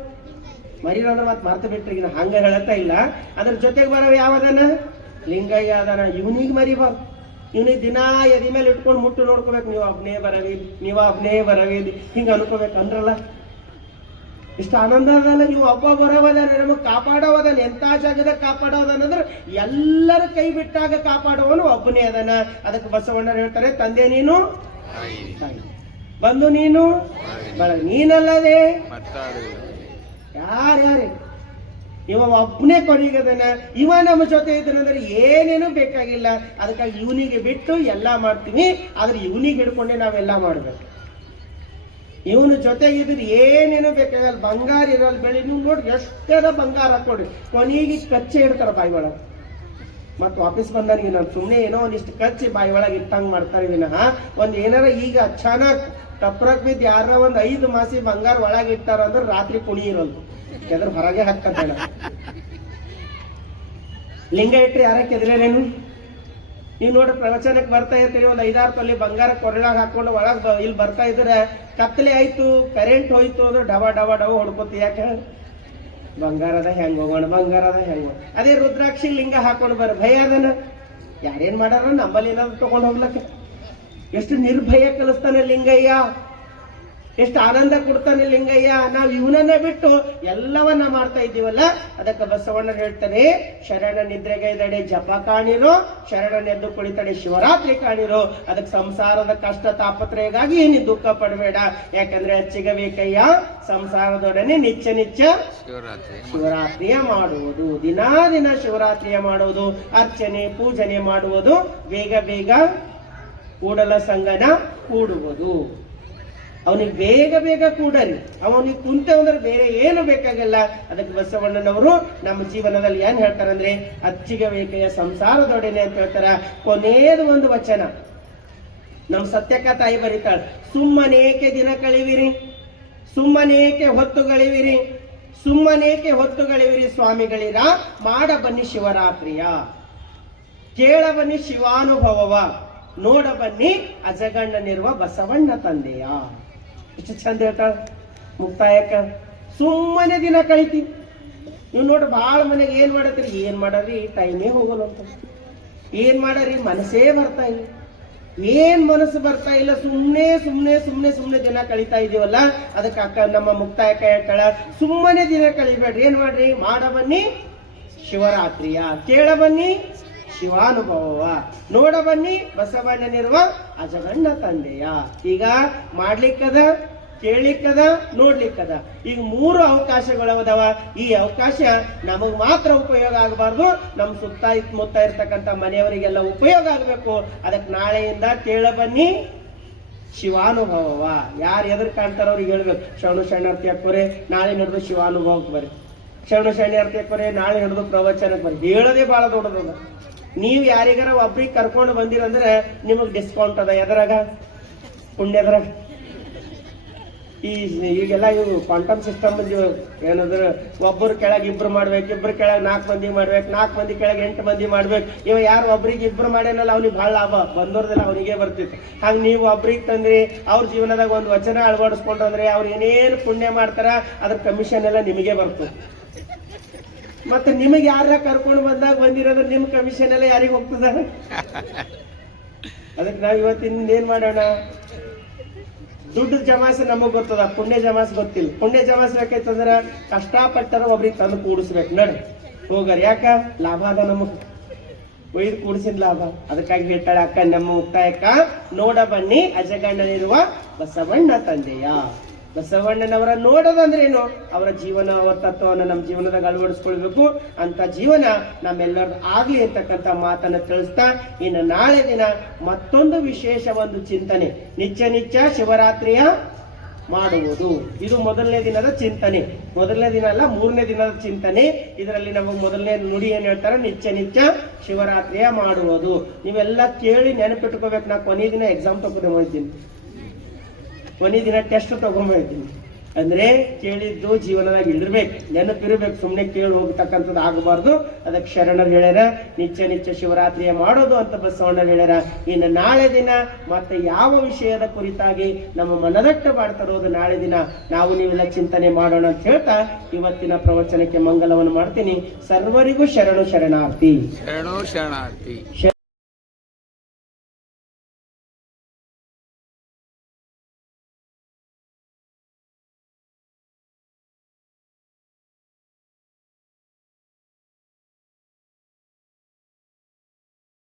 ಮರಿರೋದ್ರ ಮತ್ ಮರ್ತ ಬಿಟ್ರಿ. ಹಂಗ ಹೇಳತ್ತಾ ಇಲ್ಲ. ಅದ್ರ ಜೊತೆಗೆ ಬರೋ ಯಾವದನ? ಲಿಂಗಯ್ಯ ಅದನ. ಇವನಿಗೆ ಮರಿಬಾರ್ದು. ಇವನಿಗೆ ದಿನ ಎದಿ ಮೇಲೆ ಇಟ್ಕೊಂಡು ಮುಟ್ಟು ನೋಡ್ಕೋಬೇಕು, ನೀವು ಅಬ್ನೇ ಬರವೇದಿ, ನೀವು ಅಬ್ನೇ ಬರವೇದಿ, ಹಿಂಗ ಅನ್ಕೋಬೇಕು ಅಂದ್ರಲ್ಲ. ಇಷ್ಟು ಆನಂದ ಅದಲ್ಲ. ನೀವು ಒಬ್ಬ ಬರೋವದಾನ, ನಮಗ್ ಕಾಪಾಡೋವದಾನ. ಎಂತ ಜಾಗದಾಗ ಕಾಪಾಡೋದನಂದ್ರೆ ಎಲ್ಲರ ಕೈ ಬಿಟ್ಟಾಗ ಕಾಪಾಡೋವನು ಒಬ್ಬನೇ ಅದನ. ಅದಕ್ಕೆ ಬಸವಣ್ಣ ಹೇಳ್ತಾರೆ, ತಂದೆ ನೀನು ತಾಯಿ. ಬಂದು ನೀನು ನೀನಲ್ಲದೆ ಮತ್ತಾರು ಯಾರ್ಯಾರೇ ಇವ ಒಬ್ಬನೇ ಕೊನೆಗದನ. ಇವ ನಮ್ಮ ಜೊತೆ ಇದ್ದನಂದ್ರೆ ಏನೇನು ಬೇಕಾಗಿಲ್ಲ. ಅದಕ್ಕಾಗಿ ಇವನಿಗೆ ಬಿಟ್ಟು ಎಲ್ಲ ಮಾಡ್ತೀವಿ. ಆದ್ರೆ ಇವನಿಗೆ ಹಿಡ್ಕೊಂಡೆ ನಾವೆಲ್ಲ ಮಾಡ್ಬೇಕು. ಇವನು ಜೊತೆಗಿದ್ರೆ ಏನೇನು ಬೇಕಾಗಲ್ಲ. ಬಂಗಾರ ಇರಲ್ಲ, ಬೆಳಿ ನೀವು ನೋಡಿ ಎಷ್ಟದ ಬಂಗಾರ ಹಾಕೊಡ್ರಿ, ಕೊನೆಗೆ ಕಚ್ಚೆ ಇಡ್ತಾರ ಬಾಯಿ ಒಳಗೆ. ಮತ್ ವಾಪಸ್ ಬಂದನಿಗೆ ನಾನು ಸುಮ್ಮನೆ ಏನೋ ಒಂದಿಷ್ಟು ಕಚ್ಚಿ ಬಾಯಿ ಒಳಗೆ ಇಟ್ಟಂಗ್ ಮಾಡ್ತಾರೆ ವಿನಃ ಒಂದ್ ಏನಾರ ಈಗ ಅಚಾನಕ್ ತಪ್ರಕ್ ಬಿದ್ದು ಯಾರ ಒಂದ್ 5 ಮಾಸಿ ಬಂಗಾರ ಒಳಗೆ ಇಟ್ಟಾರ ಅಂದ್ರೆ ರಾತ್ರಿ ಕುಣಿ ಇರೋದು, ಕೆದ್ರ ಹೊರಗೆ ಹಾಕ್ತಾರ. ಲಿಂಗ ಇಟ್ರಿ ಯಾರ ಕೆದ್ರೇನೇನು? ನೀವು ನೋಡಿ ಪ್ರವಚನಕ್ಕೆ ಬರ್ತಾ ಇರ್ತೀರಿ, ಒಂದ್ 5-6 ತೊಲಿ ಬಂಗಾರ ಕೊರಳಾಗ ಹಾಕೊಂಡು ಒಳಗ್ ಇಲ್ಲಿ ಬರ್ತಾ ಇದ್ರೆ ಕತ್ತಲೆ ಆಯ್ತು, ಕರೆಂಟ್ ಹೋಯ್ತು ಅಂದ್ರೆ ಡವ ಡವ ಡವ ಹೊಡ್ಕೋತಿ. ಯಾಕೆ? ಬಂಗಾರದ ಹೆಂಗ್ ಹೋಗೋಣ, ಬಂಗಾರದ ಹೆಂಗ್. ಅದೇ ರುದ್ರಾಕ್ಷಿ ಲಿಂಗ ಹಾಕೊಂಡು ಬರ ಭಯ ಅದನ್ನ ಯಾರೇನ್ ಮಾಡಾರ ನಮ್ಮಲ್ಲಿ ಏನಾದ್ರು ತಗೊಂಡ್ ಹೋಗ್ಲಕ್ಕ. ಎಷ್ಟು ನಿರ್ಭಯ ಕಲಿಸ್ತಾನೆ ಲಿಂಗಯ್ಯ, ಎಷ್ಟು ಆನಂದ ಕೊಡ್ತಾನೆ ಲಿಂಗಯ್ಯ. ನಾವು ಇವನನ್ನ ಬಿಟ್ಟು ಎಲ್ಲವನ್ನ ಮಾಡ್ತಾ ಇದ್ದೀವಲ್ಲ. ಅದಕ್ಕೆ ಬಸವಣ್ಣ ಹೇಳ್ತಾನೆ, ಶರಣ ನಿದ್ರೆಗೈದಡೆ ಜಪ ಕಾಣಿರೋ, ಶರಣನೆದ್ದು ಕುಳಿತಡೆ ಶಿವರಾತ್ರಿ ಕಾಣಿರೋ. ಅದಕ್ಕೆ ಸಂಸಾರದ ಕಷ್ಟ ತಾಪತ್ರಯಗಾಗಿ ನೀ ದುಃಖ ಪಡಬೇಡ. ಯಾಕಂದ್ರೆ ಅಚ್ಚಿಗಬೇಕಯ್ಯ ಸಂಸಾರದೊಡನೆ ನಿತ್ಯ ನಿತ್ಯ ಶಿವರಾತ್ರಿಯ ಮಾಡುವುದು, ದಿನಾ ದಿನ ಶಿವರಾತ್ರಿಯ ಮಾಡುವುದು, ಅರ್ಚನೆ ಪೂಜನೆ ಮಾಡುವುದು, ಬೇಗ ಬೇಗ ಕೂಡಲ ಸಂಗನ ಕೂಡುವುದು. ಅವನಿಗೆ ಬೇಗ ಬೇಗ ಕೂಡಲಿ, ಅವನಿಗೆ ಕುಂತೆ ಅಂದ್ರೆ ಬೇರೆ ಏನು ಬೇಕಾಗಲ್ಲ. ಅದಕ್ಕೆ ಬಸವಣ್ಣನವರು ನಮ್ಮ ಜೀವನದಲ್ಲಿ ಏನ್ ಹೇಳ್ತಾರಂದ್ರೆ, ಅಚ್ಚಿಗ ಬೇಕೆಯ ಸಂಸಾರದೊಡನೆ ಅಂತ ಹೇಳ್ತಾರ. ಕೊನೆಯದು ಒಂದು ವಚನ ನಮ್ ಸತ್ಯಕ್ಕ ತಾಯಿ ಬರೀತಾಳ, ಸುಮ್ಮನೇಕೆ ದಿನ ಕಳಿವಿರಿ, ಸುಮ್ಮನೇಕೆ ಹೊತ್ತುಗಳಿವಿರಿ, ಸುಮ್ಮನೇಕೆ ಹೊತ್ತುಗಳಿವಿರಿ ಸ್ವಾಮಿಗಳಿರ, ಮಾಡ ಬನ್ನಿ ಶಿವರಾತ್ರಿಯ, ಕೇಳ ಬನ್ನಿ ಶಿವಾನುಭವವ, ನೋಡ ಬನ್ನಿ ಅಜಗಣ್ಣನಿರುವ ಬಸವಣ್ಣ ತಂದೆಯ. ಎಷ್ಟು ಚಂದ ಹೇಳ್ತಾಳ ಮುಕ್ತಾಯಕ್ಕ. ಸುಮ್ಮನೆ ದಿನ ಕಳಿತೀವಿ. ನೀವು ನೋಡಿ ಭಾಳ ಮನೆಗೆ ಏನ್ ಮಾಡತ್ರಿ, ಏನ್ ಮಾಡರಿ ಟೈಮೇ ಹೋಗಲ್ಲ ಅಂತ. ಏನ್ ಮಾಡರಿ ಮನಸ್ಸೇ ಬರ್ತಾ ಇಲ್ಲ, ಏನ್ ಮನಸ್ಸು ಬರ್ತಾ ಇಲ್ಲ. ಸುಮ್ನೆ ಸುಮ್ನೆ ಸುಮ್ನೆ ಸುಮ್ನೆ ದಿನ ಕಳೀತಾ ಇದೀವಲ್ಲ. ಅದಕ್ಕೆ ಅಕ್ಕ ನಮ್ಮ ಮುಕ್ತಾಯಕ್ಕ ಹೇಳ್ತಾಳ, ಸುಮ್ಮನೆ ದಿನ ಕಳಿಬೇಡ್ರಿ, ಏನ್ ಮಾಡ್ರಿ, ಮಾಡ ಬನ್ನಿ ಶಿವರಾತ್ರಿಯ, ಕೇಳ ಬನ್ನಿ ಶಿವಾನುಭವ, ನೋಡ ಬನ್ನಿ ಬಸವಣ್ಣನಿರುವ ಅಜಗಣ್ಣ ತಂದೆಯ. ಈಗ ಮಾಡ್ಲಿಕ್ಕದ, ಕೇಳಿಕ್ಕದ, ನೋಡ್ಲಿಕ್ಕದ, ಈಗ 3 ಅವಕಾಶಗಳವದವ. ಈ ಅವಕಾಶ ನಮಗ್ ಮಾತ್ರ ಉಪಯೋಗ ಆಗಬಾರ್ದು, ನಮ್ ಸುತ್ತ ಇರ್ತಕ್ಕಂಥ ಮನೆಯವರಿಗೆಲ್ಲ ಉಪಯೋಗ ಆಗ್ಬೇಕು. ಅದಕ್ಕೆ ನಾಳೆಯಿಂದ ಕೇಳ ಬನ್ನಿ ಶಿವಾನುಭವವ. ಯಾರು ಎದುರು ಕಾಣ್ತಾರ ಅವ್ರಿಗೆ ಹೇಳ್ಬೇಕು, ಶರಣಾರ್ಥಿ ಹಾಕೋರೆ ನಾಳೆ ನಡೆದು ಶಿವಾನುಭವಕ್ಕೆ ಬರ್ರಿ, ಶರಣಾರ್ಥಿ ಹಾಕೋರೆ ನಾಳೆ ನಡೆದು ಪ್ರವಚನಕ್ಕೆ ಬರ್ರಿ. ಹೇಳೋದೇ ಬಹಳ ದೊಡ್ಡದ. ನೀವು ಯಾರಿಗಾರ ಒಬ್ರಿಗೆ ಕರ್ಕೊಂಡು ಬಂದಿರಂದ್ರೆ ನಿಮಗ್ ಡಿಸ್ಕೌಂಟ್ ಅದ. ಎದರಾಗ? ಪುಣ್ಯದ್ರಾಗ. ಈಗೆಲ್ಲ ಇವು ಕ್ವಾಂಟಮ್ ಸಿಸ್ಟಮ್ ಏನಾದ್ರು ಒಬ್ಬರು ಕೆಳಗೆ 2 ಮಾಡ್ಬೇಕು, 2 ಕೆಳಗೆ 4 ಮಂದಿ ಮಾಡ್ಬೇಕು, 4 ಮಂದಿ ಕೆಳಗೆ 8 ಮಂದಿ ಮಾಡ್ಬೇಕು. ಇವ ಯಾರು ಒಬ್ರಿಗೆ 2 ಮಾಡ್ಯಾನಲ್ಲ ಅವ್ನಿಗೆ ಬಹಳ ಲಾಭ, ಬಂದೋರ್ದೆಲ್ಲ ಅವನಿಗೆ ಬರ್ತಿತ್ತು. ಹಂಗ ನೀವು ಒಬ್ರಿಗೆ ತಂದ್ರಿ, ಅವ್ರ ಜೀವನದಾಗ ಒಂದು ವಚನ ಅಳವಡಿಸ್ಕೊಂಡ್ರೆ ಅವ್ರು ಏನೇನು ಪುಣ್ಯ ಮಾಡ್ತಾರ ಅದ್ರ ಕಮಿಷನ್ ಎಲ್ಲ ನಿಮಗೆ ಬರ್ತದೆ. ಮತ್ತೆ ನಿಮಗೆ ಯಾರ ಕರ್ಕೊಂಡು ಬಂದಾಗ ಬಂದಿರೋದ್ರೆ ನಿಮ್ ಕಮಿಷನ್ ಎಲ್ಲ ಯಾರಿಗೆ ಹೋಗ್ತದ? ಅದಕ್ಕೆ ನಾವ್ ಇವತ್ತಿನ ಏನ್ ಮಾಡೋಣ, ದುಡ್ಡು ಜಮಾಸ್ ನಮಗ್ ಗೊತ್ತದ, ಪುಣ್ಯ ಜಮಾಸ್ ಗೊತ್ತಿಲ್ಲ. ಪುಣ್ಯ ಜಮಾಸ್ ಬೇಕೈತಂದ್ರ ಕಷ್ಟಪಟ್ಟರ ಒಬ್ರಿಗೆ ತಂದು ಕೂಡಿಸ್ಬೇಕು. ನಡಿ ಹೋಗರ್, ಯಾಕ ಲಾಭ ಅದ ನಮಗ್, ಒಯ್ದು ಕೂಡಿಸಿದ ಲಾಭ. ಅದಕ್ಕಾಗಿ ಹೇಳ್ತಾಳೆ ಅಕ್ಕ ನಮ್ಮ ಮುಕ್ತಾಯಕ್ಕ, ನೋಡ ಬನ್ನಿ ಅಜಗಣ್ಣನಿರುವ ಬಸವಣ್ಣ ತಂದೆಯ. ಬಸವಣ್ಣನವರ ನೋಡೋದಂದ್ರೆ ಏನು, ಅವರ ಜೀವನ, ಅವರ ತತ್ವವನ್ನು ನಮ್ಮ ಜೀವನದಾಗ ಅಳವಡಿಸ್ಕೊಳ್ಬೇಕು. ಅಂತ ಜೀವನ ನಮ್ಮೆಲ್ಲರೂ ಆಗ್ಲಿ ಅಂತಕ್ಕಂಥ ಮಾತನ್ನ ತಿಳಿಸ್ತಾ, ಇನ್ನು ನಾಳೆ ದಿನ ಮತ್ತೊಂದು ವಿಶೇಷ ಒಂದು ಚಿಂತನೆ, ನಿತ್ಯ ನಿತ್ಯ ಶಿವರಾತ್ರಿಯ ಮಾಡುವುದು. ಇದು ಮೊದಲನೇ ದಿನದ ಚಿಂತನೆ. ಮೊದಲನೇ ದಿನ ಅಲ್ಲ, 3ನೇ ದಿನದ ಚಿಂತನೆ. ಇದರಲ್ಲಿ ನಮಗೆ ಮೊದಲನೇ ನುಡಿ ಏನ್ ಹೇಳ್ತಾರೆ, ನಿತ್ಯ ನಿತ್ಯ ಶಿವರಾತ್ರಿಯ ಮಾಡುವುದು. ನೀವೆಲ್ಲ ಕೇಳಿ ನೆನಪಿಟ್ಕೋಬೇಕು. ನಾ ಕೊನೆ ದಿನ ಎಕ್ಸಾಮ್ ತಗೊಂಡಿದ್ದೀನಿ, ಕೊನೆ ದಿನ ಟೆಸ್ಟ್ ತಗೊಂಡಿದ್ದೀನಿ. ಅಂದ್ರೆ ಕೇಳಿದ್ದು ಜೀವನದಾಗ ಇಳಿರ್ಬೇಕು, ನೆನಪಿರ್ಬೇಕು. ಸುಮ್ಮನೆ ಕೇಳಿ ಹೋಗ್ತಕ್ಕಂಥದ್ದು ಆಗಬಾರ್ದು. ಅದಕ್ಕೆ ಶರಣರು ಹೇಳ್ಯಾರ, ನಿತ್ಯ ನಿತ್ಯ ಶಿವರಾತ್ರಿಯ ಮಾಡೋದು ಅಂತ ಬಸವಣ್ಣರು ಹೇಳ್ಯಾರ. ಇನ್ನು ನಾಳೆ ದಿನ ಮತ್ತೆ ಯಾವ ವಿಷಯದ ಕುರಿತಾಗಿ ನಮ್ಮ ಮನದಟ್ಟ ಮಾಡ್ತಾರೋದು ನಾಳೆ ದಿನ ನಾವು ನೀವೆಲ್ಲ ಚಿಂತನೆ ಮಾಡೋಣ ಅಂತ ಹೇಳ್ತಾ ಇವತ್ತಿನ ಪ್ರವಚನಕ್ಕೆ ಮಂಗಲವನ್ನು ಮಾಡ್ತೀನಿ. ಸರ್ವರಿಗೂ ಶರಣು ಶರಣಾರ್ಥಿ.